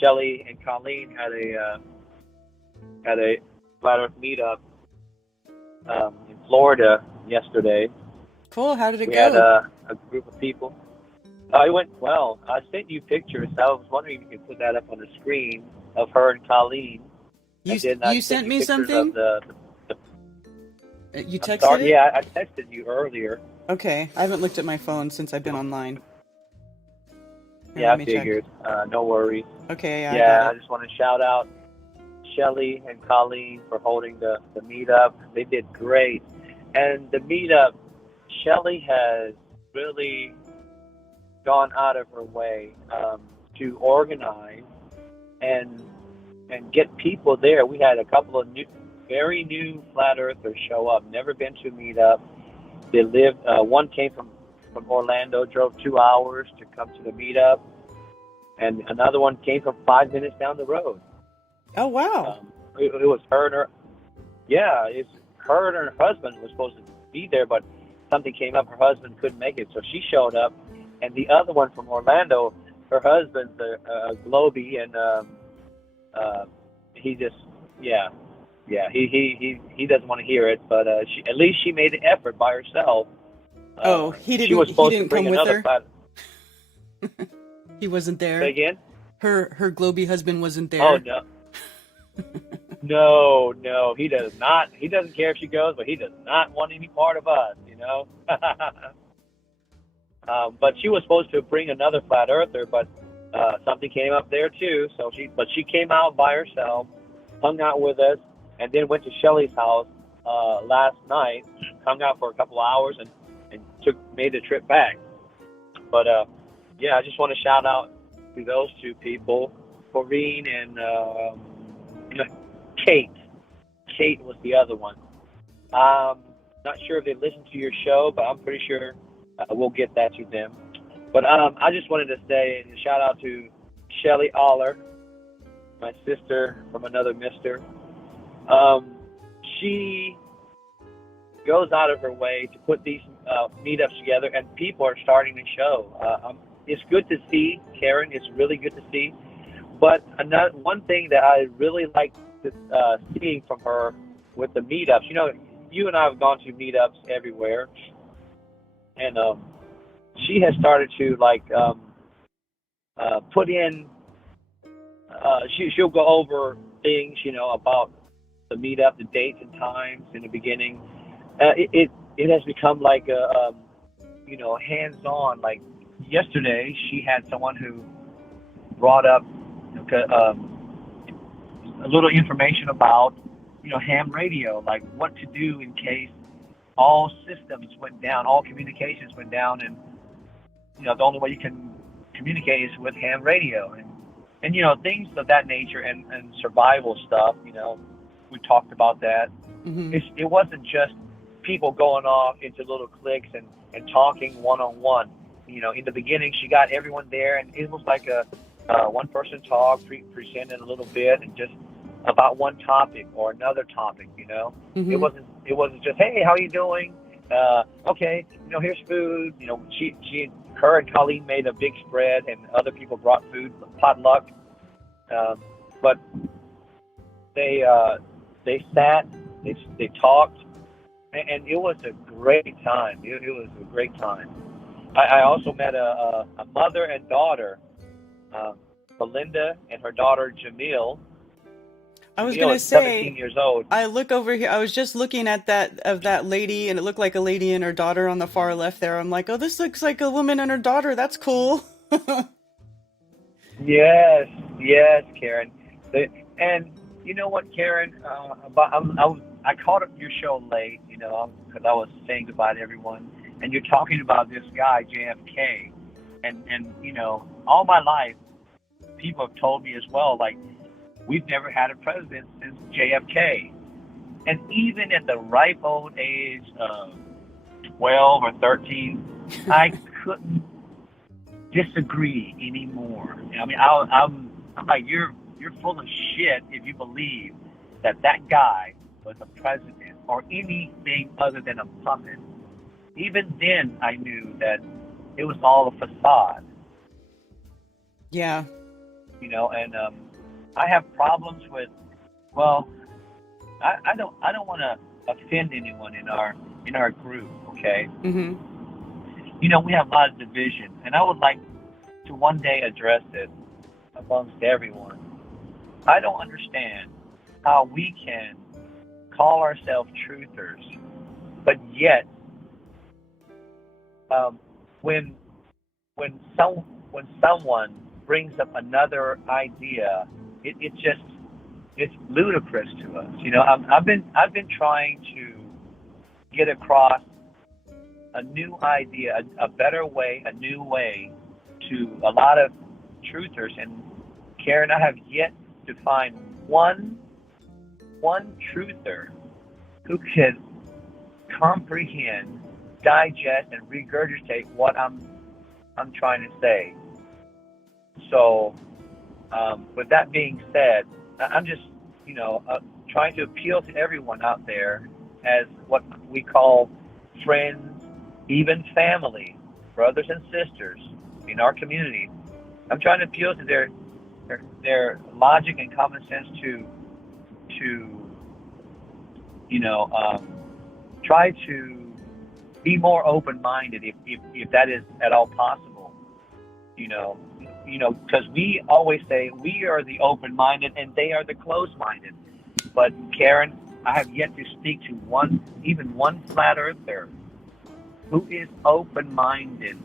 Shelly and Colleen had a Flat Earth meetup in Florida yesterday. Cool. How did it We go? had a group of people. It went well. I sent you pictures. I was wondering if you could put that up on the screen of her and Colleen. You sent me pictures something? Of You texted sorry, it? Yeah, I texted you earlier. Okay. I haven't looked at my phone since I've been online. Here, Yeah, let I me check. figured. No worries. Okay, I Yeah, got I it. just want to shout out Shelly and Colleen for holding the meetup. They did great. And the meetup, Shelly has really gone out of her way to organize and get people there. We had a couple of very new flat earthers show up, never been to a meetup. They lived, one came from Orlando, drove 2 hours to come to the meetup, and another one came from 5 minutes down the road. Oh, wow. It was her and her, yeah, it's her and her husband was supposed to be there, but something came up. Her husband couldn't make it, so she showed up. And the other one from Orlando, her husband's a Globy, and he just, he doesn't want to hear it, but at least she made the effort by herself. He didn't. She was supposed he didn't to bring come with another her. He wasn't there. Say again? Her Globy husband wasn't there. Oh no. No, he does not. He doesn't care if she goes, but he does not want any part of us, you know. But she was supposed to bring another flat earther, but something came up there too. So she came out by herself, hung out with us, and then went to Shelly's house last night, hung out for a couple hours, and made the trip back. But I just want to shout out to those two people. Corrine, and Kate. Kate was the other one. Not sure if they listen to your show, but I'm pretty sure we'll get that to them. But I just wanted to say a shout out to Shelly Aller, my sister from another mister. She goes out of her way to put these meetups together, and people are starting to show. It's good to see, Karen. It's really good to see. But one thing that I really like seeing from her with the meetups, you and I have gone to meetups everywhere, and she has started to put in. She'll go over things, about the meetup, the dates and times in the beginning. It has become like a hands-on. Like yesterday, she had someone who brought up a little information about ham radio, like what to do in case all systems went down, all communications went down, and the only way you can communicate is with ham radio, and things of that nature, and survival stuff. We talked about that. Mm-hmm. It wasn't just people going off into little cliques and talking one-on-one. In the beginning, she got everyone there, and it was like a one-person talk, presented a little bit, and just about one topic or another topic. Mm-hmm. It wasn't just, hey, how are you doing? Okay, here's food. Her and Colleen made a big spread, and other people brought food, potluck. But they sat, they talked, and it was a great time. It was a great time. I also met a mother and daughter, Belinda and her daughter Jamil. I was Jamil gonna is say, 17 years old. I look over here. I was just looking at that lady, and it looked like a lady and her daughter on the far left there. I'm like, oh, this looks like a woman and her daughter. That's cool. Yes, Karen. And you know what, Karen? I caught up your show late, because I was saying goodbye to everyone. And you're talking about this guy, JFK. And all my life, people have told me as well, like, we've never had a president since JFK. And even at the ripe old age of 12 or 13, I couldn't disagree anymore. I mean, I'm like, you're full of shit if you believe that guy was a president or anything other than a puppet. Even then, I knew that it was all a facade. Yeah. And I have problems with. Well, I don't want to offend anyone in our group. Okay. Mm-hmm. We have a lot of division, and I would like to one day address it amongst everyone. I don't understand how we can call ourselves truthers, but yet, when someone brings up another idea, it's ludicrous to us. I've been trying to get across a new idea, a better way, a new way to a lot of truthers. And Karen, I have yet to find one truther who can comprehend, digest, and regurgitate what I'm trying to say. So, with that being said, I'm just trying to appeal to everyone out there as what we call friends, even family, brothers and sisters in our community. I'm trying to appeal to their logic and common sense to try to be more open-minded if that is at all possible. Because we always say we are the open-minded and they are the closed-minded. But Karen, I have yet to speak to one flat earther who is open-minded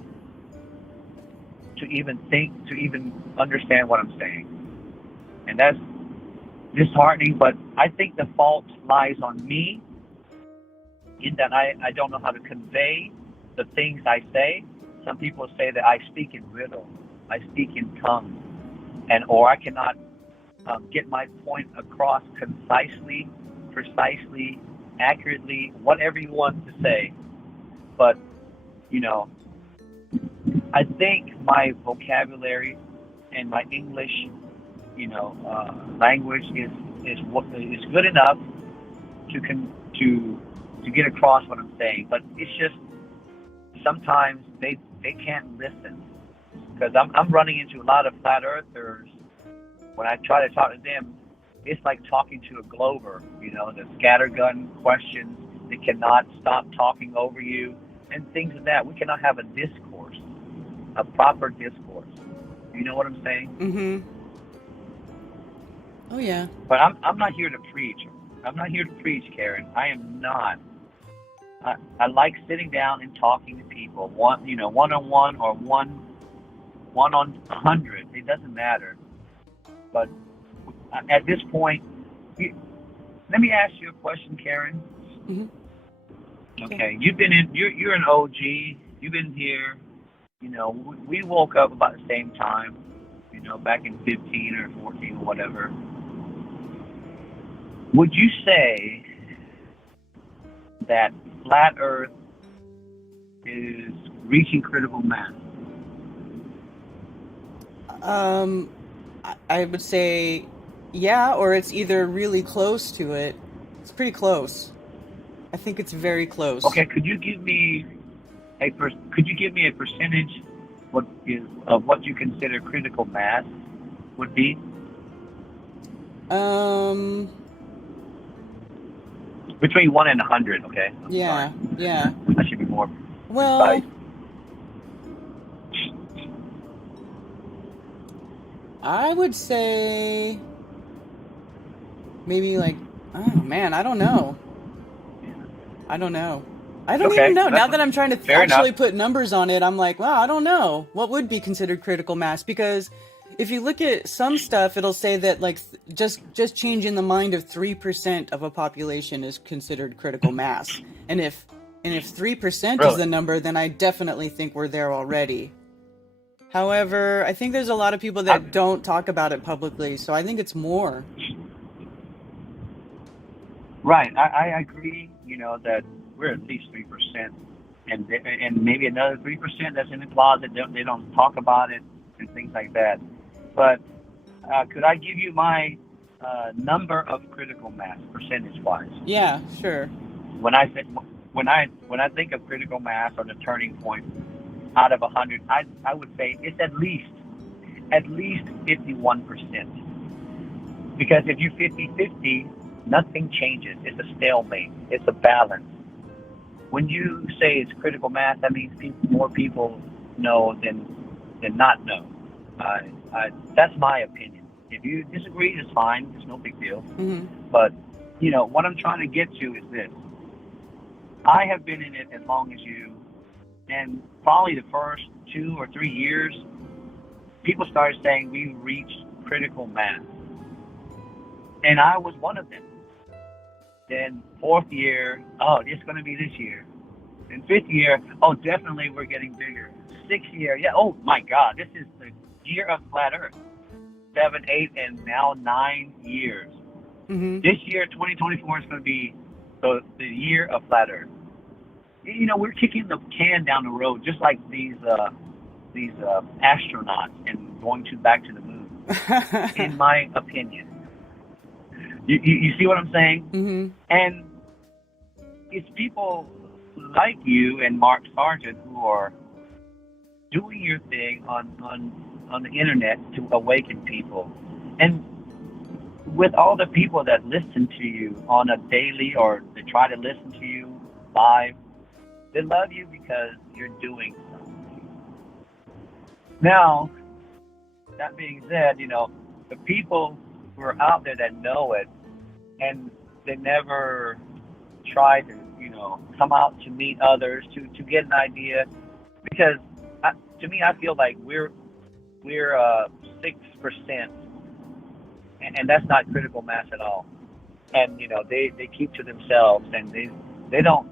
to even think, to even understand what I'm saying. And that's disheartening, but I think the fault lies on me in that I don't know how to convey the things I say. Some people say that I speak in riddle. I speak in tongues. or I cannot get my point across concisely, precisely, accurately, whatever you want to say. But, you know, I think my vocabulary and my English, you know, language is good enough to get across what I'm saying. But it's just sometimes they can't listen, because I'm running into a lot of flat earthers. When I try to talk to them, it's like talking to a glober, you know, the scattergun questions. They cannot stop talking over you and things like that. We cannot have a discourse, a proper discourse. You know what I'm saying? Mm-hmm. Oh, yeah. But I'm not here to preach. I'm not here to preach, Karen. I am not. I like sitting down and talking to people, one-on-one or one on 100. It doesn't matter. But at this point, let me ask you a question, Karen. Mm-hmm. Okay, you're an OG. You've been here. You know, we woke up about the same time. You know, back in 15 or 14 or whatever. Would you say that flat Earth is reaching critical mass? I would say, yeah, or it's either really close to it. It's pretty close. I think it's very close. Okay, could you give me a percentage of what you consider critical mass would be? Between 1 and 100, okay? Yeah, yeah. I should be more well, precise. I would say maybe like, oh man, I don't know. I don't even know. Now that I'm trying to actually put numbers on it, I'm like, wow, I don't know. What would be considered critical mass? Because if you look at some stuff, it'll say that like just changing the mind of 3% of a population is considered critical mass. And if 3% is the number, then I definitely think we're there already. However, I think there's a lot of people that don't talk about it publicly, so I think it's more. Right, I agree. You know that we're at least 3%, and maybe another 3% that's in the closet. They don't talk about it and things like that. But could I give you my number of critical mass, percentage-wise? Yeah, sure. When I think of critical mass or the turning point, out of 100, I would say it's at least 51%. Because if you're 50-50, nothing changes. It's a stalemate. It's a balance. When you say it's critical mass, that means more people know than not know. That's my opinion. If you disagree, it's fine. It's no big deal. Mm-hmm. But, you know, what I'm trying to get to is this. I have been in it as long as you, and probably the first 2 or 3 years, people started saying we reached critical mass. And I was one of them. Then 4th year, oh, it's going to be this year. And 5th year, oh, definitely we're getting bigger. 6th year, yeah, oh my God, this is the year of flat Earth. 7, 8, and now 9 years. Mm-hmm. This year, 2024, is going to be the year of flat Earth. You know, we're kicking the can down the road, just like these astronauts and going back to the moon. In my opinion, you see what I'm saying? Mm-hmm. And it's people like you and Mark Sargent who are doing your thing on the internet to awaken people, and with all the people that listen to you on a daily or they try to listen to you live. They love you because you're doing something. Now, that being said, you know, the people who are out there that know it and they never try to, you know, come out to meet others, to get an idea. Because to me, I feel like we're 6%, and that's not critical mass at all. And, you know, they keep to themselves, and they don't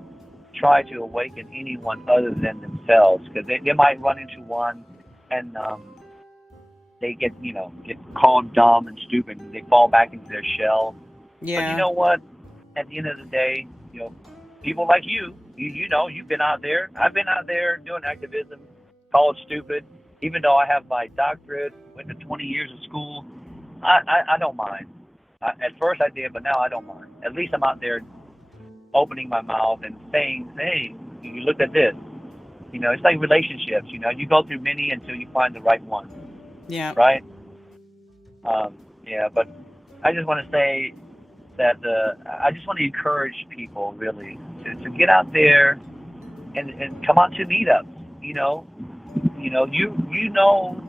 try to awaken anyone other than themselves, because they might run into one and they get called dumb and stupid, and they fall back into their shell. Yeah. But you know what? At the end of the day, people like you've been out there. I've been out there doing activism, called stupid. Even though I have my doctorate, went to 20 years of school, I don't mind. At first I did, but now I don't mind. At least I'm out there opening my mouth and saying, hey, you looked at this. It's like relationships. You go through many until you find the right one. Yeah. Right? Yeah, but I just want to say that I just want to encourage people really to get out there and come out to meetups. You know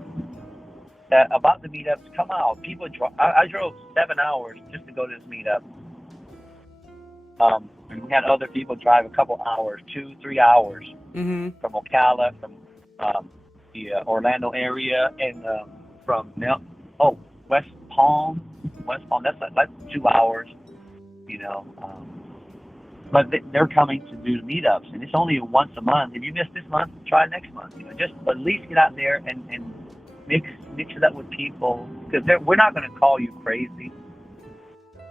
that about the meetups. Come out. People. I drove 7 hours just to go to this meetup. And we had other people drive a couple hours, 2-3 hours Mm-hmm. from Ocala, from the Orlando area, and from West Palm. That's like 2 hours. But they're coming to do the meetups, and it's only once a month. If you miss this month, try next month. Just at least get out there and mix it up with people, because we're not going to call you crazy.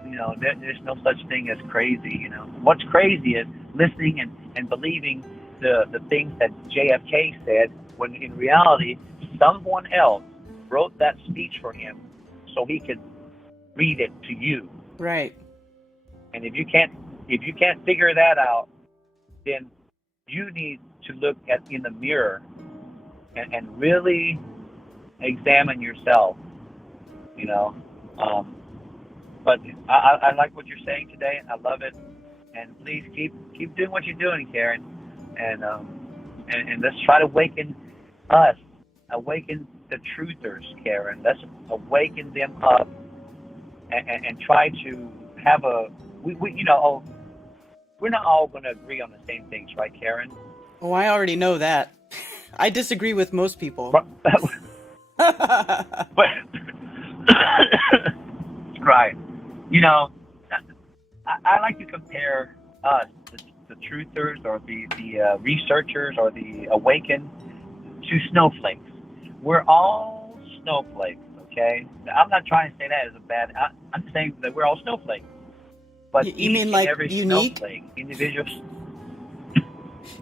There's no such thing as crazy. What's crazy is listening and believing the things that JFK said, when in reality someone else wrote that speech for him so he could read it to you. Right. And if you can't figure that out, then you need to look in the mirror and really examine yourself. But I like what you're saying today. I love it, and please keep doing what you're doing, Karen, and let's try to awaken the truthers, Karen. Let's awaken them up, and try to have we're not all going to agree on the same things, right, Karen? Oh, I already know that. I disagree with most people. But right. I like to compare us, the truthers or the researchers or the awakened, to snowflakes. We're all snowflakes, okay? I'm not trying to say that as a bad. I'm saying that we're all snowflakes. But you mean like every unique? Snowflake, individual.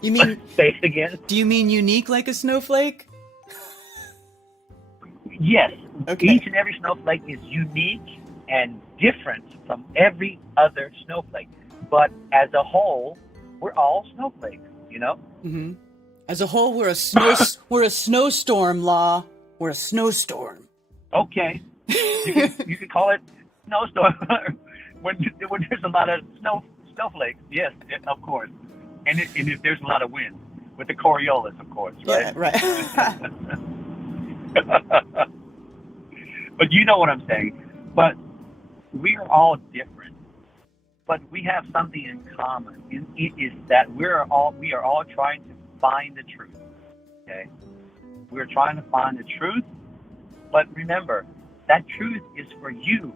You mean? Say it again. Do you mean unique like a snowflake? Yes. Okay. Each and every snowflake is unique and different from every other snowflake. But as a whole, we're all snowflakes, Mm-hmm. As a whole, we're a snowstorm, Law. We're a snowstorm. Okay. You could call it snowstorm when there's a lot of snowflakes. Yes, of course. And if there's a lot of wind, with the Coriolis, of course, right? Yeah, right. But you know what I'm saying. But we are all different. But we have something in common. It is that we are all trying to find the truth. Okay? We're trying to find the truth, but remember, that truth is for you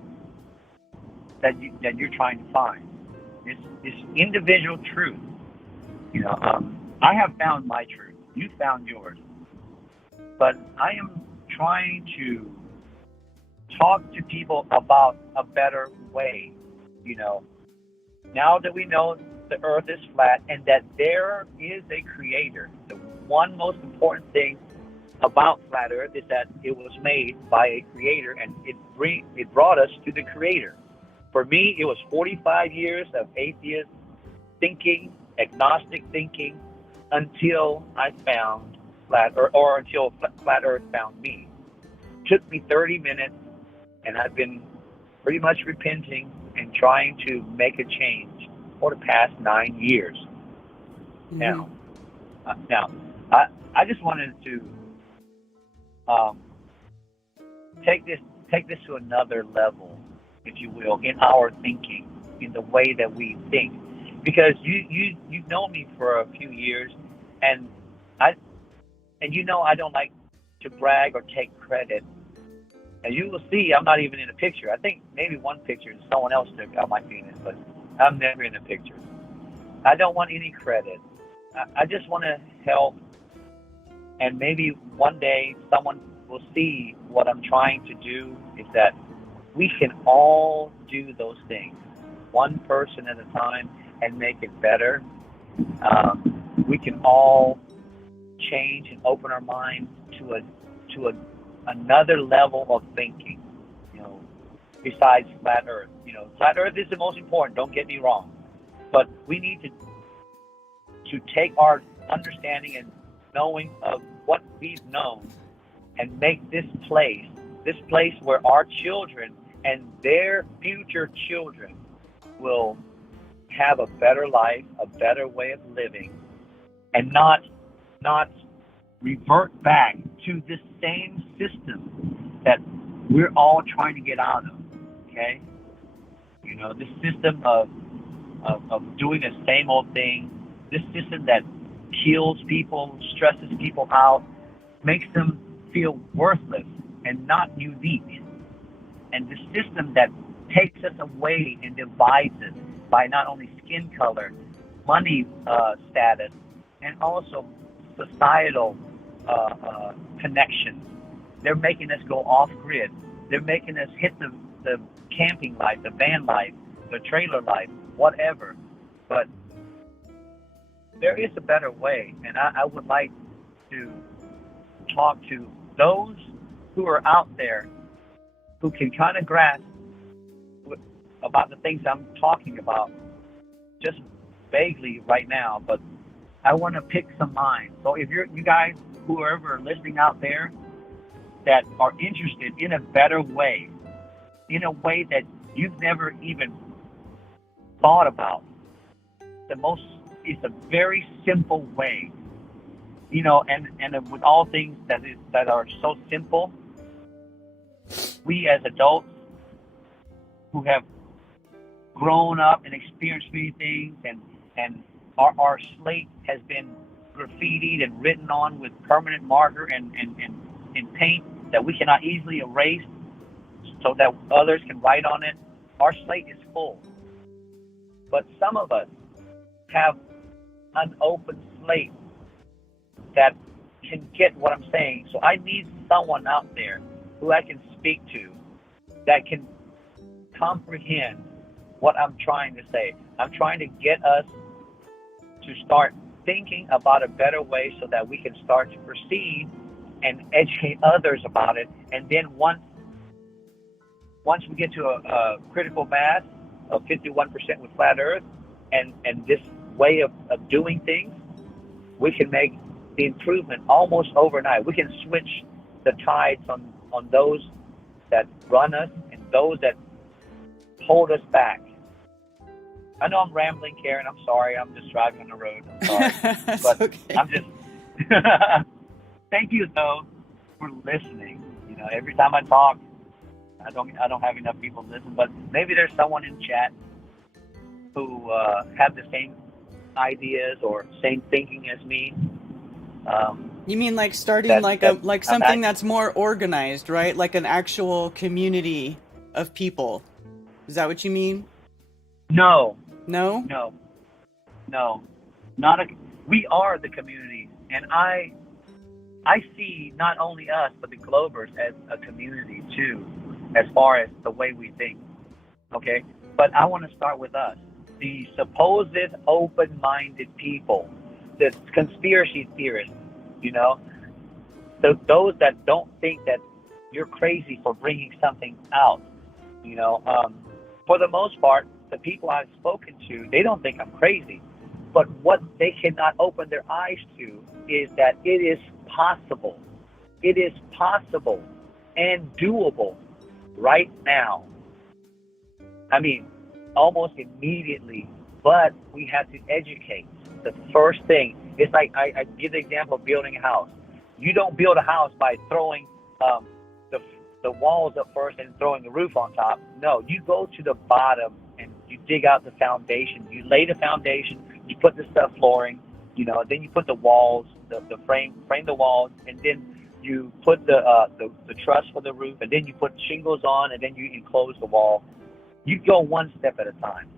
that you're trying to find. It's individual truth. I have found my truth. You found yours. But I am trying to talk to people about a better way. Now that we know the earth is flat and that there is a creator, the one most important thing about flat earth is that it was made by a creator, and it brought us to the creator. For me, it was 45 years of atheist thinking, agnostic thinking, until I found flat earth, or until flat earth found me. It took me 30 minutes, and I've been pretty much repenting and trying to make a change for the past 9 years. Mm-hmm. Now, I just wanted to take this to another level, if you will, in our thinking, in the way that we think, because you've known me for a few years, and I don't like to brag or take credit. And you will see I'm not even in a picture. I think maybe one picture someone else took, I might be in it, but I'm never in a picture. I don't want any credit. I just want to help, and maybe one day someone will will see what I'm trying to do is that we can all do those things, one person at a time, and make it better. We can all change and open our minds to another level of thinking. You know, besides flat Earth. You know, flat Earth is the most important. Don't get me wrong, but we need to take our understanding and knowing of what we've known and make this place where our children and their future children will have a better life, a better way of living, and not revert back to this same system that we're all trying to get out of. Okay? You know, this system of doing the same old thing, this system that kills people, stresses people out, makes them feel worthless and not unique. And the system that takes us away and divides us by not only skin color, money status, and also societal connections. They're making us go off grid. They're making us hit the camping life, the van life, the trailer life, whatever. But there is a better way, and I would like to talk to those who are out there who can kind of grasp about the things I'm talking about just vaguely right now, but I want to pick some minds. So if you guys, whoever are listening out there, that are interested in a better way, in a way that you've never even thought about, it's a very simple way, you know, and with all things that are so simple, we as adults who have grown up and experienced many things, and our slate has been graffitied and written on with permanent marker and paint that we cannot easily erase so that others can write on it. Our slate is full. But some of us have an open slate that can get what I'm saying. So I need someone out there who I can speak to that can comprehend what I'm trying to say. I'm trying to get us to start thinking about a better way so that we can start to proceed and educate others about it. And then once we get to a critical mass of 51% with flat Earth and this way of doing things, we can make the improvement almost overnight. We can switch the tides on those that run us and those that hold us back. I know I'm rambling, Karen. I'm sorry. I'm just driving on the road. I'm sorry. But okay. I'm just... Thank you, though, for listening. You know, every time I talk, I don't have enough people listen, but maybe there's someone in chat who have the same ideas or same thinking as me. You mean like starting like something that's more organized, right? Like an actual community of people. Is that what you mean? No. No? No. We are the community, and I see not only us but the Globers as a community too, as far as the way we think. Okay? But I want to start with us. The supposed open-minded people, the conspiracy theorists, you know, those that don't think that you're crazy for bringing something out, you know. For the most part, the people I've spoken to, they don't think I'm crazy. But what they cannot open their eyes to is that it is possible. It is possible and doable right now. I mean, almost immediately, but we have to educate. The first thing, it's like I give the example of building a house. You don't build a house by throwing the walls up first and throwing the roof on top. No, you go to the bottom and you dig out the foundation. You lay the foundation, you put the subflooring, you know, then you put the walls, the frame the walls, and then you put the truss for the roof, and then you put shingles on, and then you enclose the wall. You go one step at a time.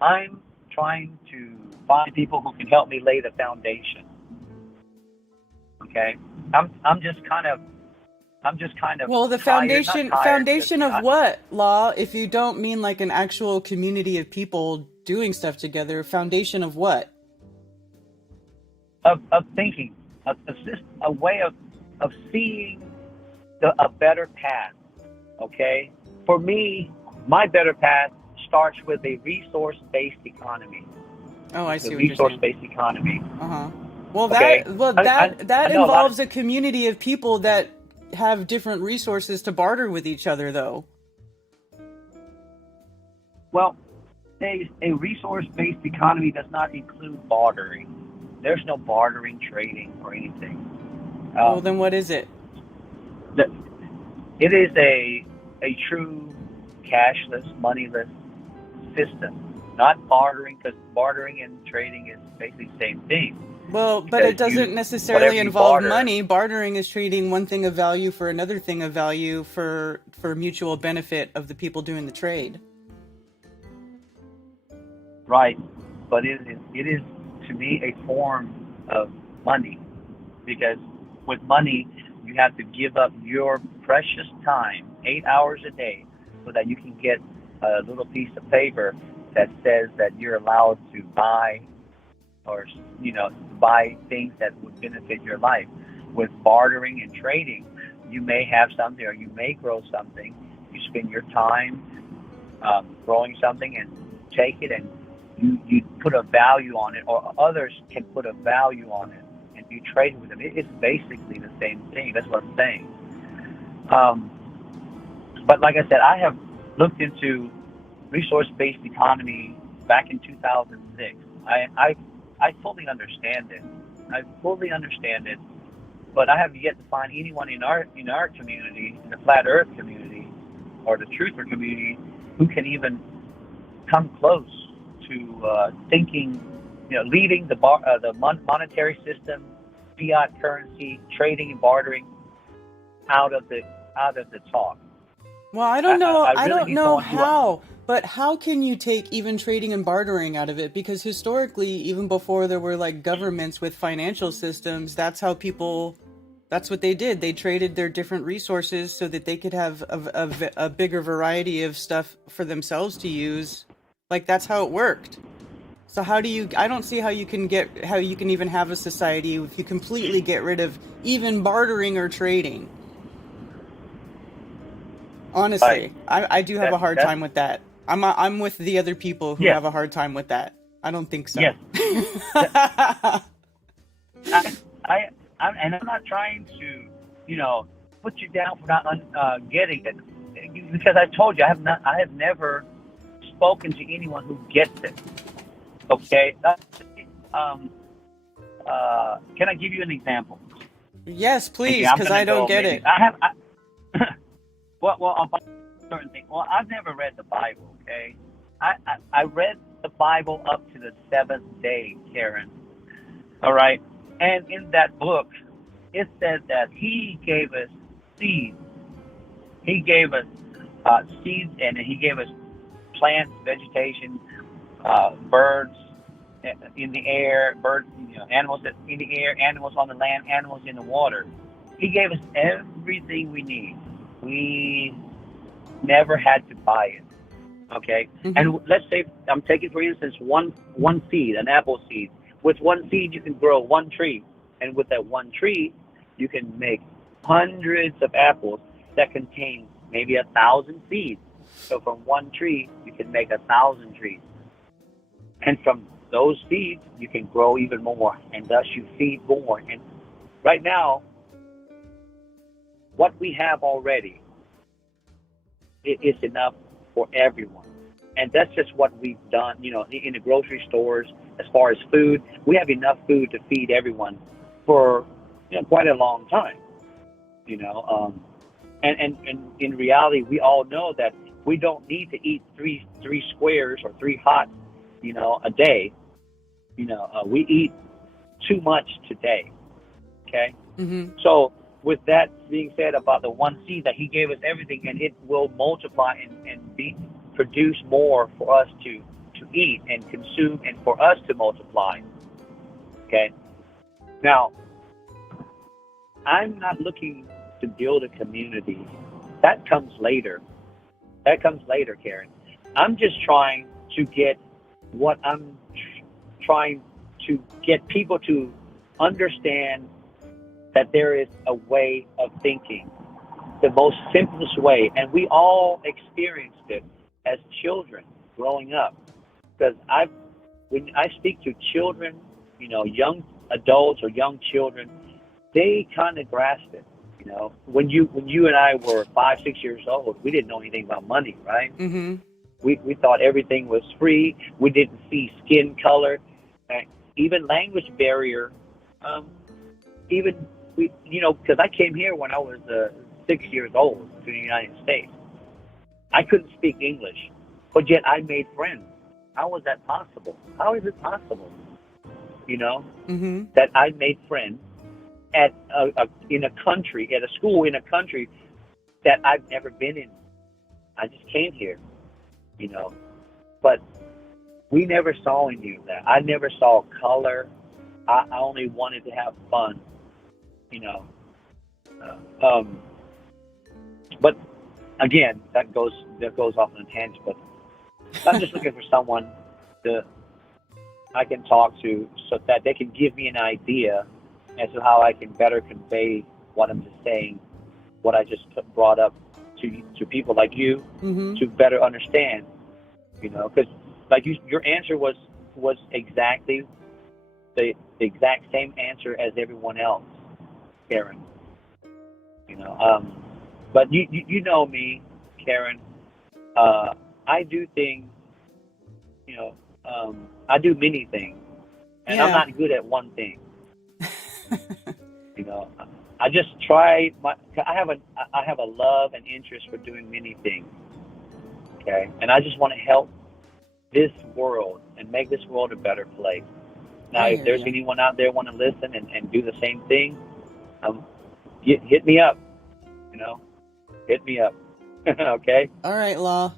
I'm trying to find people who can help me lay the foundation. Okay? I'm just kind of I'm just kind of Well, the tired, not tired, foundation of what, Law? If you don't mean like an actual community of people doing stuff together, foundation of what? of thinking, a way of seeing a better path. Okay, for me, my better path starts with a resource-based economy. Oh, I see The what you're saying. resource-based economy. Uh-huh. Well, Okay. that I know involves a community of people that have different resources to barter with each other, though. Well, a resource-based economy does not include bartering. There's no bartering, trading, or anything. Well, then what is it? It is a true cashless, moneyless system. Not bartering, because bartering and trading is basically the same thing. Well, but Because it doesn't necessarily involve money. Bartering is trading one thing of value for another thing of value for mutual benefit of the people doing the trade. Right, but it is to me a form of money, because with money you have to give up your precious time, 8 hours a day, so that you can get a little piece of paper that says that you're allowed to buy, or buy things that would benefit your life. With bartering and trading, you may have something, or you may grow something. You spend your time growing something and take it, and you put a value on it, or others can put a value on it, and you trade with them. It's basically the same thing. That's what I'm saying. But like I said, I have looked into resource-based economy back in 2006. I fully understand it. I fully understand it, but I have yet to find anyone in our community, in the flat Earth community, or the truther community, who can even come close to thinking, leaving the monetary system, fiat currency, trading and bartering out of the talk. Well, I don't know. I really don't know don't how, but how can you take even trading and bartering out of it? Because historically, even before there were like governments with financial systems, that's how people. That's what they did. They traded their different resources so that they could have a bigger variety of stuff for themselves to use. Like that's how it worked. So how do you? I don't see how you can even have a society if you completely get rid of even bartering or trading. Honestly, I do have a hard time with that. I'm with the other people who have a hard time with that. I don't think so. Yes. I'm not trying to, put you down for not getting it, because I told you I have never spoken to anyone who gets it. Okay. Can I give you an example? Yes, please, because I don't get it. Well, about certain things. Well, I've never read the Bible. Okay, I read the Bible up to the 7th day, Karen. All right, and in that book, it said that He gave us seeds. He gave us seeds, and He gave us plants, vegetation, birds in the air, birds, animals in the air, animals on the land, animals in the water. He gave us everything we need. We never had to buy it. Okay, and let's say I'm taking, for instance, one seed, an apple seed. With one seed, you can grow one tree, and with that one tree, you can make hundreds of apples that contain maybe 1,000 seeds. So from one tree, you can make 1,000 trees, and from those seeds, you can grow even more, and thus you feed more. And right now, what we have already, it is enough for everyone. And that's just what we've done, in the grocery stores. As far as food, we have enough food to feed everyone for quite a long time. And in reality, we all know that we don't need to eat three squares or 3 hots, a day. We eat too much today. Okay. So with that being said, about the one seed, that He gave us everything, and it will multiply and produce more for us to eat and consume, and for us to multiply. Okay. Now, I'm not looking to build a community, that comes later. That comes later, Karen. I'm just trying to get what I'm trying to get people to understand, that there is a way of thinking, the most simplest way. And we all experienced it as children growing up. Because when I speak to children, young adults or young children, they kind of grasp it. When you and I were 5, 6 years old, we didn't know anything about money, right? Mm-hmm. We thought everything was free. We didn't see skin color, even language barrier. Because I came here when I was 6 years old to the United States. I couldn't speak English, but yet I made friends. How was that possible? How is it possible? Mm-hmm. That I made friends at in a country, at a school in a country that I've never been in. I just came here, But we never saw any of that. I never saw color. I only wanted to have fun, But again, that goes off on a tangent. But I'm just looking for someone I can talk to, so that they can give me an idea as to how I can better convey what I'm just saying, what I just brought up to people like you, to better understand, because like your answer was exactly the exact same answer as everyone else, Karen. But you know me, Karen. I do things, I do many things, and I'm not good at one thing. I just try. I have a love and interest for doing many things. Okay, and I just want to help this world and make this world a better place. Now, if there's anyone out there want to listen and do the same thing, hit me up. Hit me up. Okay. All right, Law.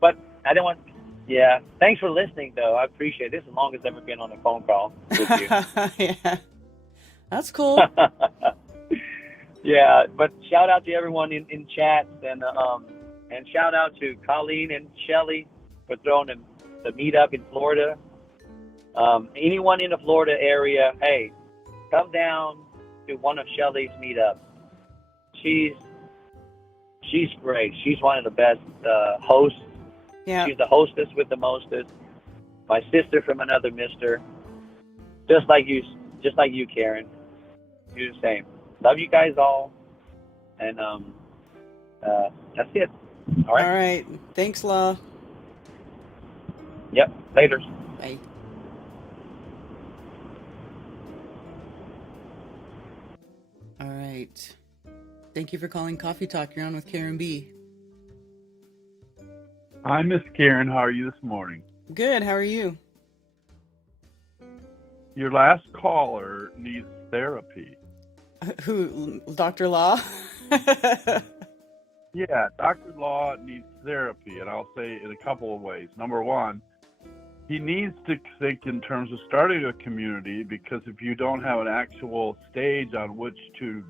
But I don't want. Yeah. Thanks for listening, though. I appreciate it. This is the longest I've ever been on a phone call with you. Yeah. That's cool. Yeah, but shout out to everyone in chat, and shout out to Colleen and Shelly for throwing the meetup in Florida. Anyone in the Florida area, hey, come down to one of Shelly's meetups. She's great. She's one of the best hosts. Yeah. She's the hostess with the mostest. My sister from another mister. Just like you, Karen. You're the same. Love you guys all. And that's it. All right. All right. Thanks, Law. Yep. Later. Bye. All right. Thank you for calling Coffee Talk. You're on with Karen B. Hi, Miss Karen. How are you this morning? Good. How are you? Your last caller needs therapy. Who? Dr. Law? Yeah, Dr. Law needs therapy, and I'll say in a couple of ways. Number one, he needs to think in terms of starting a community, because if you don't have an actual stage on which to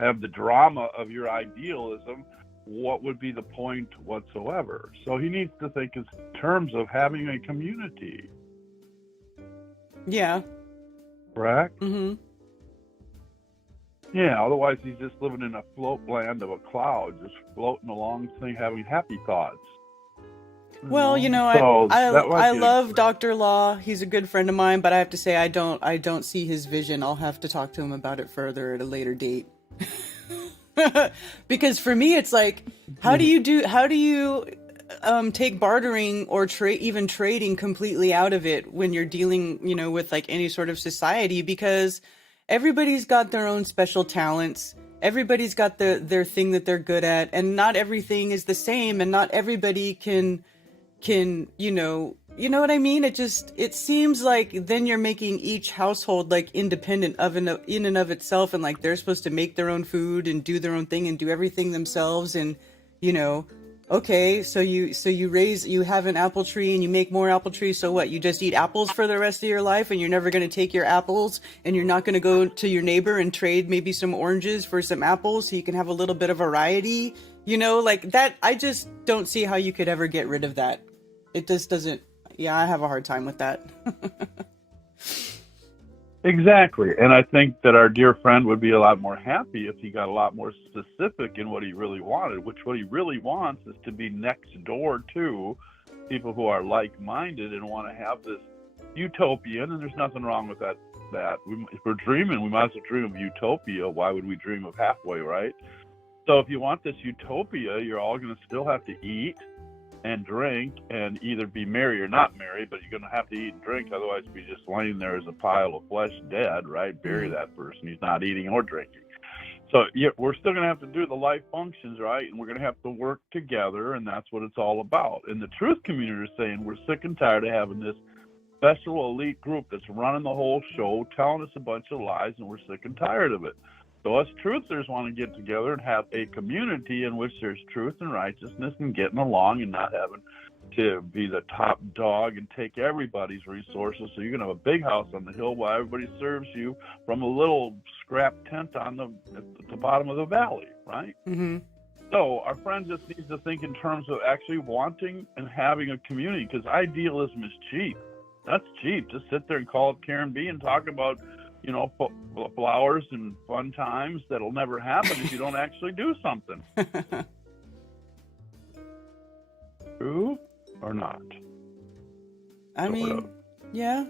have the drama of your idealism, what would be the point whatsoever? So he needs to think in terms of having a community. Yeah. Correct? Mm-hmm. Yeah, otherwise he's just living in a float land of a cloud, just floating along, having happy thoughts. Well, I love Dr. Law. He's a good friend of mine, but I have to say I don't see his vision. I'll have to talk to him about it further at a later date. Because for me, it's like, how do you take bartering or even trading completely out of it when you're dealing, with like any sort of society? Because everybody's got their own special talents. Everybody's got their thing that they're good at, and not everything is the same, and not everybody can, you know what I mean? It seems like then you're making each household like independent in and of itself, and like they're supposed to make their own food and do their own thing and do everything themselves, and Okay, so you have an apple tree and you make more apple trees, so what? You just eat apples for the rest of your life and you're never going to take your apples and you're not going to go to your neighbor and trade maybe some oranges for some apples so you can have a little bit of variety? Like that, I just don't see how you could ever get rid of that. It just doesn't, yeah, I have a hard time with that. Exactly. And I think that our dear friend would be a lot more happy if he got a lot more specific in what he really wanted, which what he really wants is to be next door to people who are like-minded and want to have this utopian, and there's nothing wrong with that. If we're dreaming, we might as well dream of utopia. Why would we dream of halfway, right? So if you want this utopia, you're all going to still have to eat and drink and either be married or not married, but you're going to have to eat and drink. Otherwise, be just laying there as a pile of flesh dead, right? Bury that person. He's not eating or drinking. So we're still going to have to do the life functions, right? And we're going to have to work together, and that's what it's all about. And the truth community is saying we're sick and tired of having this special elite group that's running the whole show, telling us a bunch of lies, and we're sick and tired of it. So us truthers want to get together and have a community in which there's truth and righteousness and getting along and not having to be the top dog and take everybody's resources. So you're going to have a big house on the hill while everybody serves you from a little scrap tent at the bottom of the valley, right? Mm-hmm. So our friend just needs to think in terms of actually wanting and having a community, because idealism is cheap. That's cheap. Just sit there and call it Karen B and talk about flowers and fun times that'll never happen if you don't actually do something. True or not? I mean, yeah.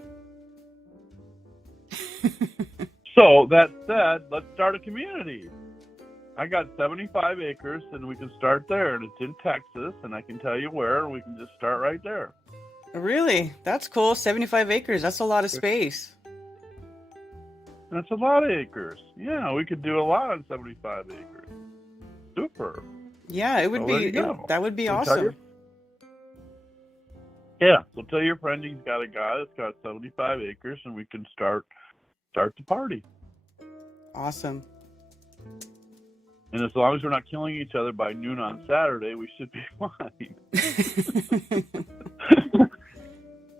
So that said, let's start a community. I got 75 acres and we can start there, and it's in Texas, and I can tell you where, and we can just start right there. Really? That's cool. 75 acres. That's a lot of space. That's a lot of acres. Yeah, we could do a lot on 75 acres. Super. Yeah, it would be. That would be awesome. Yeah, so tell your friend he's got a guy that's got 75 acres, and we can start the party. Awesome. And as long as we're not killing each other by noon on Saturday, we should be fine.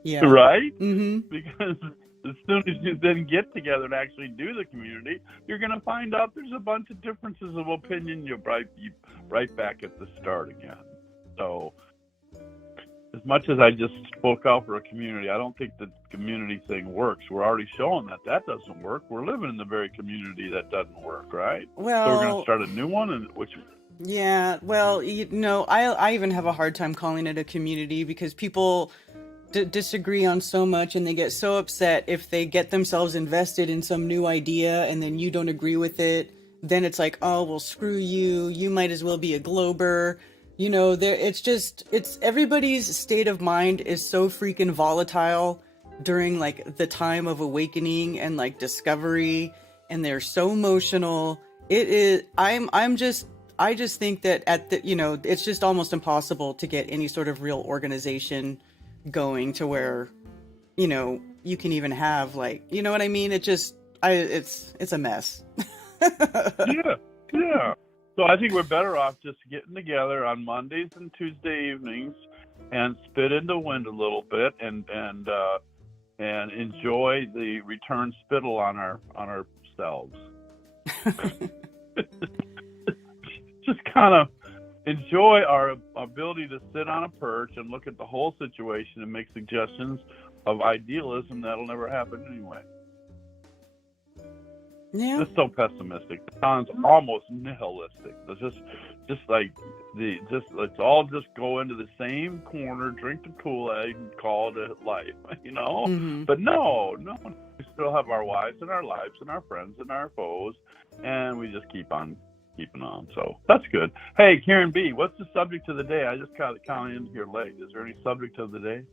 Yeah. Right? Mm-hmm. Because as soon as you then get together and actually do the community, you're going to find out there's a bunch of differences of opinion. You'll be right back at the start again. So as much as I just spoke out for a community, I don't think the community thing works. We're already showing that doesn't work. We're living in the very community that doesn't work, right? Well, so we're going to start a new one, and which. Yeah, well, I even have a hard time calling it a community because people disagree on so much, and they get so upset if they get themselves invested in some new idea and then you don't agree with it. Then it's like, oh, well, screw you. You might as well be a glober. It's everybody's state of mind is so freaking volatile during like the time of awakening and like discovery, and they're so emotional. It is. I just think that it's just almost impossible to get any sort of real organization going to where, you can even have you know what I mean? It's a mess. Yeah. So I think we're better off just getting together on Mondays and Tuesday evenings and spit in the wind a little bit and enjoy the return spittle on ourselves. Just kind of enjoy our ability to sit on a perch and look at the whole situation and make suggestions of idealism that'll never happen anyway. Yeah. It's so pessimistic. It sounds almost nihilistic. It's let's all just go into the same corner, drink the Kool-Aid, and call it life, Mm-hmm. But no, we still have our wives and our lives and our friends and our foes, and we just keep on keeping on. So that's good. Hey, Karen B, what's the subject of the day? I just got in here late. Is there any subject of the day?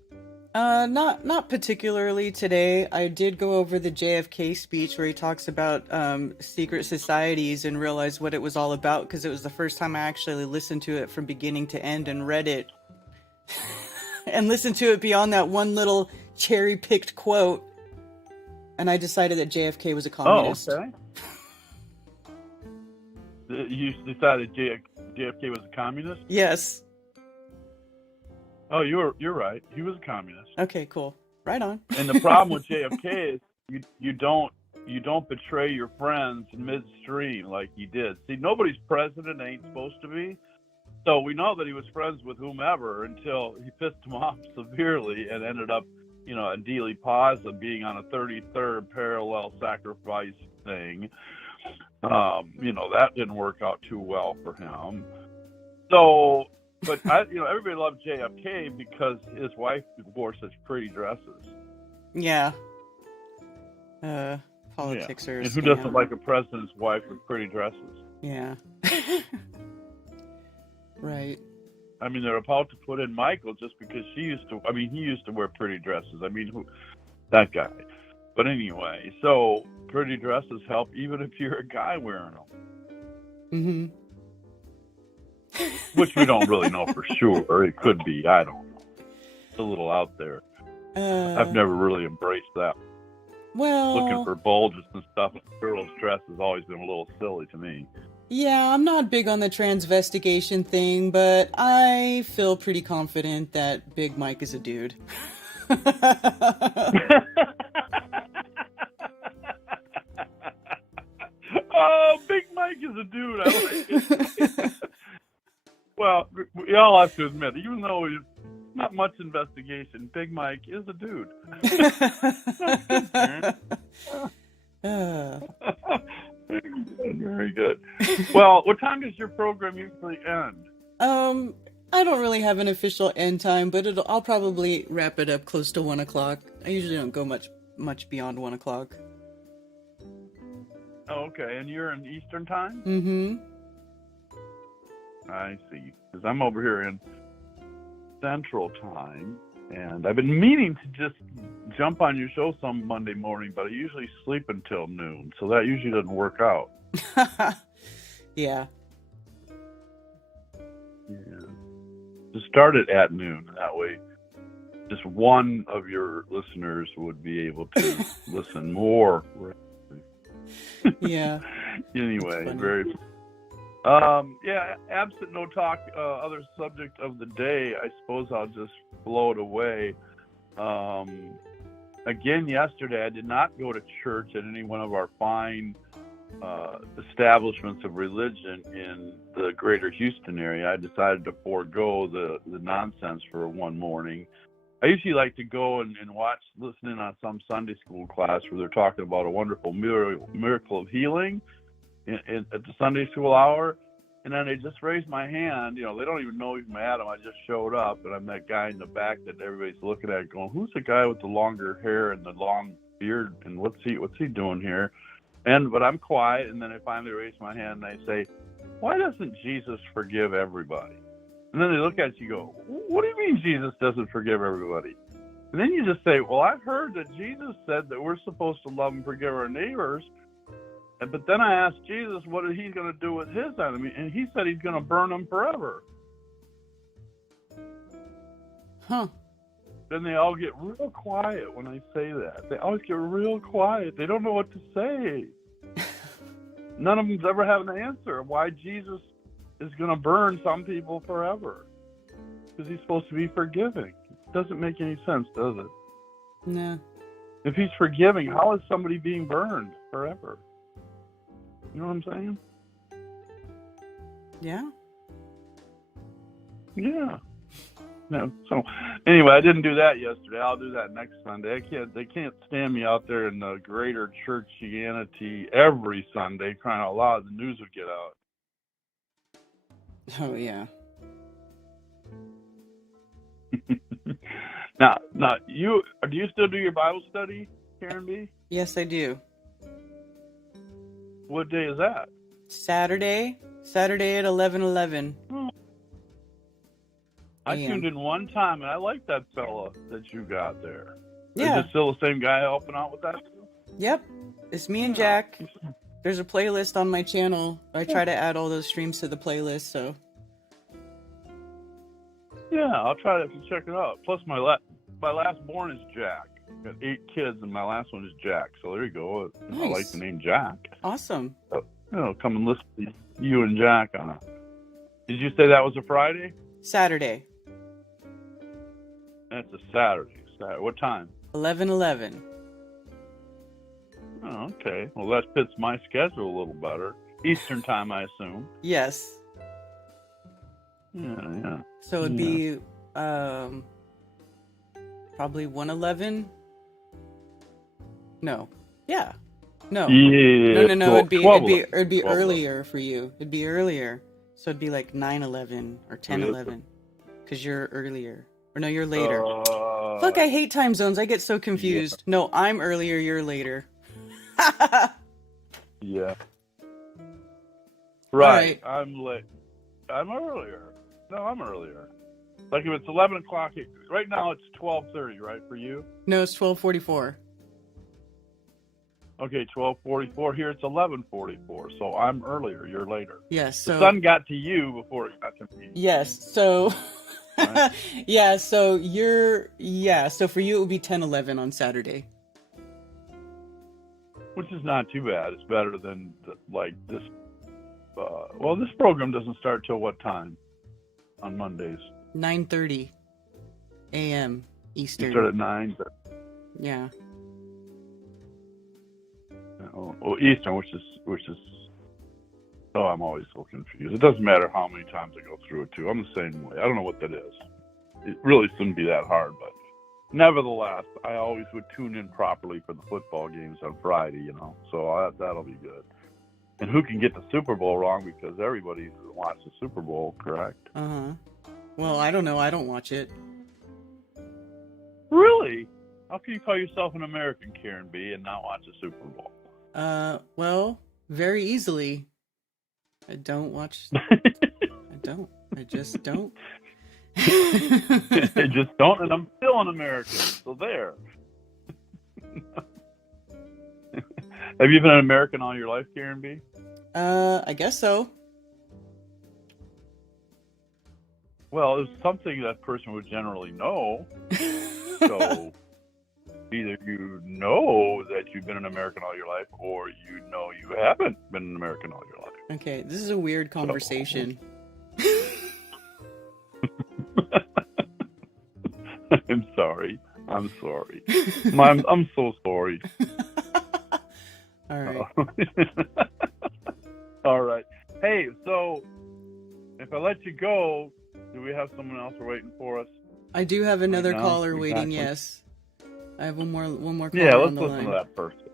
Not particularly today. I did go over the JFK speech where he talks about secret societies and realized what it was all about, because it was the first time I actually listened to it from beginning to end and read it and listened to it beyond that one little cherry-picked quote. And I decided that JFK was a communist. Oh, okay. You decided JFK was a communist? Yes. Oh, you're right. He was a communist. Okay, cool. Right on. And the problem with JFK is you don't betray your friends midstream like he did. See, nobody's president ain't supposed to be. So we know that he was friends with whomever until he pissed him off severely and ended up, in Dealey Paz being on a 33rd parallel sacrifice thing. That didn't work out too well for him. So, but everybody loved JFK because his wife wore such pretty dresses. Yeah. Politics are. And who doesn't like a president's wife with pretty dresses? Yeah. Right. I mean, they're about to put in Michael just because he used to wear pretty dresses. I mean, that guy. But anyway, so pretty dresses help even if you're a guy wearing them. Mm-hmm. Which we don't really know for sure. It could be. I don't know. It's a little out there. I've never really embraced that. Well, looking for bulges and stuff in girls' dress has always been a little silly to me. Yeah, I'm not big on the transvestigation thing, but I feel pretty confident that Big Mike is a dude. Oh, Big Mike is a dude. I like it. Well, we all have to admit, even though it's not much investigation, Big Mike is a dude. Very good. Well, what time does your program usually end? I don't really have an official end time, but I'll probably wrap it up close to 1 o'clock. I usually don't go much beyond 1 o'clock. Oh, okay. And you're in Eastern time? Mm-hmm. I see. Because I'm over here in Central time, and I've been meaning to just jump on your show some Monday morning, but I usually sleep until noon, so that usually doesn't work out. Yeah. Yeah. Just start it at noon. That way, just one of your listeners would be able to listen more. Yeah. Anyway, very. Yeah, absent no talk, other subject of the day, I suppose I'll just blow it away. Again, yesterday I did not go to church at any one of our fine establishments of religion in the greater Houston area. I decided to forego the nonsense for one morning. I usually like to go and listen in on some Sunday school class where they're talking about a wonderful miracle of healing at the Sunday school hour. And then they just raise my hand. They don't even know I'm Adam. I just showed up, and I'm that guy in the back that everybody's looking at going, who's the guy with the longer hair and the long beard, and what's he doing here? But I'm quiet, and then I finally raise my hand, and I say, why doesn't Jesus forgive everybody? And then they look at you and go, what do you mean Jesus doesn't forgive everybody? And then you just say, well, I've heard that Jesus said that we're supposed to love and forgive our neighbors. But then I asked Jesus what he's going to do with his enemy, and he said he's going to burn them forever. Huh. Then they all get real quiet when I say that. They always get real quiet. They don't know what to say. None of them's ever have an answer why Jesus is going to burn some people forever. Because he's supposed to be forgiving. It doesn't make any sense, does it? No. If he's forgiving, how is somebody being burned forever? You know what I'm saying? Yeah. Yeah. No. So anyway, I didn't do that yesterday. I'll do that next Sunday. They can't stand me out there in the greater churchianity every Sunday crying out loud. The news would get out. Oh yeah. Now, do you still do your Bible study, Karen B? Yes, I do. What day is that? Saturday at 11:11. Oh. I tuned in one time, and I like that fella that you got there. Yeah. Is it still the same guy helping out with that? Yep. It's me and Jack. There's a playlist on my channel. I try to add all those streams to the playlist, so. Yeah, I'll try to check it out. Plus, my last born is Jack. I got 8 kids, and my last one is Jack. So there you go. Nice. I like the name Jack. Awesome. So, come and listen to you and Jack on it. Did you say that was a Friday? Saturday. That's a Saturday. What time? 11:11. Oh, okay. Well, that fits my schedule a little better. Eastern time, I assume. Yes. Yeah. So it'd be probably 1:11. No. Yeah. No. Yeah. No. It'd be 12:11. earlier for you. It'd be earlier. So it'd be like 9:11 or 10:11, because you're earlier. Or no, you're later. Fuck, I hate time zones. I get so confused. Yeah. No, I'm earlier. You're later. Yeah. Right. I'm late. I'm earlier. No, I'm earlier. Like if it's 11 o'clock, right now it's 12:30, right, for you? No, it's 12:44. Okay, 12:44. Here it's 11:44, so I'm earlier. You're later. Yes. So the sun got to you before it got to me. Yes. So. Right? Yeah. So So for you, it would be 10:11 on Saturday. Which is not too bad. It's better than like this. Well, this program doesn't start till what time on Mondays? 9:30 a.m. Eastern. You start at 9. Yeah. Oh, Eastern, which is. Oh, I'm always so confused. It doesn't matter how many times I go through it too. I'm the same way. I don't know what that is. It really shouldn't be that hard, but nevertheless, I always would tune in properly for the football games on Friday. So that'll be good. And who can get the Super Bowl wrong? Because everybody watches the Super Bowl, correct? Well, I don't know. I don't watch it. Really? How can you call yourself an American, Karen B, and not watch the Super Bowl? Well, very easily. I don't watch. I don't. I just don't. I just don't, and I'm still an American. So there. Have you been an American all your life, Karen B? I guess so. Well, it's something that person would generally know. So either you know that you've been an American all your life, or you know you haven't been an American all your life. Okay, this is a weird conversation. I'm sorry. I'm so sorry. All right. All right. Hey, so if I let you go, do we have someone else waiting for us? I do have another caller waiting. Yes, I have one more caller. Yeah, let's listen to that person.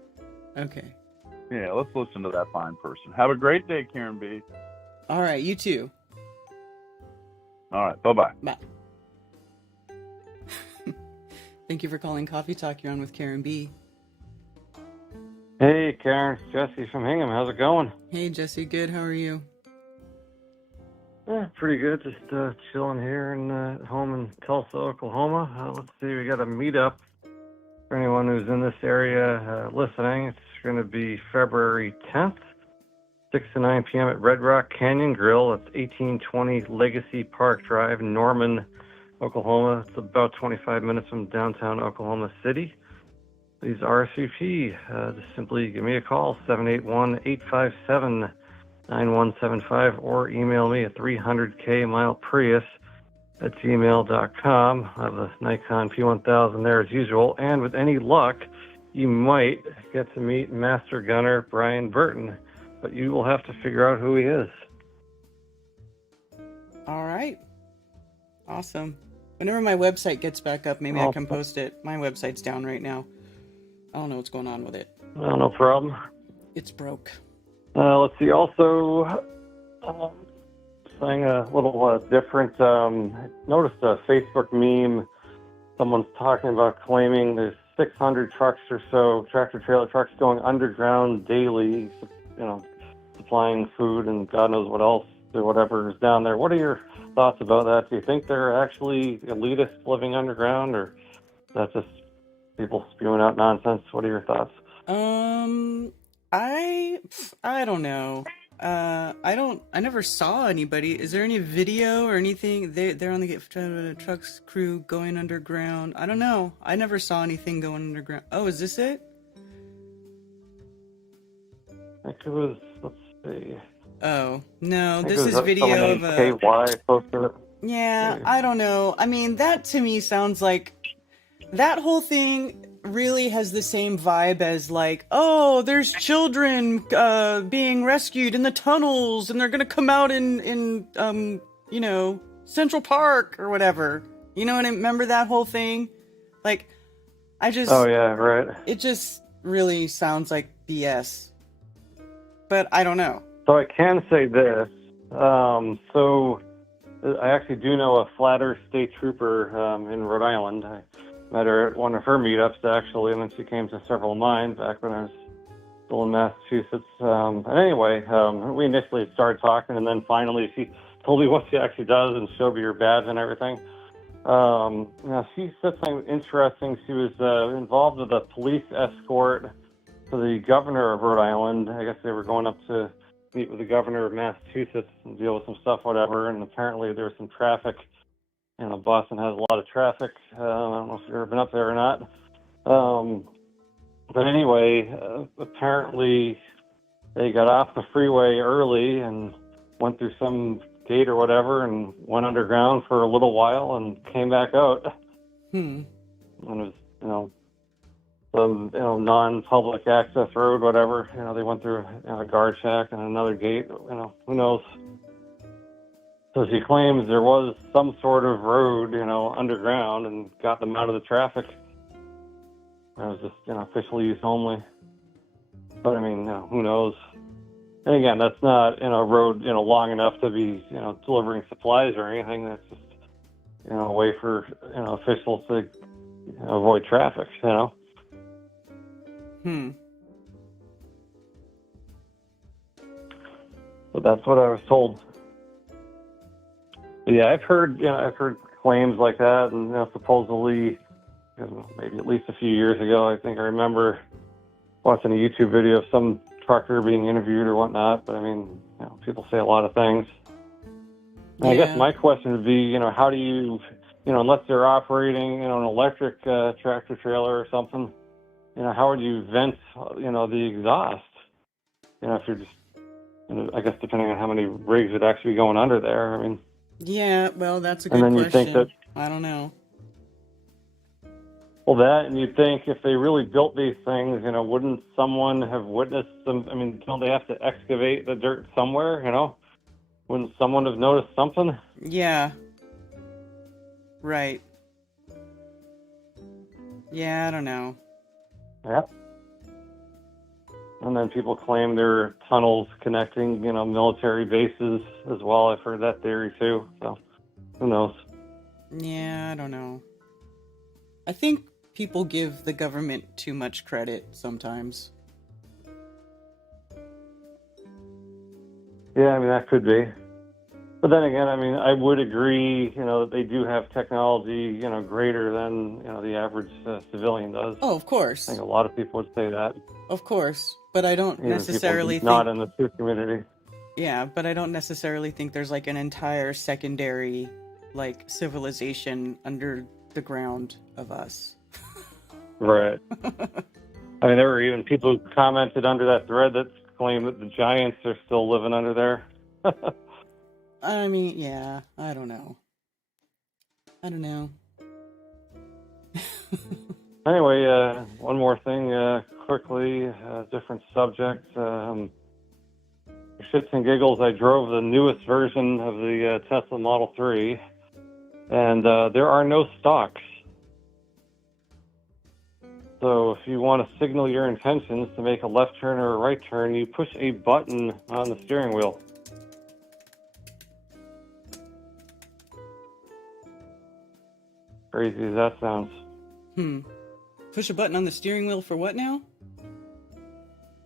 Okay. Yeah, let's listen to that fine person. Have a great day, Karen B. All right, you too. All right, bye-bye. Bye. Thank you for calling Coffee Talk. You're on with Karen B. Hey, Karen. It's Jesse from Hingham. How's it going? Hey, Jesse. Good. How are you? Pretty good. Just chilling here home in Tulsa, Oklahoma. Let's see. We got a meetup for anyone who's in this area listening. It's going to be February 10th, 6 to 9 p.m. at Red Rock Canyon Grill. It's 1820 Legacy Park Drive, Norman, Oklahoma. It's about 25 minutes from downtown Oklahoma City. Please RSVP. Just simply give me a call, 781-857-9175, or email me at 300kmileprius@gmail.com. I have a Nikon P1000 there as usual, and with any luck, you might get to meet Master Gunner Brian Burton, but you will have to figure out who he is. All right. Awesome. Whenever my website gets back up, maybe I can post it. My website's down right now. I don't know what's going on with it. Well, no problem. It's broke. Let's see. Also, saying a little different. Noticed a Facebook meme. Someone's talking about claiming there's 600 trucks or so, tractor-trailer trucks going underground daily, supplying food and God knows what else to whatever is down there. What are your thoughts about that? Do you think they're actually elitists living underground, or that's just people spewing out nonsense? What are your thoughts? I don't know. I never saw anybody. Is there any video or anything? They're on the trucks crew going underground. I don't know. I never saw anything going underground. Oh, is this it? I think it was, let's see. Oh, no, this is video of KY posted it. Yeah, I don't know. I mean, that to me sounds like that whole thing really has the same vibe as like, oh, there's children being rescued in the tunnels and they're gonna come out in Central Park or whatever. You know what I remember that whole thing? Like, Oh yeah, right. it just really sounds like BS. But I don't know. So I can say this. So I actually do know a Flat Earth State Trooper in Rhode Island. I met her at one of her meetups, actually, and then she came to several of mine back when I was still in Massachusetts. And anyway, we initially started talking, and then finally she told me what she actually does and showed me her badge and everything. She said something interesting. She was involved with a police escort to the governor of Rhode Island. I guess they were going up to meet with the governor of Massachusetts and deal with some stuff, whatever. And apparently there was some traffic. Boston has a lot of traffic. I don't know if you've ever been up there or not. But anyway, apparently they got off the freeway early and went through some gate or whatever and went underground for a little while and came back out. And it was, some, non-public access road, whatever. They went through a guard shack and another gate, who knows. So she claims there was some sort of road, underground and got them out of the traffic. It was just, official use only. But I mean, who knows? And again, that's not, a road, long enough to be, delivering supplies or anything. That's just, a way for, officials to avoid traffic, But that's what I was told. But yeah, I've heard claims like that, and supposedly, maybe at least a few years ago, I think I remember watching a YouTube video of some trucker being interviewed or whatnot. But I mean, people say a lot of things. And I guess my question would be, how do you, unless they're operating, an electric tractor trailer or something, how would you vent, the exhaust? If you're just, I guess depending on how many rigs would actually be going under there. I mean. Yeah, well, that's a good question. You think that, I don't know. Well, that, and you'd think if they really built these things, wouldn't someone have witnessed them? I mean, don't they have to excavate the dirt somewhere, Wouldn't someone have noticed something? Yeah. Right. Yeah, I don't know. Yeah. And then people claim there are tunnels connecting, military bases as well. I've heard that theory too. So, who knows? Yeah, I don't know. I think people give the government too much credit sometimes. Yeah, I mean, that could be. But then again, I mean, I would agree, that they do have technology, greater than, the average civilian does. Oh, of course. I think a lot of people would say that. Of course. But I don't necessarily think... Not in the Sioux community. Yeah, but I don't necessarily think there's, like, an entire secondary, like, civilization under the ground of us. Right. I mean, there were even people who commented under that thread that claim that the giants are still living under there. I mean, yeah, I don't know. Anyway, one more thing, quickly, different subject. For shits and giggles, I drove the newest version of the Tesla Model 3, and there are no stocks. So if you want to signal your intentions to make a left turn or a right turn, you push a button on the steering wheel. Crazy as that sounds. Push a button on the steering wheel for what now?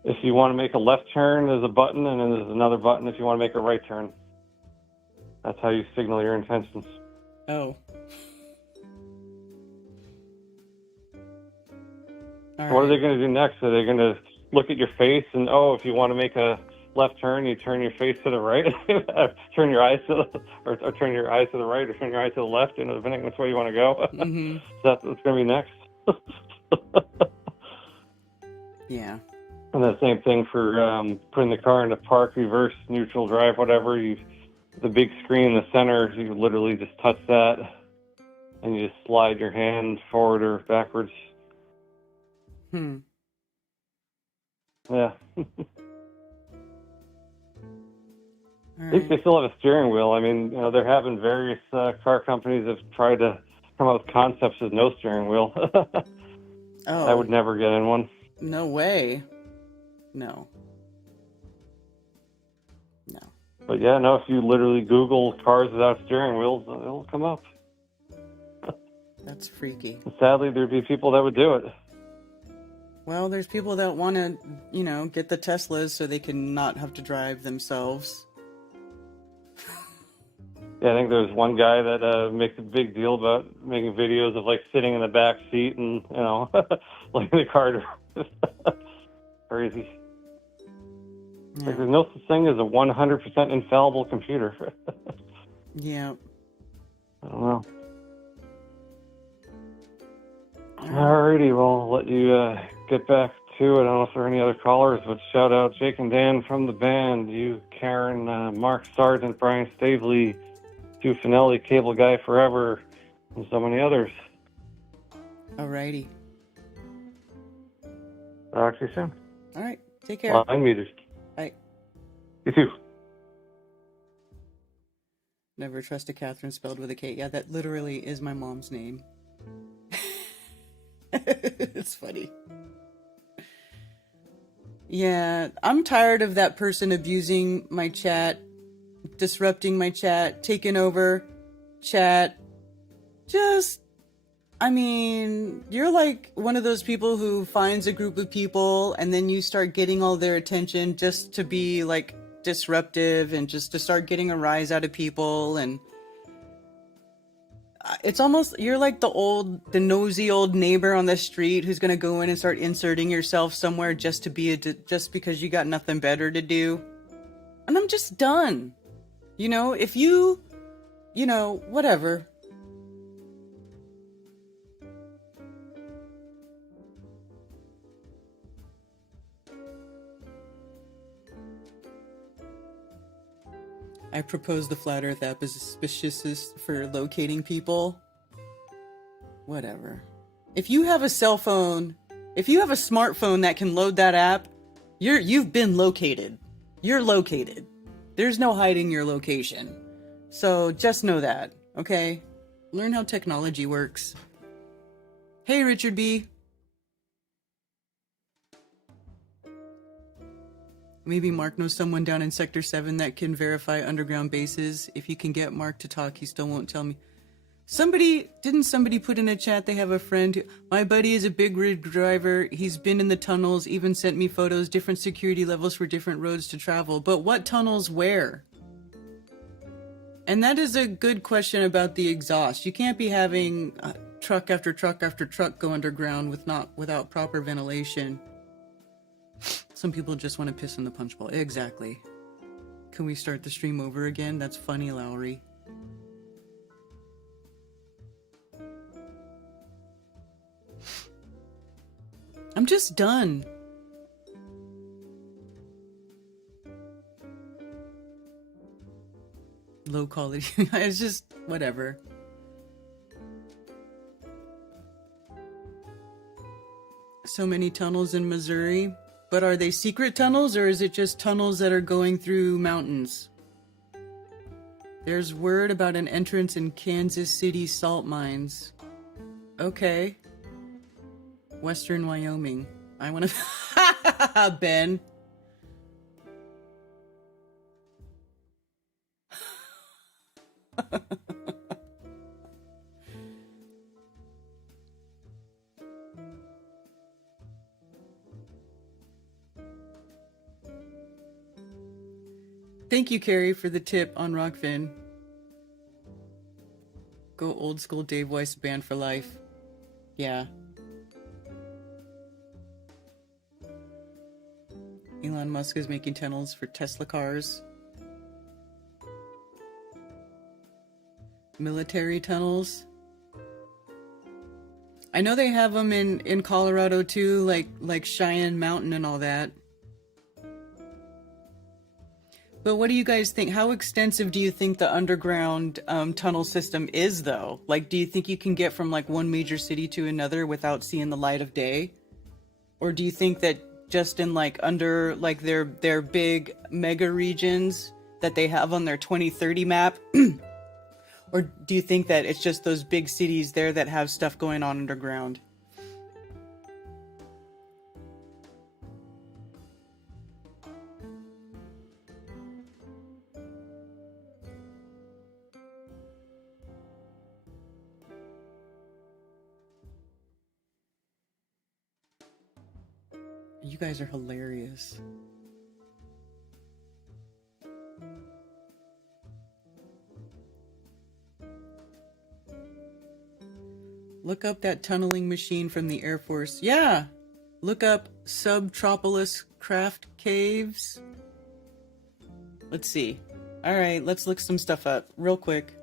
If you want to make a left turn, there's a button, and then there's another button if you want to make a right turn. That's how you signal your intentions. Oh. What are they going to do next? Are they going to look at your face and, if you want to make a left turn, you turn your face to the right, turn your eyes to or turn your eyes to the right, or turn your eyes to the left, depending on which way you want to go. Mm-hmm. Is that what's going to be next? Yeah. And the same thing for putting the car into park, reverse, neutral, drive, whatever. You the big screen in the center, you literally just touch that, and you just slide your hand forward or backwards. Hmm. Yeah. All At least they right. still have a steering wheel. I mean, there have been various car companies that have tried to come up with concepts with no steering wheel. Oh. I would never get in one. No way. No. But yeah, no, if you literally Google cars without steering wheels, it'll come up. That's freaky. Sadly, there'd be people that would do it. Well, there's people that want to, get the Teslas so they can not have to drive themselves. Yeah, I think there's one guy that makes a big deal about making videos of like sitting in the back seat and letting the car drive. Crazy. Yeah. Like, there's no such thing as a 100% infallible computer. Yeah. I don't know. Alrighty, well, I'll let you get back to it. I don't know if there are any other callers, but shout out Jake and Dan from the band, you, Karen, Mark Sargent, Brian Stavely, Stu Finelli, Cable Guy Forever, and so many others. Alrighty. Talk to you soon. All right. Take care. Line meters. Bye. You too. Never trust a Catherine spelled with a K. Yeah, that literally is my mom's name. It's funny. Yeah, I'm tired of that person abusing my chat, disrupting my chat, taking over chat. You're like one of those people who finds a group of people and then you start getting all their attention just to be like disruptive and just to start getting a rise out of people. And it's almost, you're like the nosy old neighbor on the street who's going to go in and start inserting yourself somewhere just because you got nothing better to do. And I'm just done. If you, whatever. I propose the Flat Earth app is suspicious for locating people. Whatever. If you have a cell phone, if you have a smartphone that can load that app, you've been located. You're located. There's no hiding your location. So just know that, okay? Learn how technology works. Hey, Richard B. Maybe Mark knows someone down in Sector 7 that can verify underground bases. If you can get Mark to talk, he still won't tell me. Didn't somebody put in a chat they have a friend who, my buddy is a big rig driver. He's been in the tunnels, even sent me photos, different security levels for different roads to travel. But what tunnels where? And that is a good question about the exhaust. You can't be having truck after truck after truck go underground without proper ventilation. Some people just want to piss in the punch bowl. Exactly. Can we start the stream over again? That's funny, Lowry. I'm just done. Low quality. It's just whatever. So many tunnels in Missouri. But are they secret tunnels, or is it just tunnels that are going through mountains? There's word about an entrance in Kansas City salt mines. Okay. Western Wyoming. I want to... Ben. Thank you, Carrie, for the tip on Rockfin. Go old school Dave Weiss band for life. Yeah. Elon Musk is making tunnels for Tesla cars. Military tunnels. I know they have them in Colorado too, like Cheyenne Mountain and all that. But what do you guys think? How extensive do you think the underground tunnel system is, though? Like, do you think you can get from like one major city to another without seeing the light of day? Or do you think that just in like under like their big mega regions that they have on their 2030 map? Or do you think that it's just those big cities there that have stuff going on underground? You guys are hilarious. Look up that tunneling machine from the Air Force. Yeah! Look up Subtropolis Craft Caves. Let's see. Alright, let's look some stuff up real quick.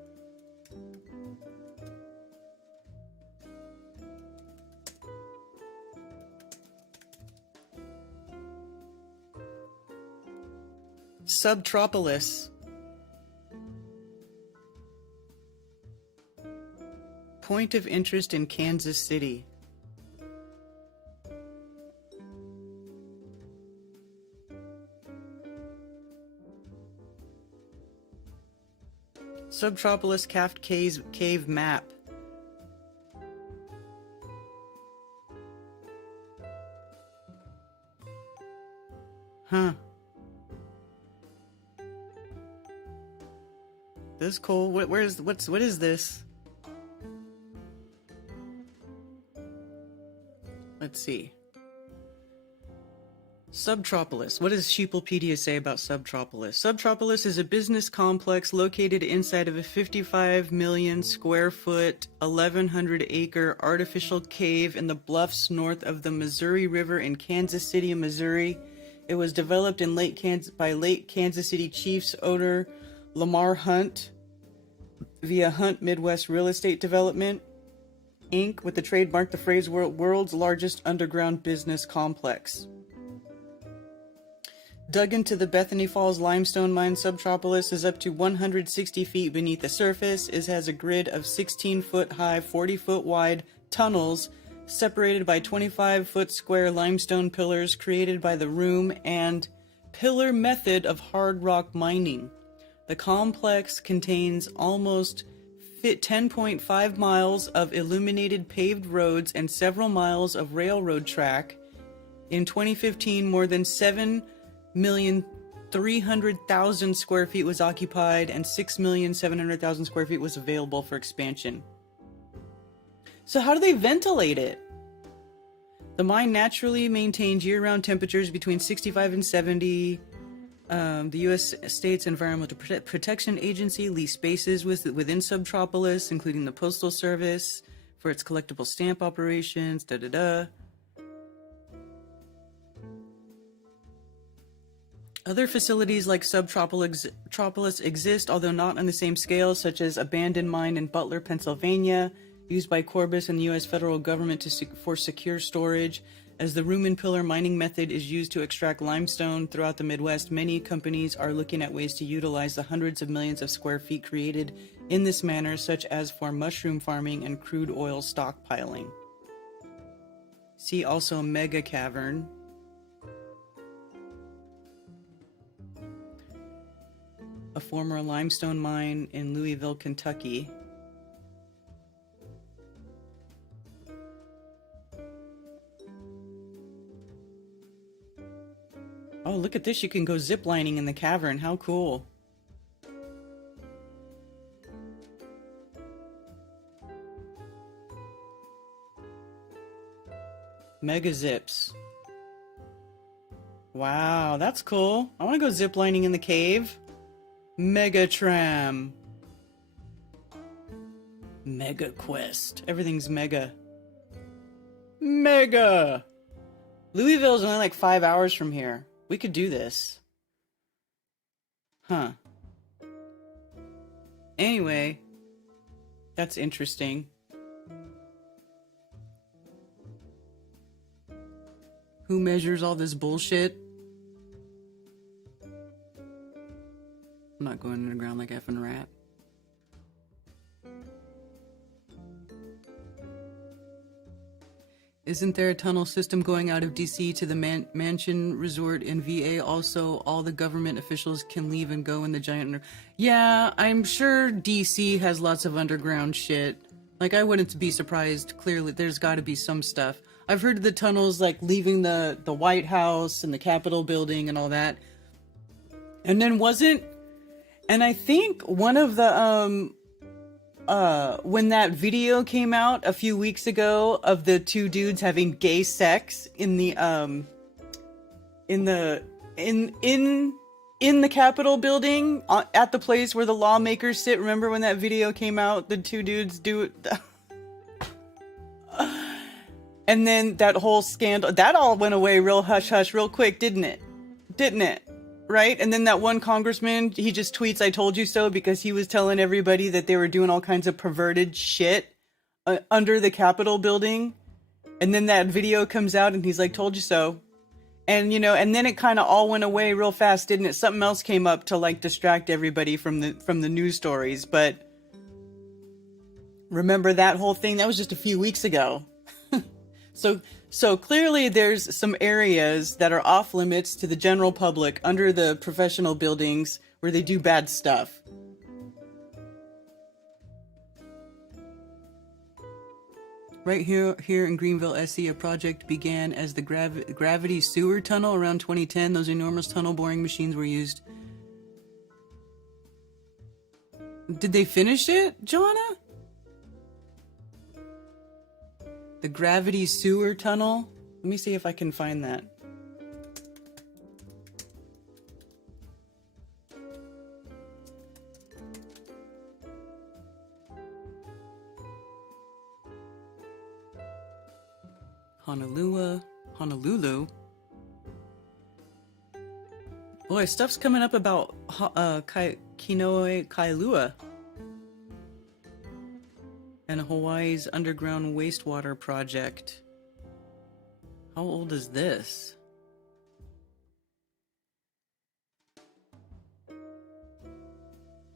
Subtropolis. Point of interest in Kansas City. Subtropolis Cave map. Huh. This is cool. What is this? Let's see. Subtropolis. What does Sheeplepedia say about Subtropolis? Subtropolis is a business complex located inside of a 55 million square foot, 1,100 acre artificial cave in the bluffs north of the Missouri River in Kansas City, Missouri. It was developed in by late Kansas City Chiefs owner Lamar Hunt via Hunt Midwest Real Estate Development, Inc., with the trademark the phrase world's largest underground business complex. Dug into the Bethany Falls limestone mine, Subtropolis is up to 160 feet beneath the surface. It has a grid of 16-foot high, 40-foot wide tunnels separated by 25-foot square limestone pillars created by the room and pillar method of hard rock mining. The complex contains almost 10.5 miles of illuminated paved roads and several miles of railroad track. In 2015, more than 7,300,000 square feet was occupied and 6,700,000 square feet was available for expansion. So how do they ventilate it? The mine naturally maintains year-round temperatures between 65 and 70. The U.S. States Environmental Protection Agency leased spaces within Subtropolis, including the Postal Service, for its collectible stamp operations, Other facilities like Subtropolis exist, although not on the same scale, such as abandoned mine in Butler, Pennsylvania, used by Corbis and the U.S. federal government for secure storage. As the room and pillar mining method is used to extract limestone throughout the Midwest, many companies are looking at ways to utilize the hundreds of millions of square feet created in this manner, such as for mushroom farming and crude oil stockpiling. See also Mega Cavern. A former limestone mine in Louisville, Kentucky. Oh, look at this. You can go ziplining in the cavern. How cool. Mega zips. Wow, that's cool. I want to go ziplining in the cave. Mega tram. Mega quest. Everything's mega. Mega! Louisville's only like 5 hours from here. We could do this. Huh. Anyway, that's interesting. Who measures all this bullshit? I'm not going underground like effing rat. Isn't there a tunnel system going out of DC to the Mansion Resort in VA? Also, all the government officials can leave and go in the giant... Yeah, I'm sure DC has lots of underground shit. Like, I wouldn't be surprised. Clearly, there's got to be some stuff. I've heard of the tunnels, like, leaving the White House and the Capitol building and all that. And then wasn't... And I think one of the, when that video came out a few weeks ago of the two dudes having gay sex in the Capitol building at the place where the lawmakers sit. Remember when that video came out? The two dudes do it. And then that whole scandal, that all went away real hush hush real quick, didn't it? Right? And then that one congressman, he just tweets, "I told you so," because he was telling everybody that they were doing all kinds of perverted shit under the Capitol building. And then that video comes out and he's like, "Told you so." And, you know, and then it kind of all went away real fast, didn't it? Something else came up to, like, distract everybody from the news stories. But remember that whole thing? That was just a few weeks ago. So clearly there's some areas that are off limits to the general public under the professional buildings where they do bad stuff. Right here in Greenville, SC, a project began as the gravity sewer tunnel around 2010. Those enormous tunnel boring machines were used. Did they finish it, Joanna? The gravity sewer tunnel? Let me see if I can find that. Honolulu. Boy, stuff's coming up about Kinoe Kailua and Hawaii's underground wastewater project. How old is this?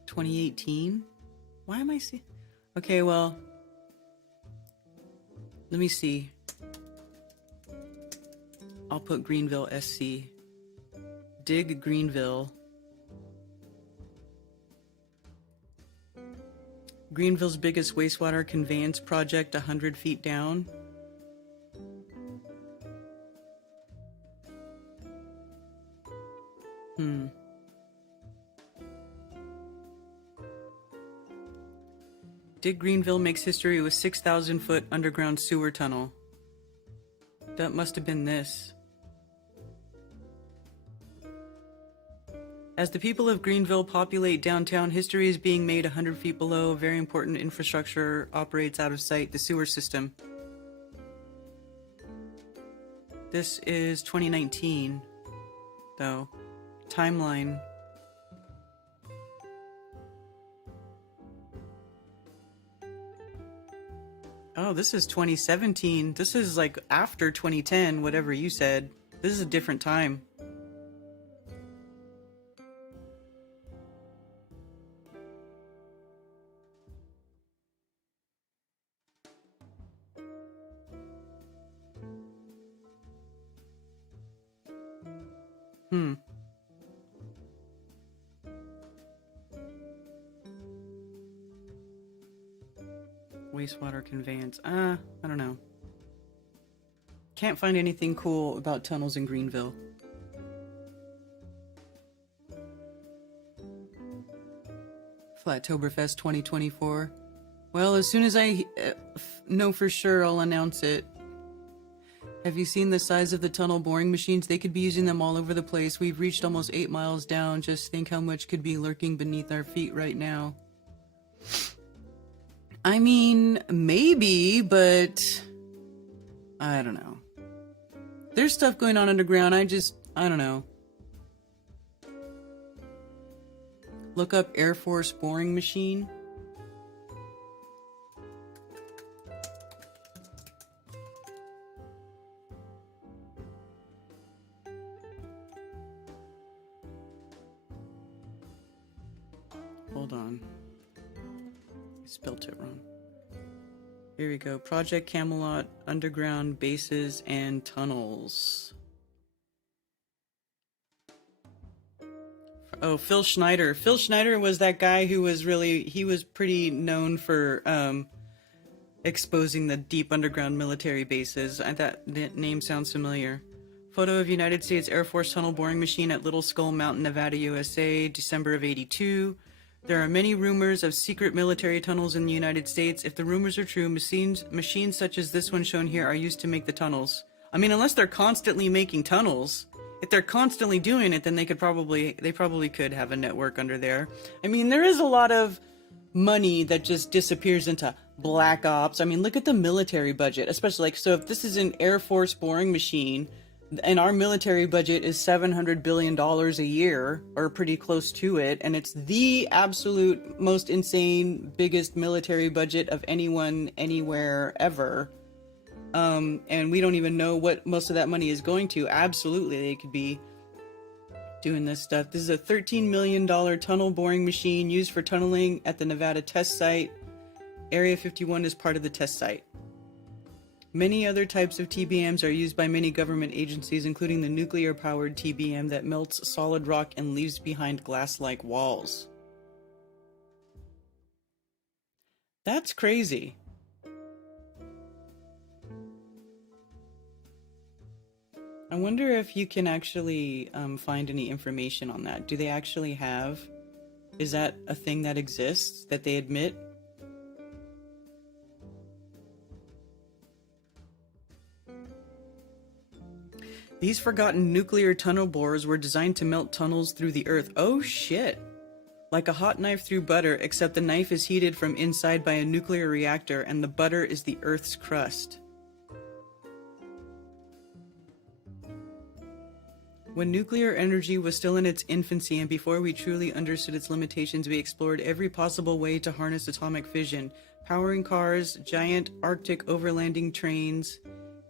(2018) Why am I seeing? Okay, well, let me see. I'll put Greenville SC. Dig Greenville. Greenville's biggest wastewater conveyance project 100 feet down. Dig Greenville makes history with 6,000-foot underground sewer tunnel. That must have been this. As the people of Greenville populate downtown, history is being made 100 feet below. Very important infrastructure operates out of sight, the sewer system. This is 2019, though. Timeline. Oh, this is 2017. This is like after 2010, whatever you said. This is a different time. Wastewater conveyance. I don't know. Can't find anything cool about tunnels in Greenville. Flattoberfest 2024. Well, as soon as I know for sure, I'll announce it. Have you seen the size of the tunnel boring machines? They could be using them all over the place. We've reached almost 8 miles down. Just think how much could be lurking beneath our feet right now. I mean, maybe, but I don't know. There's stuff going on underground. I don't know. Look up Air Force boring machine. hold on. I spelt it wrong. Here we go. Project Camelot, underground bases and tunnels. Oh, Phil Schneider. Phil Schneider was that guy who was he was pretty known for exposing the deep underground military bases. That name sounds familiar. Photo of United States Air Force tunnel boring machine at Little Skull Mountain, Nevada, USA, December of '82. There are many rumors of secret military tunnels in the United States. If the rumors are true, machines such as this one shown here are used to make the tunnels. I mean, unless they're constantly making tunnels. If they're constantly doing it, then they probably could have a network under there. I mean, there is a lot of money that just disappears into black ops. I mean, look at the military budget, especially so if this is an Air Force boring machine, and our military budget is $700 billion a year, or pretty close to it, and it's the absolute most insane, biggest military budget of anyone, anywhere, ever. And we don't even know what most of that money is going to. Absolutely, they could be doing this stuff. This is a $13 million tunnel boring machine used for tunneling at the Nevada test site. Area 51 is part of the test site. Many other types of TBMs are used by many government agencies, including the nuclear-powered TBM that melts solid rock and leaves behind glass-like walls. That's crazy. I wonder if you can actually find any information on that. Do they actually have? Is that a thing that exists that they admit? These forgotten nuclear tunnel borers were designed to melt tunnels through the earth. Oh shit! Like a hot knife through butter, except the knife is heated from inside by a nuclear reactor and the butter is the Earth's crust. When nuclear energy was still in its infancy and before we truly understood its limitations, we explored every possible way to harness atomic fission, powering cars, giant Arctic overlanding trains,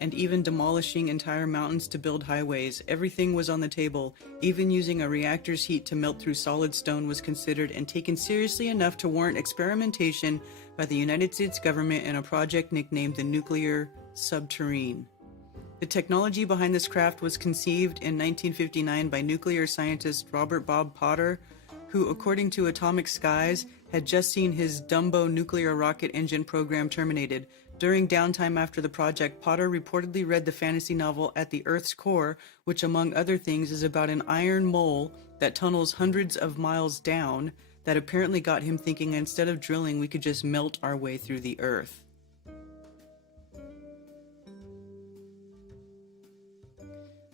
and even demolishing entire mountains to build highways. Everything was on the table. Even using a reactor's heat to melt through solid stone was considered and taken seriously enough to warrant experimentation by the United States government in a project nicknamed the Nuclear Submarine. The technology behind this craft was conceived in 1959 by nuclear scientist Robert Bob Potter, who, according to Atomic Skies, had just seen his Dumbo nuclear rocket engine program terminated. During downtime after the project, Potter reportedly read the fantasy novel At the Earth's Core, which, among other things, is about an iron mole that tunnels hundreds of miles down, that apparently got him thinking instead of drilling, we could just melt our way through the Earth.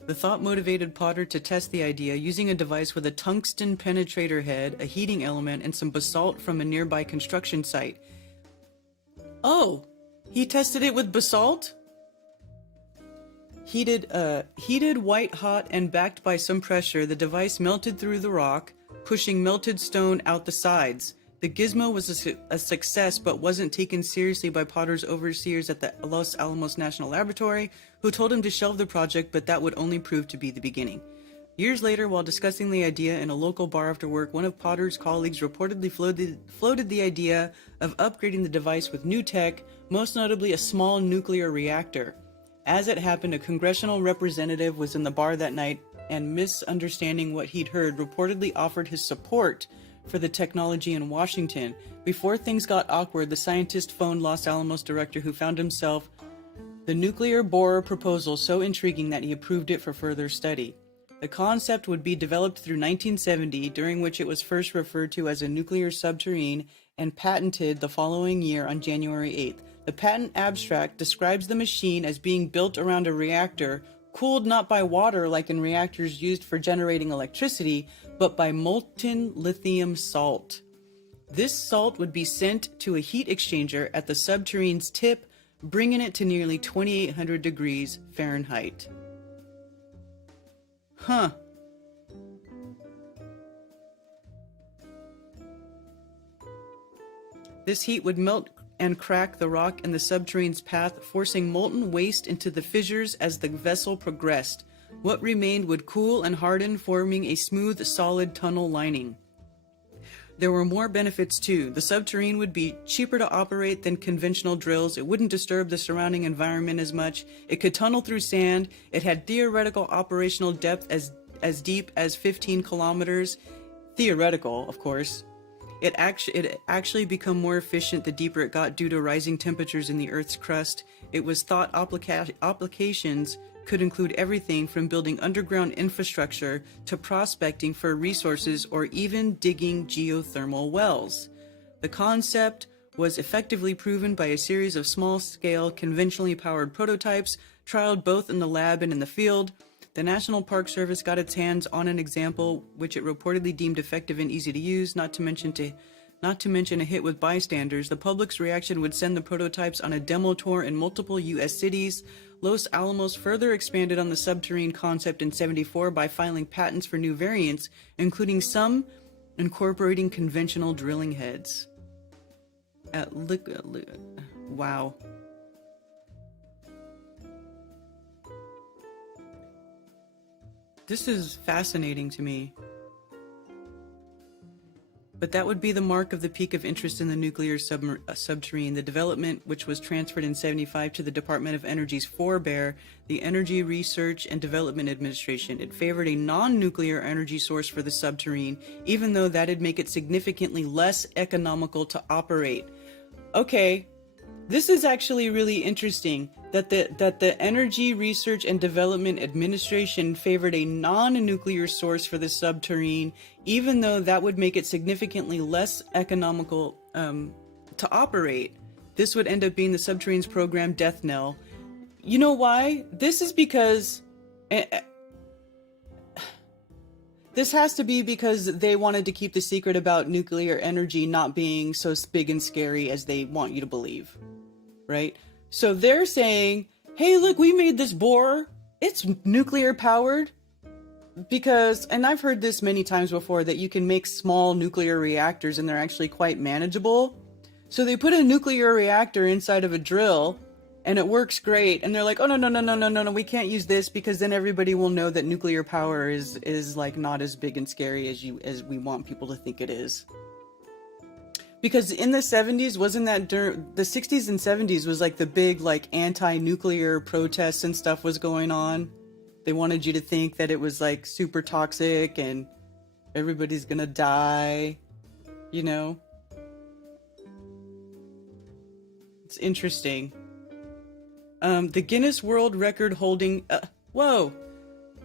The thought motivated Potter to test the idea using a device with a tungsten penetrator head, a heating element, and some basalt from a nearby construction site. Oh, he tested it with basalt? Heated white hot and backed by some pressure, the device melted through the rock, pushing melted stone out the sides. The gizmo was a success, but wasn't taken seriously by Potter's overseers at the Los Alamos National Laboratory, who told him to shelve the project, but that would only prove to be the beginning. Years later, while discussing the idea in a local bar after work, one of Potter's colleagues reportedly floated the idea of upgrading the device with new tech, most notably a small nuclear reactor. As it happened, a congressional representative was in the bar that night and, misunderstanding what he'd heard, reportedly offered his support for the technology in Washington. Before things got awkward, the scientist phoned Los Alamos director, who found himself the nuclear borer proposal so intriguing that he approved it for further study. The concept would be developed through 1970, during which it was first referred to as a nuclear submarine, and patented the following year on January 8th. The patent abstract describes the machine as being built around a reactor, cooled not by water like in reactors used for generating electricity, but by molten lithium salt. This salt would be sent to a heat exchanger at the submarine's tip, bringing it to nearly 2,800 degrees Fahrenheit. Huh. This heat would melt and crack the rock in the submarine's path, forcing molten waste into the fissures as the vessel progressed. What remained would cool and harden, forming a smooth, solid tunnel lining. There were more benefits too. The subterrane would be cheaper to operate than conventional drills. It wouldn't disturb the surrounding environment as much. It could tunnel through sand. It had theoretical operational depth as deep as 15 kilometers. Theoretical, of course. It actually become more efficient the deeper it got due to rising temperatures in the Earth's crust. It was thought applications could include everything from building underground infrastructure to prospecting for resources or even digging geothermal wells. The concept was effectively proven by a series of small-scale, conventionally powered prototypes, trialed both in the lab and in the field. The National Park Service got its hands on an example which it reportedly deemed effective and easy to use, not to mention a hit with bystanders. The public's reaction would send the prototypes on a demo tour in multiple U.S. cities. Los Alamos further expanded on the subterranean concept in '74 by filing patents for new variants, including some incorporating conventional drilling heads. Wow. This is fascinating to me. But that would be the mark of the peak of interest in the nuclear subterrane. The development, which was transferred in '75 to the Department of Energy's forebear, the Energy Research and Development Administration. It favored a non-nuclear energy source for the subterrane, even though that'd make it significantly less economical to operate. Okay, this is actually really interesting that the Energy Research and Development Administration favored a non-nuclear source for the subterrane, even though that would make it significantly less economical to operate. This would end up being the subterrane's program death knell. You know why? This is because this has to be because they wanted to keep the secret about nuclear energy not being so big and scary as they want you to believe, right? So they're saying, hey, look, we made this bore. It's nuclear powered. Because, and I've heard this many times before, that you can make small nuclear reactors and they're actually quite manageable. So they put a nuclear reactor inside of a drill and it works great. And they're like, oh, no, we can't use this because then everybody will know that nuclear power is like not as big and scary as we want people to think it is. Because in the 70s, wasn't that during the 60s and 70s was like the big like anti-nuclear protests and stuff was going on. They wanted you to think that it was like super toxic and everybody's gonna die, you know? It's interesting. The Guinness World Record holding, whoa!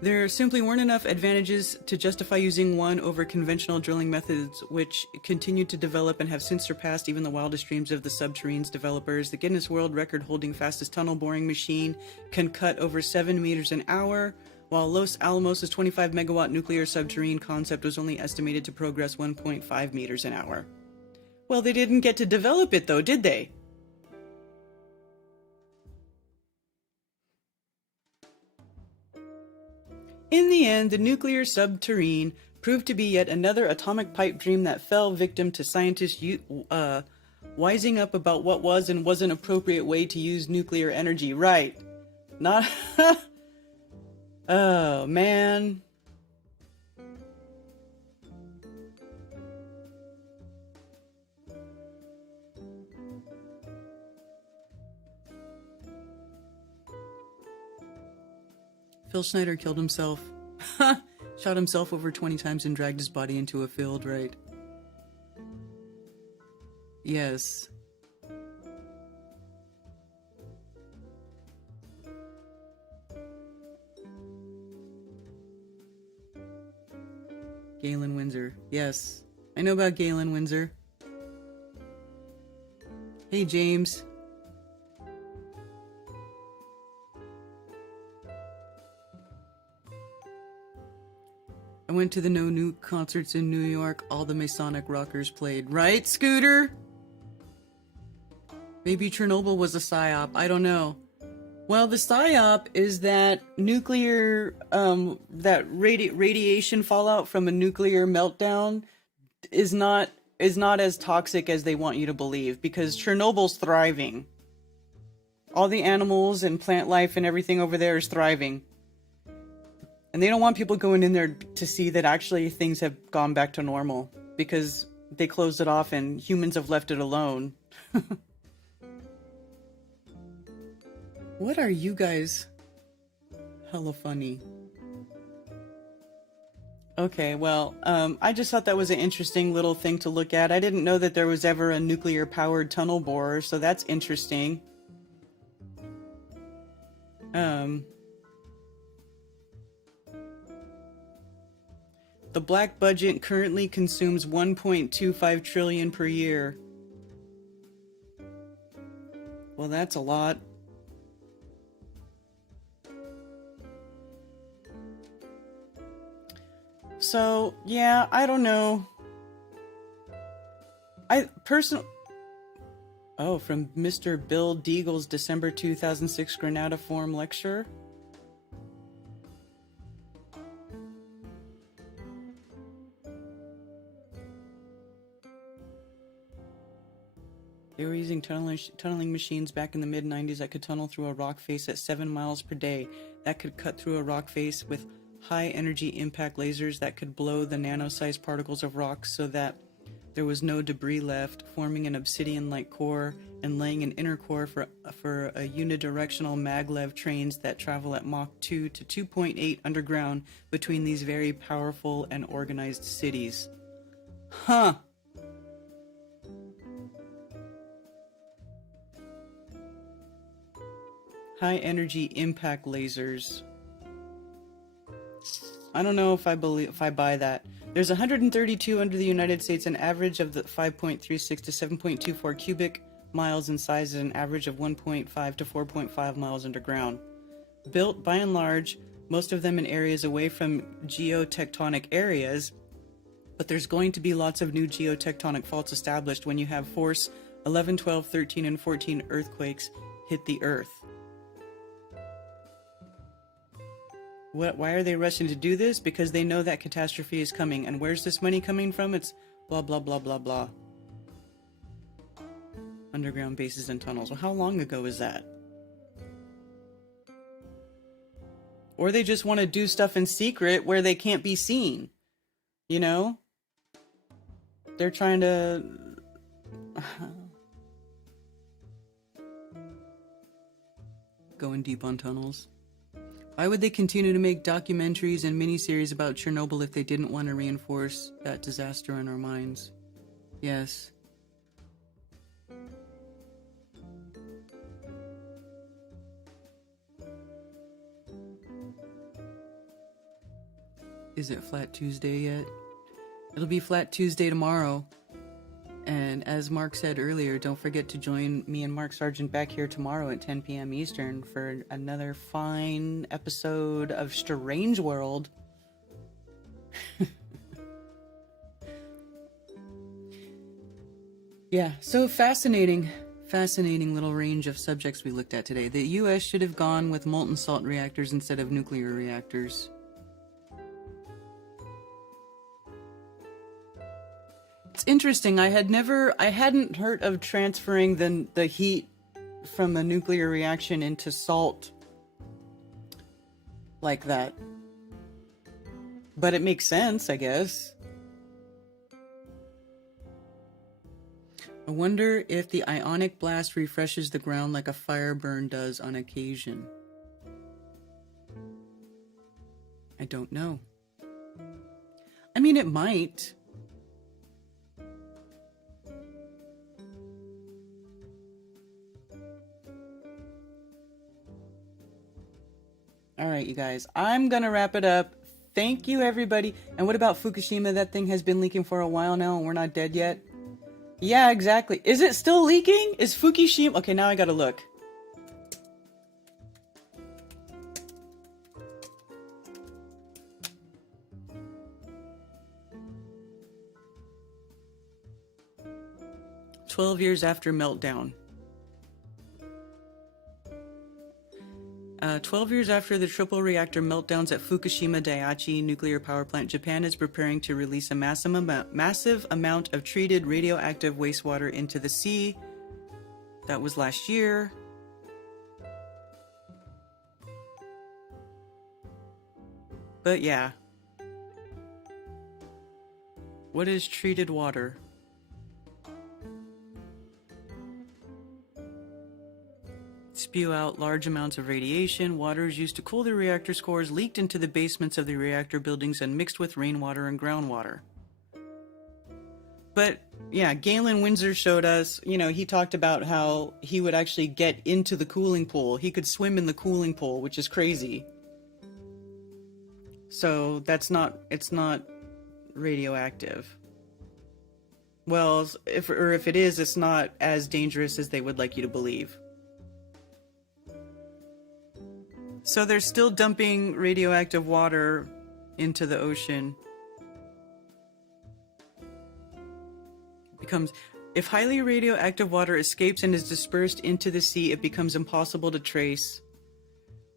There simply weren't enough advantages to justify using one over conventional drilling methods, which continued to develop and have since surpassed even the wildest dreams of the subterrane's developers. The Guinness World Record holding fastest tunnel boring machine can cut over 7 meters an hour, while Los Alamos' 25 megawatt nuclear subterrane concept was only estimated to progress 1.5 meters an hour. Well, they didn't get to develop it though, did they? In the end, the nuclear subterrane proved to be yet another atomic pipe dream that fell victim to scientists wising up about what was and wasn't an appropriate way to use nuclear energy. Right. Not... Oh, man. Phil Schneider killed himself. Shot himself over 20 times and dragged his body into a field, right? Yes. Galen Windsor. Yes. I know about Galen Windsor. Hey, James. I went to the No Nuke concerts in New York. All the Masonic rockers played. Right, Scooter? Maybe Chernobyl was a psyop. I don't know. Well, the psyop is that nuclear, radiation fallout from a nuclear meltdown is not as toxic as they want you to believe, because Chernobyl's thriving. All the animals and plant life and everything over there is thriving. And they don't want people going in there to see that actually things have gone back to normal, because they closed it off and humans have left it alone. What are you guys? Hella funny. Okay, well, I just thought that was an interesting little thing to look at. I didn't know that there was ever a nuclear-powered tunnel borer, so that's interesting. The black budget currently consumes 1.25 trillion per year. Well, that's a lot. So, yeah, I don't know. Oh, from Mr. Bill Deagle's December 2006 Granada Forum lecture. They were using tunneling machines back in the mid-90s that could tunnel through a rock face at 7 miles per day. That could cut through a rock face with high-energy impact lasers that could blow the nano-sized particles of rocks so that there was no debris left, forming an obsidian-like core and laying an inner core for a unidirectional maglev trains that travel at Mach 2 to 2.8 underground between these very powerful and organized cities. Huh! High energy impact lasers. I don't know if I buy that. There's 132 under the United States, an average of the 5.36 to 7.24 cubic miles in size, and an average of 1.5 to 4.5 miles underground. Built by and large, most of them in areas away from geotectonic areas, but there's going to be lots of new geotectonic faults established when you have force 11, 12, 13, and 14 earthquakes hit the Earth. Why are they rushing to do this? Because they know that catastrophe is coming. And where's this money coming from? It's blah, blah, blah, blah, blah. Underground bases and tunnels. Well, how long ago is that? Or they just want to do stuff in secret where they can't be seen. You know? They're trying to... Going deep on tunnels. Why would they continue to make documentaries and miniseries about Chernobyl if they didn't want to reinforce that disaster in our minds? Yes. Is it Flat Tuesday yet? It'll be Flat Tuesday tomorrow. And as Mark said earlier, don't forget to join me and Mark Sargent back here tomorrow at 10 p.m. Eastern for another fine episode of Strange World. Yeah, so fascinating little range of subjects we looked at today. The U.S. should have gone with molten salt reactors instead of nuclear reactors. It's interesting. I hadn't heard of transferring the heat from a nuclear reaction into salt like that. But it makes sense, I guess. I wonder if the ionic blast refreshes the ground like a fire burn does on occasion. I don't know. I mean, it might. All right, you guys, I'm going to wrap it up. Thank you, everybody. And what about Fukushima? That thing has been leaking for a while now, and we're not dead yet. Yeah, exactly. Is it still leaking? Is Fukushima... Okay, now I got to look. "12 years after meltdown." 12 years after the triple reactor meltdowns at Fukushima Daiichi nuclear power plant, Japan is preparing to release a massive amount of treated radioactive wastewater into the sea. That was last year. But yeah. What is treated water? spew out large amounts of radiation. Water is used to cool the reactor cores, leaked into the basements of the reactor buildings, and mixed with rainwater and groundwater. But yeah, Galen Windsor showed us, he talked about how he would actually get into the cooling pool. He could swim in the cooling pool, which is crazy. So it's not radioactive. Well, if it is, it's not as dangerous as they would like you to believe. So they're still dumping radioactive water into the ocean. If highly radioactive water escapes and is dispersed into the sea, it becomes impossible to trace.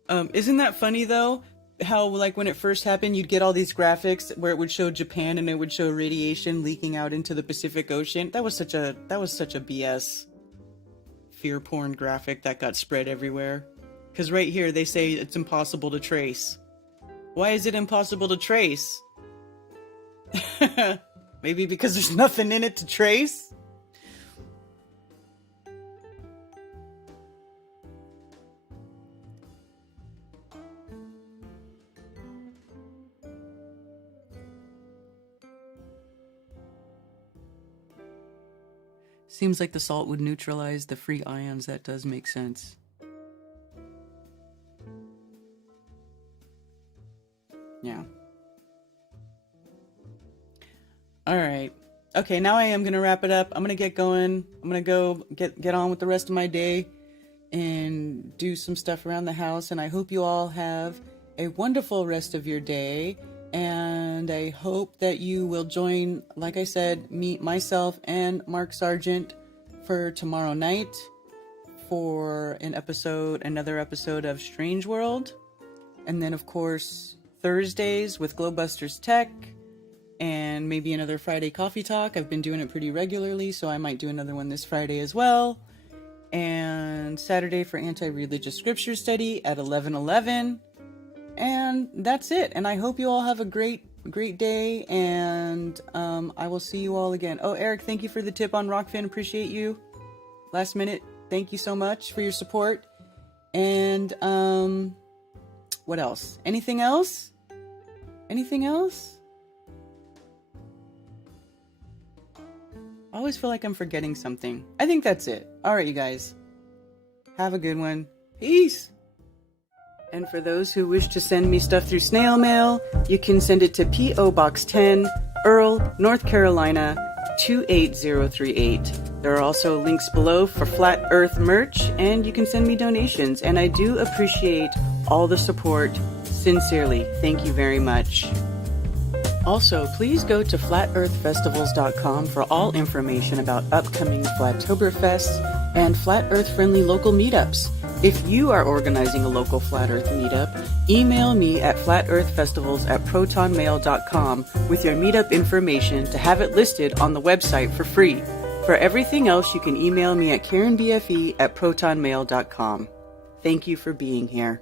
Isn't that funny though? How like when it first happened, you'd get all these graphics where it would show Japan and it would show radiation leaking out into the Pacific Ocean. That was such a BS fear porn graphic that got spread everywhere. Because right here they say it's impossible to trace. Why is it impossible to trace? Maybe because there's nothing in it to trace? Seems like the salt would neutralize the free ions. That does make sense. Yeah. Alright. Okay, now I am going to wrap it up. I'm going to get going. I'm going to go get on with the rest of my day and do some stuff around the house. And I hope you all have a wonderful rest of your day. And I hope that you will join, like I said, myself and Mark Sargent for tomorrow night for another episode of Strange World. And then, of course, Thursdays with Glowbusters Tech. And maybe another Friday Coffee Talk. I've been doing it pretty regularly, so I might do another one this Friday as well. And Saturday for Anti-Religious Scripture Study at 11:11. And that's it. And I hope you all have a great day. And I will see you all again. Oh, Eric, thank you for the tip on Rockfin. Appreciate you. Last minute. Thank you so much for your support. And what else? Anything else? Anything else? I always feel like I'm forgetting something. I think that's it. All right, you guys. Have a good one. Peace. And for those who wish to send me stuff through snail mail, you can send it to P.O. Box 10, Earl, North Carolina, 28038. There are also links below for Flat Earth merch, and you can send me donations. And I do appreciate all the support. Sincerely, thank you very much. Also, please go to flatearthfestivals.com for all information about upcoming Flattoberfests and Flat Earth-friendly local meetups. If you are organizing a local Flat Earth meetup, email me at flatearthfestivals@protonmail.com with your meetup information to have it listed on the website for free. For everything else, you can email me at karenbfe@protonmail.com. Thank you for being here.